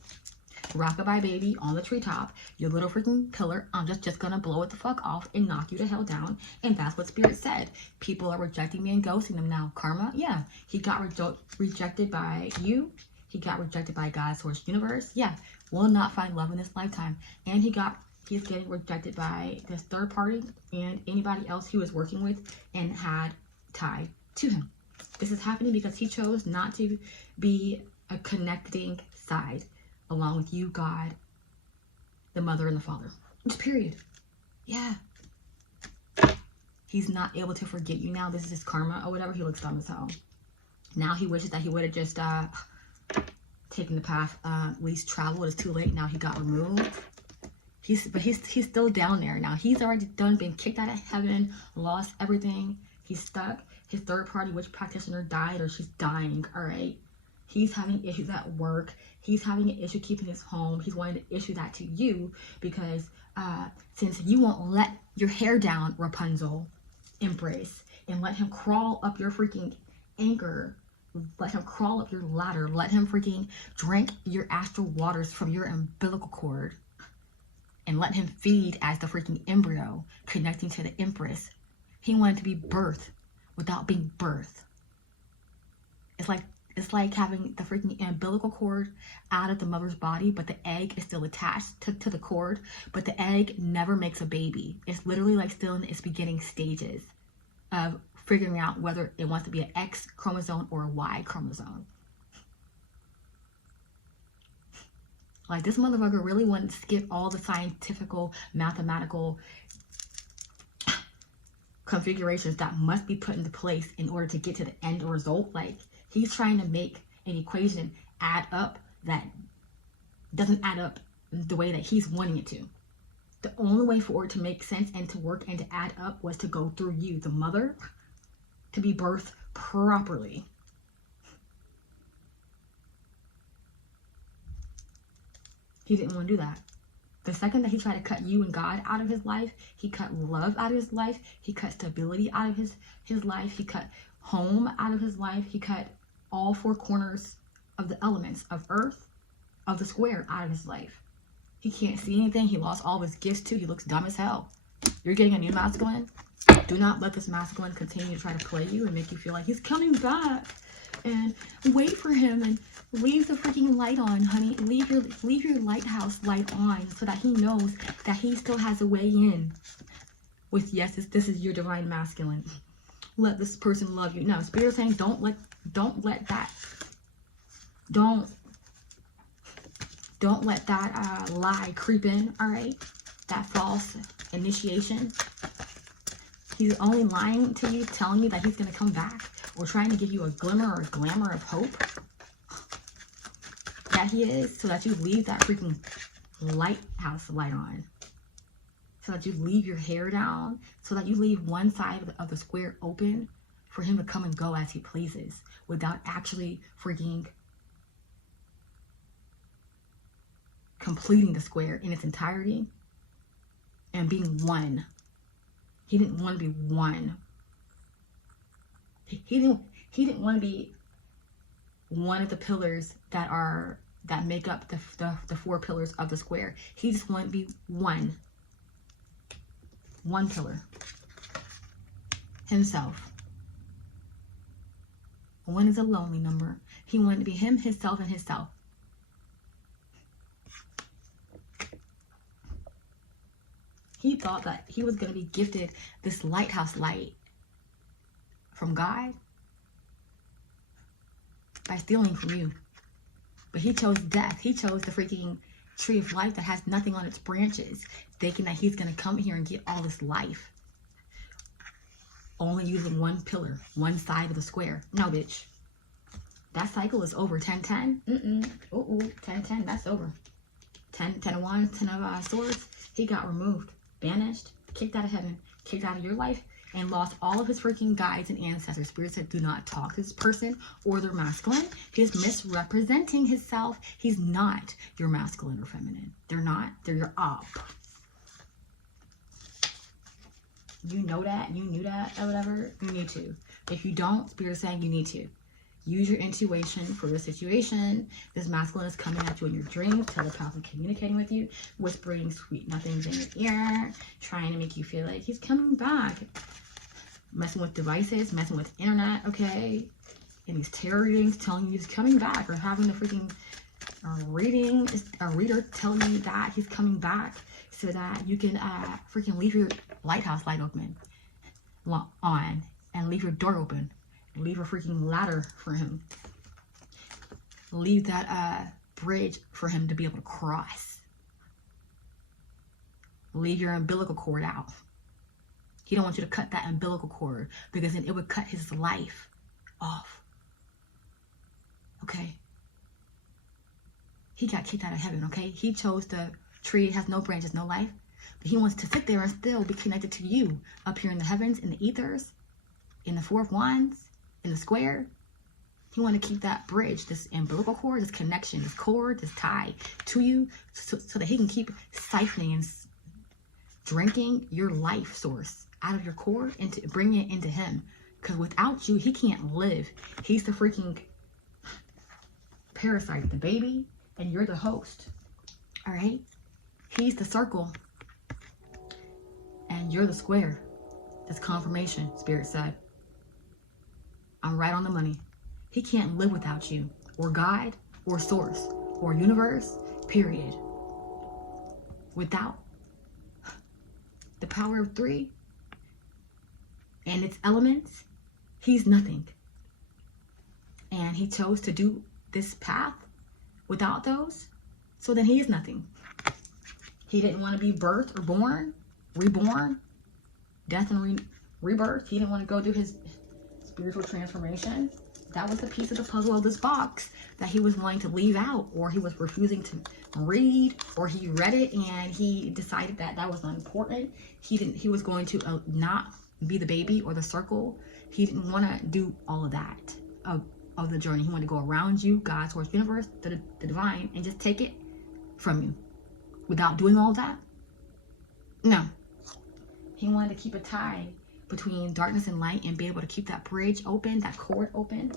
Rockabye baby on the treetop. Your little freaking pillar. I'm just gonna blow it the fuck off and knock you the hell down. And that's what Spirit said. People are rejecting me and ghosting them now. Karma, yeah. He got rejected by you. He got rejected by God's source universe. Yeah, will not find love in this lifetime. And he's getting rejected by this third party and anybody else he was working with and had tied to him. This is happening because he chose not to be a connecting side along with you, God, the mother and the father. Just period. Yeah. He's not able to forget you now. This is his karma or whatever. He looks dumb as hell. Now he wishes that he would have just taken the path, least travel. It's too late. Now he got removed. He's still down there. Now he's already done being kicked out of heaven, lost everything. He's stuck. His third party witch practitioner died or she's dying. All right. He's having issues at work. He's having an issue keeping his home. He's wanting to issue that to you because since you won't let your hair down, Rapunzel, embrace, and let him crawl up your freaking anchor, let him crawl up your ladder, let him freaking drink your astral waters from your umbilical cord, and let him feed as the freaking embryo connecting to the empress. He wanted to be birthed without being birthed. It's like having the freaking umbilical cord out of the mother's body, but the egg is still attached to the cord, but the egg never makes a baby. It's literally like still in its beginning stages of figuring out whether it wants to be an X chromosome or a Y chromosome. Like, this motherfucker really wanted to skip all the scientifical, mathematical configurations that must be put into place in order to get to the end result. Like, he's trying to make an equation add up that doesn't add up the way that he's wanting it to. The only way for it to make sense and to work and to add up was to go through you, the mother, to be birthed properly. He didn't want to do that. The second that he tried to cut you and God out of his life, he cut love out of his life, he cut stability out of his life, he cut home out of his life, he cut all 4 corners of the elements of earth, of the square, out of his life. He can't see anything. He lost all of his gifts too. He looks dumb as hell. You're getting a new masculine. Do not let this masculine continue to try to play you and make you feel like he's coming back. And wait for him and leave the freaking light on, honey. Leave your lighthouse light on so that he knows that he still has a way in. With yes, this is your divine masculine. Let this person love you. No, Spirit is saying don't let that lie creep in. All right, that false initiation. He's only lying to you, telling you that he's going to come back, or trying to give you a glimmer or a glamour of hope that he is, so that you leave that freaking lighthouse light on, so that you leave your hair down, so that you leave one side of the square open, for him to come and go as he pleases without actually freaking completing the square in its entirety and being one. He didn't want to be one. He didn't want to be one of the pillars that make up the 4 pillars of the square. He just wanted to be one pillar, himself. 1 is a lonely number. He wanted to be him, himself, and himself. He thought that he was going to be gifted this lighthouse light from God by stealing from you. But he chose death. He chose the freaking tree of life that has nothing on its branches, thinking that he's going to come here and get all this life. Only using 1 pillar, 1 side of the square. No, bitch. That cycle is over. 10-10. 10-10. That's over. 10 of wands, 10 of swords. He got removed, banished, kicked out of heaven, kicked out of your life, and lost all of his freaking guides and ancestors. Spirits that do not talk to this person or their masculine. He's misrepresenting himself. He's not your masculine or feminine. They're not. They're your op. You know that. You knew that or whatever. You need to. If you don't, Spirit is saying you need to. Use your intuition for the situation. This masculine is coming at you in your dreams, telepathically communicating with you, whispering sweet nothings in your ear, trying to make you feel like he's coming back. Messing with devices, messing with internet, okay? And these tarot readings telling you he's coming back, or having the freaking reader tell you that he's coming back so that you can freaking leave your lighthouse light open on and leave your door open. Leave a freaking ladder for him. Leave that bridge for him to be able to cross. Leave your umbilical cord out. He don't want you to cut that umbilical cord, because then it would cut his life off. Okay? He got kicked out of heaven, okay? He chose the tree, has no branches, no life. But he wants to sit there and still be connected to you up here in the heavens, in the ethers, in the 4 of wands, in the square. He want to keep that bridge, this umbilical cord, this connection, this cord, this tie to you, so that he can keep siphoning and drinking your life source out of your core and to bring it into him. Because without you, he can't live. He's the freaking parasite, the baby, and you're the host. All right? He's the circle, and you're the square. That's confirmation, Spirit said. I'm right on the money. He can't live without you, or God, or source, or universe, period. Without the power of 3 and its elements, he's nothing. And he chose to do this path without those, so then he is nothing. He didn't want to be birthed or born, reborn, death and rebirth. He didn't want to go do his spiritual transformation. That was the piece of the puzzle of this box that he was wanting to leave out, or he was refusing to read, or he read it and he decided that that was not important. He was going to not be the baby or the circle. He didn't want to do all of that of the journey. He wanted to go around you, God, source, universe, the divine, and just take it from you without doing all that. No. He wanted to keep a tie between darkness and light and be able to keep that bridge open, that cord open.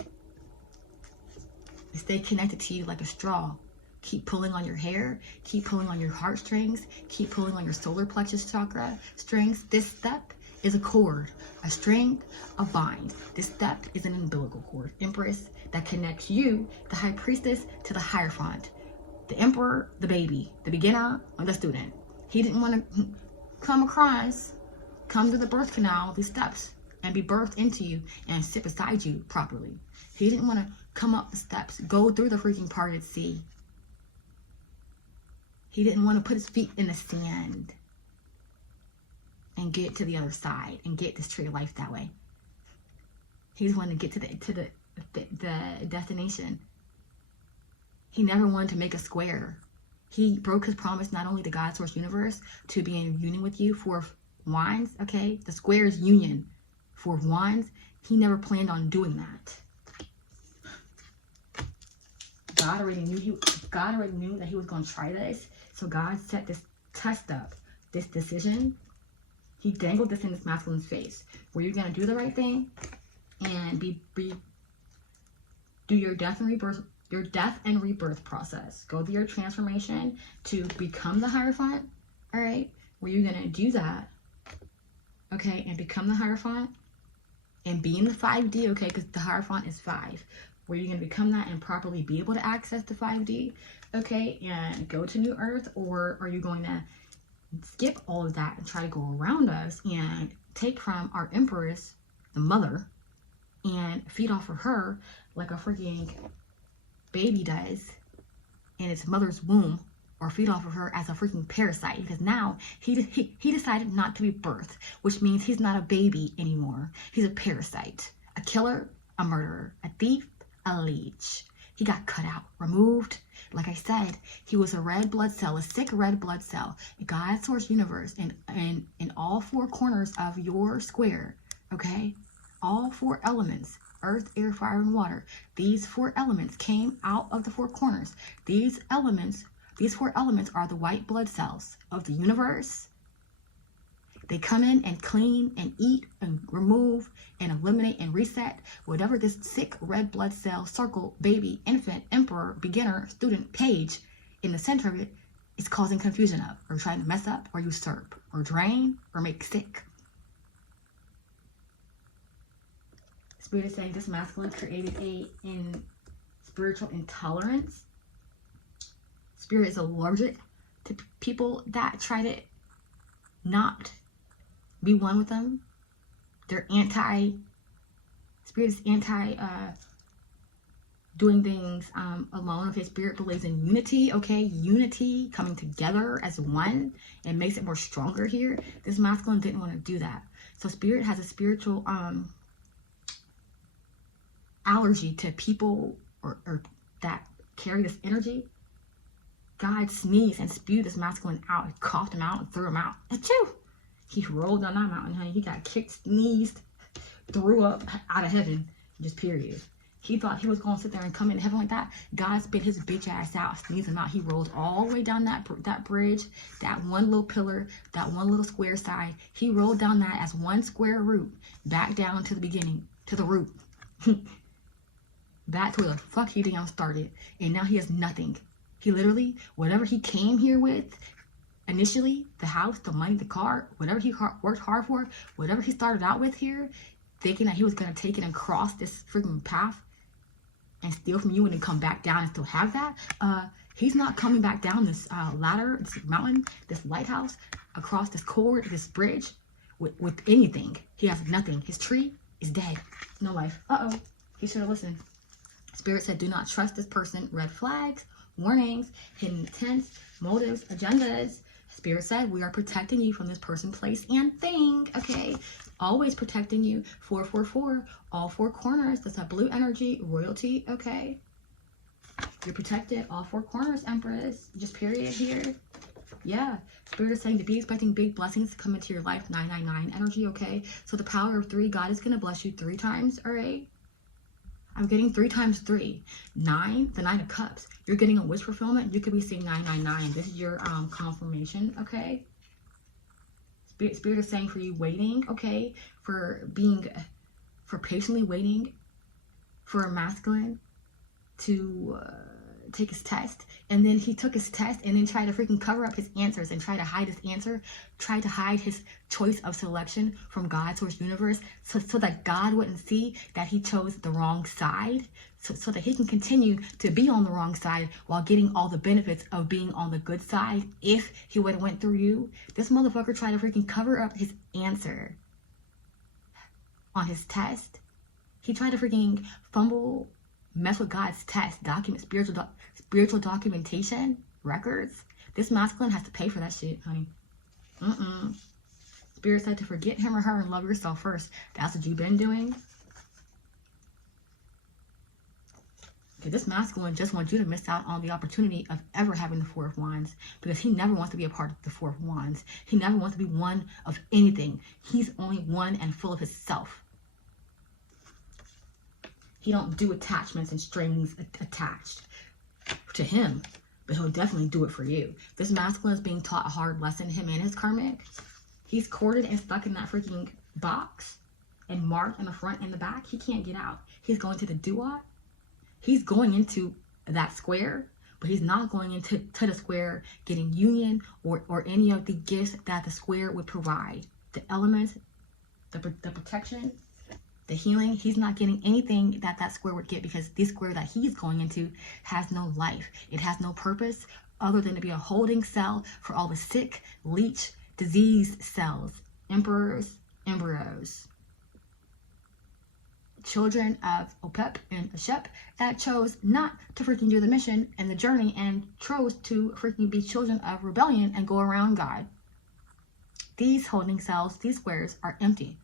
Stay connected to you like a straw. Keep pulling on your hair. Keep pulling on your heartstrings. Keep pulling on your solar plexus chakra strings. This step is a cord, a string, a bind. This step is an umbilical cord, Empress, that connects you, the High Priestess, to the Hierophant. The Emperor, the baby, the beginner, or the student. He didn't want to come across, come to the birth canal, these steps, and be birthed into you and sit beside you properly. He didn't want to come up the steps, go through the freaking parted sea. He didn't want to put his feet in the sand and get to the other side and get this tree of life that way. He just wanted to get to the destination. He never wanted to make a square. He broke his promise not only to God, source, universe, to be in union with you, 4 of wands, okay? The square is union. 4 of wands. he never planned on doing that. God already knew that he was going to try this. So God set this test up, this decision. He dangled this in this masculine's face. Where you're going to do the right thing and do your death and rebirth process. Go through your transformation to become the Hierophant. All right, where you're going to do that. Okay, and become the Hierophant and be in the 5D. Okay, because the Hierophant is 5. Where you're going to become that and properly be able to access the 5D. Okay, and go to New Earth, or are you going to skip all of that and try to go around us and take from our Empress, the mother, and feed off of her like a freaking baby does in its mother's womb, or feed off of her as a freaking parasite? Because now he decided not to be birthed, which means he's not a baby anymore. He's a parasite, a killer, a murderer, a thief, a leech. He got cut out, removed. Like I said, he was a red blood cell, a sick red blood cell, a God source universe, and in all 4 corners of your square, okay? All 4 elements, earth, air, fire, and water. These 4 elements came out of the 4 corners. These 4 elements are the white blood cells of the universe. They come in and clean and eat and remove and eliminate and reset whatever this sick red blood cell circle, baby, infant, emperor, beginner, student, page in the center of it is causing confusion of, or trying to mess up, or usurp, or drain, or make sick. Spirit is saying this masculine created a spiritual intolerance. Spirit is allergic to people that try to not be one with them. They're Spirit is anti doing things alone. Okay, Spirit believes in unity. Okay, unity, coming together as one, and makes it more stronger here. This masculine didn't want to do that. So Spirit has a spiritual allergy to people or that carry this energy. God sneezed and spewed this masculine out, and coughed him out and threw him out. Achoo! He rolled down that mountain, honey. He got kicked, sneezed, threw up out of heaven. Just period. He thought he was going to sit there and come into heaven like that. God spit his bitch ass out, sneezed him out. He rolled all the way down that bridge, that one little pillar, that one little square side. He rolled down that as one square root, back down to the beginning, to the root. Back to where the fuck he damn started. And now he has nothing. He literally, whatever he came here with, initially, the house, the money, the car, whatever he worked hard for, whatever he started out with here, thinking that he was going to take it and cross this freaking path and steal from you and then come back down and still have that, he's not coming back down this ladder, this mountain, this lighthouse, across this cord, this bridge, with anything. He has nothing. His tree is dead. No life. Uh-oh. He should have listened. Spirit said, do not trust this person. Red flags, warnings, hidden intents, motives, agendas. Spirit said, we are protecting you from this person, place, and thing. Okay. Always protecting you. 444. All 4 corners. That's a blue energy. Royalty. Okay. You're protected. All 4 corners, Empress. Just period here. Yeah. Spirit is saying to be expecting big blessings to come into your life. 999 energy. Okay. So the power of 3. God is going to bless you 3 times. All right. I'm getting 3 times 3. 9, the 9 of Cups. You're getting a wish fulfillment. You could be seeing 999. This is your confirmation, okay? Spirit is saying for you waiting, okay? For patiently waiting for a masculine to take his test. And then he took his test and then tried to freaking cover up his answers and try to hide his answer. Try to hide his choice of selection from God's source universe so that God wouldn't see that he chose the wrong side. So that he can continue to be on the wrong side while getting all the benefits of being on the good side if he would have went through you. This motherfucker tried to freaking cover up his answer on his test. He tried to freaking mess with God's test, spiritual documentation, records. This masculine has to pay for that shit, honey. Spirit said to forget him or her and love yourself first. That's what you've been doing. Okay, this masculine just wants you to miss out on the opportunity of ever having the 4 of Wands, because he never wants to be a part of the 4 of Wands. He never wants to be one of anything. He's only one and full of himself. He don't do attachments and strings attached to him, but he'll definitely do it for you. This masculine is being taught a hard lesson, him and his karmic. He's corded and stuck in that freaking box and marked in the front and the back. He can't get out. He's going to the duat. He's going into that square, but he's not going into the square getting union or any of the gifts that the square would provide. The elements, the protection, the healing. He's not getting anything that square would get, because this square that he's going into has no life. It has no purpose other than to be a holding cell for all the sick, leech, diseased cells, emperors, embryos, children of Opep and Ashep that chose not to freaking do the mission and the journey and chose to freaking be children of rebellion and go around God. These holding cells, these squares, are empty.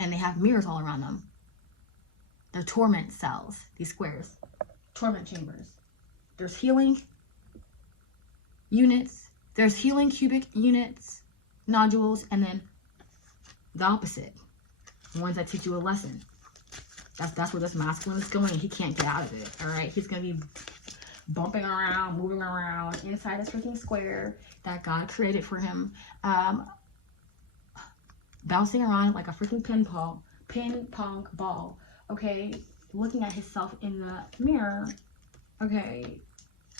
And they have mirrors all around them. They're torment cells, these squares. Torment chambers. There's healing units. There's healing cubic units, nodules, and then the opposite. Ones that teach you a lesson. That's where this masculine is going. He can't get out of it, all right? He's going to be bumping around, moving around inside this freaking square that God created for him. Bouncing around like a freaking ping pong ball, okay? Looking at himself in the mirror, okay?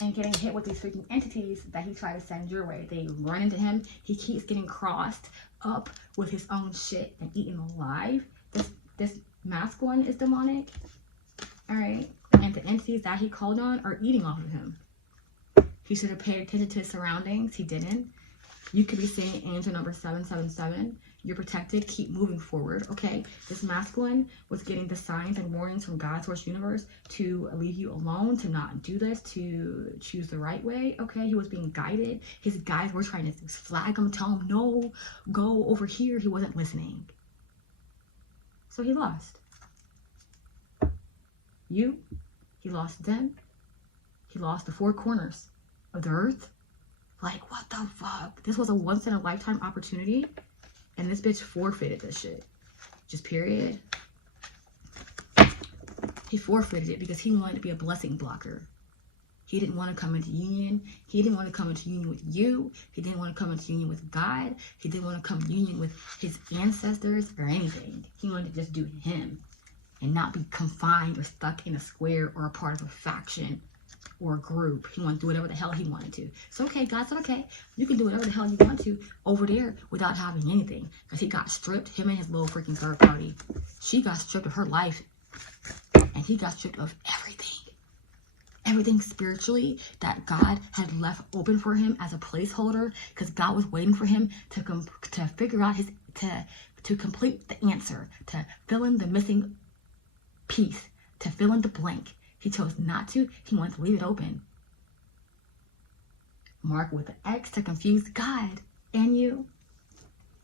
And getting hit with these freaking entities that he tried to send your way. They run into him. He keeps getting crossed up with his own shit and eaten alive. This masculine is demonic, all right? And the entities that he called on are eating off of him. He should have paid attention to his surroundings. He didn't. You could be saying angel number 777. You're protected. Keep moving forward, okay? This masculine was getting the signs and warnings from God's source universe to leave you alone, to not do this, to choose the right way, okay? He was being guided. His guides were trying to flag him, tell him, no, go over here. He wasn't listening. So he lost. He lost them. He lost the four corners of the earth. Like, what the fuck? This was a once-in-a-lifetime opportunity, and this bitch forfeited this shit. Just period. He forfeited it because he wanted to be a blessing blocker. He didn't want to come into union. He didn't want to come into union with you. He didn't want to come into union with God. He didn't want to come into union with his ancestors or anything. He wanted to just do him and not be confined or stuck in a square or a part of a faction or a group. He wanted to do whatever the hell he wanted to. So, okay, God said, okay, you can do whatever the hell you want to over there without having anything. Because he got stripped, him and his little freaking third party. She got stripped of her life. And he got stripped of everything. Everything spiritually that God had left open for him as a placeholder. Because God was waiting for him to figure out to complete the answer. To fill in the missing piece. To fill in the blank. He chose not to. He wanted to leave it open. Mark with the X to confuse God and you.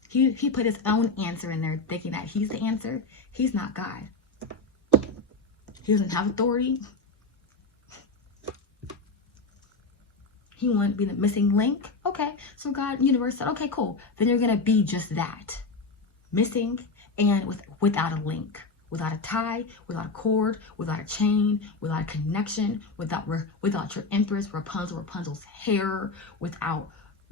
He put his own answer in there thinking that he's the answer. He's not God. He doesn't have authority. He wanted to be the missing link. Okay, so God, universe said, okay, cool. Then you're going to be just that. Missing and without a link. Without a tie, without a cord, without a chain, without a connection, without your Empress, Rapunzel's hair, without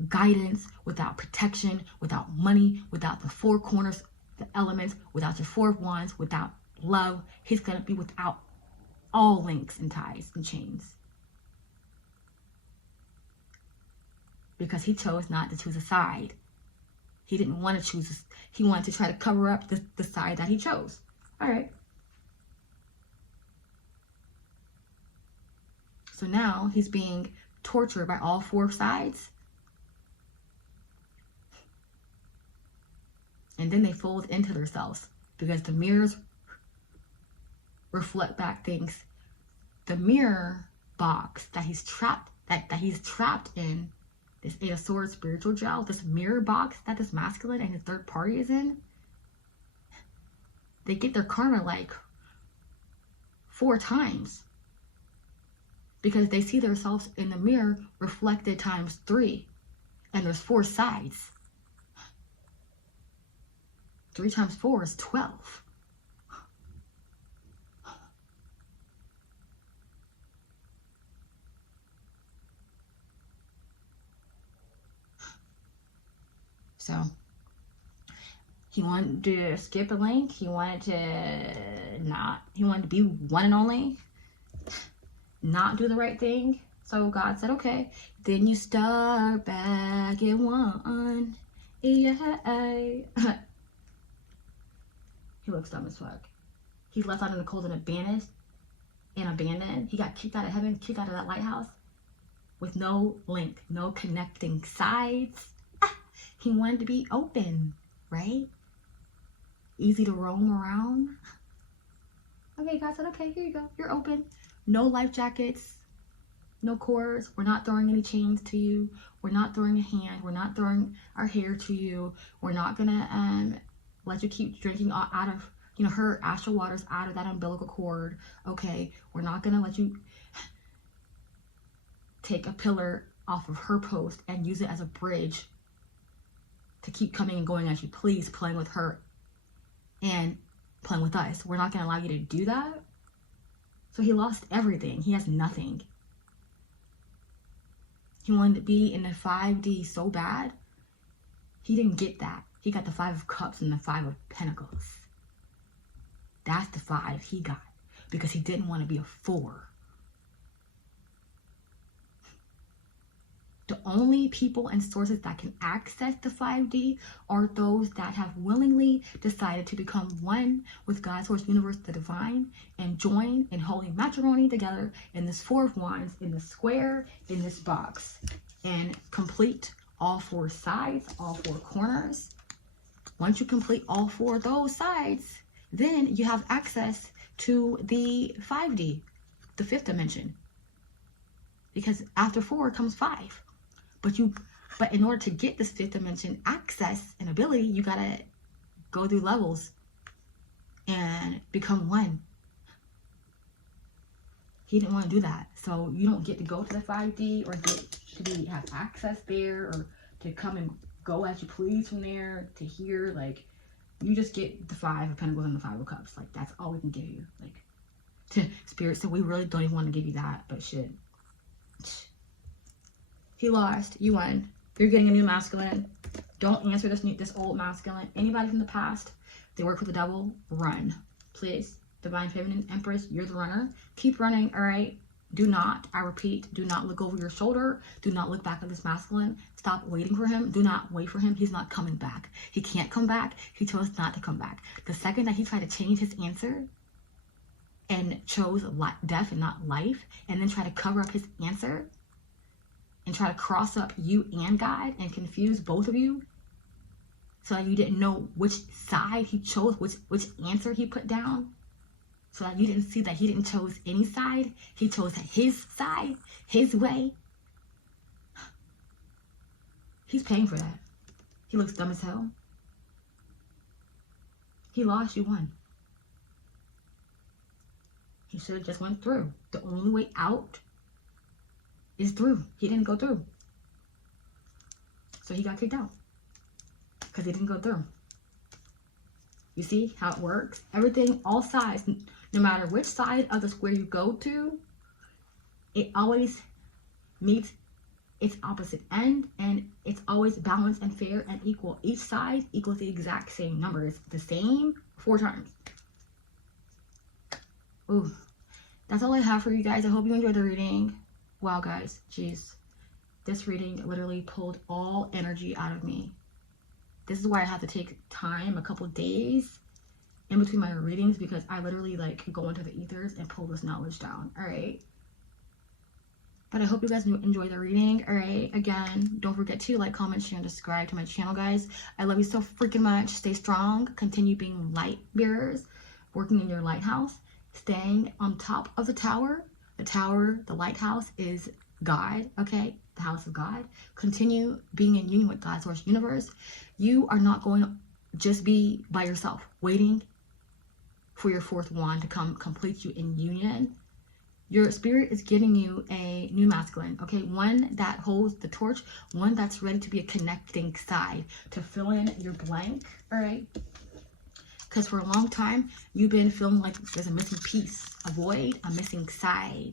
guidance, without protection, without money, without the four corners, the elements, without your four wands, without love. He's going to be without all links and ties and chains. Because he chose not to choose a side. He didn't want to choose, he wanted to try to cover up the side that he chose. All right. So now he's being tortured by all four sides. And then they fold into themselves because the mirrors reflect back things. The mirror box that he's trapped in, this Eight of Swords spiritual gel, this mirror box that this masculine and his third party is in, they get their karma like 4 times because they see themselves in the mirror reflected times 3, and there's 4 sides. 3 times 4 is 12. So he wanted to skip a link. He wanted to be one and only, not do the right thing. So God said, okay, then you start back at one. Yeah. He looks dumb as fuck. He's left out in the cold and abandoned. He got kicked out of heaven, kicked out of that lighthouse with no link, no connecting sides. He wanted to be open, right? Easy to roam around. Okay, God said, okay, here you go. You're open. No life jackets, no cords. We're not throwing any chains to you. We're not throwing a hand. We're not throwing our hair to you. We're not gonna let you keep drinking out of, her astral waters out of that umbilical cord. Okay, we're not gonna let you take a pillar off of her post and use it as a bridge to keep coming and going as you please, playing with her and playing with us. We're not gonna allow you to do that. So he lost everything. He has nothing. He wanted to be in the 5D so bad. He didn't get that. He got the 5 of Cups and the 5 of Pentacles. That's the 5 he got because he didn't want to be a 4. The only people and sources that can access the 5D are those that have willingly decided to become one with God's source universe, the divine, and join in holy matrimony together in this 4 of Wands, in the square, in this box, and complete all 4 sides, all 4 corners. Once you complete all 4 of those sides, then you have access to the 5D, the 5th dimension. Because after 4 comes 5. But in order to get this 5th dimension access and ability, you gotta go through levels and become one. He didn't want to do that. So you don't get to go to the 5D or get to have access there or to come and go as you please from there to here. Like, you just get the 5 of Pentacles and the 5 of Cups. Like, that's all we can give you. Like, to Spirit, so we really don't even want to give you that, but shit. He lost. You won. You're getting a new masculine. Don't answer this old masculine. Anybody from the past, they work for the devil, run. Please. Divine Feminine Empress, you're the runner. Keep running, all right? Do not, I repeat, do not look over your shoulder. Do not look back at this masculine. Stop waiting for him. Do not wait for him. He's not coming back. He can't come back. He chose not to come back. The second that he tried to change his answer and chose death and not life, and then try to cover up his answer, and try to cross up you and God and confuse both of you so that you didn't know which side he chose, which answer he put down, so that you didn't see that he didn't chose any side. He chose his side, his way. He's paying for that. He looks dumb as hell. He lost, you won. He should have just went through. The only way out is through. He didn't go through. So he got kicked out. Because he didn't go through. You see how it works? Everything, all sides, no matter which side of the square you go to, it always meets its opposite end, and it's always balanced and fair and equal. Each side equals the exact same numbers. The same 4 times. Ooh. That's all I have for you guys. I hope you enjoyed the reading. Wow, guys, jeez. This reading literally pulled all energy out of me. This is why I have to take time, a couple days in between my readings, because I literally go into the ethers and pull this knowledge down. All right. But I hope you guys enjoy the reading. All right. Again, don't forget to like, comment, share, and subscribe to my channel, guys. I love you so freaking much. Stay strong. Continue being light bearers, working in your lighthouse, staying on top of the tower. The tower, the lighthouse is God, okay? The house of God. Continue being in union with God's source universe. You are not going to just be by yourself, waiting for your 4th wand to come complete you in union. Your spirit is giving you a new masculine, okay? One that holds the torch, one that's ready to be a connecting side to fill in your blank, all right? Because for a long time, you've been feeling like there's a missing piece, a void, a missing side.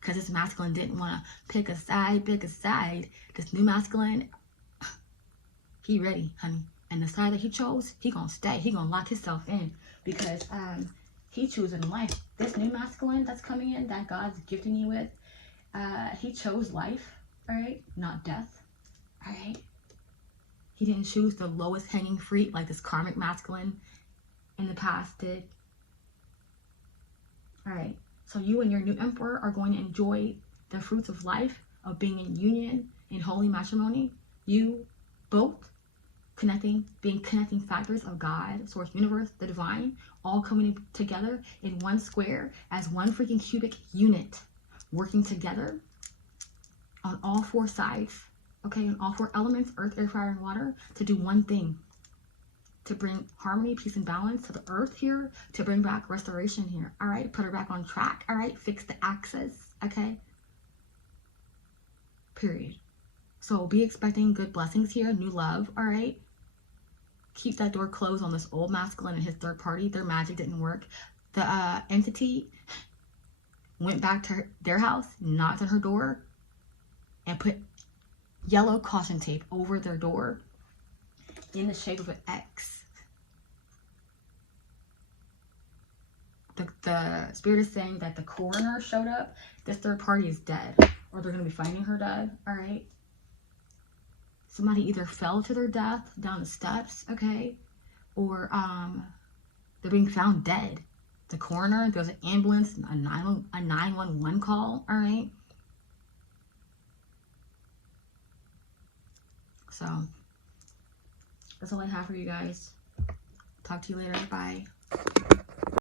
Because this masculine didn't want to pick a side. This new masculine, He ready, honey. And the side that he chose, he gonna stay. He gonna lock himself in because he choosing life. This new masculine that's coming in, that God's gifting you with, he chose life, all right, not death, all right. He didn't choose the lowest hanging fruit like this karmic masculine in the past did. All right, so you and your new emperor are going to enjoy the fruits of life, of being in union, in holy matrimony. You both being connecting factors of God, source, universe, the divine, all coming together in one square as one freaking cubic unit, working together on all four sides, okay, on all four elements, earth, air, fire, and water, to do one thing, to bring harmony, peace, and balance to the earth here, to bring back restoration here, all right, put her back on track, all right, fix the axis, okay, period. So be expecting good blessings here, new love, all right. Keep that door closed on this old masculine and his third party. Their magic didn't work. The entity went back to their house, knocked on her door, and put yellow caution tape over their door in the shape of an X. The spirit is saying that the coroner showed up. This third party is dead, or they're going to be finding her dead, all right? Somebody either fell to their death down the steps, okay? Or they're being found dead. The coroner, there's an ambulance, a 911 call, all right? So, that's all I have for you guys. Talk to you later. Bye.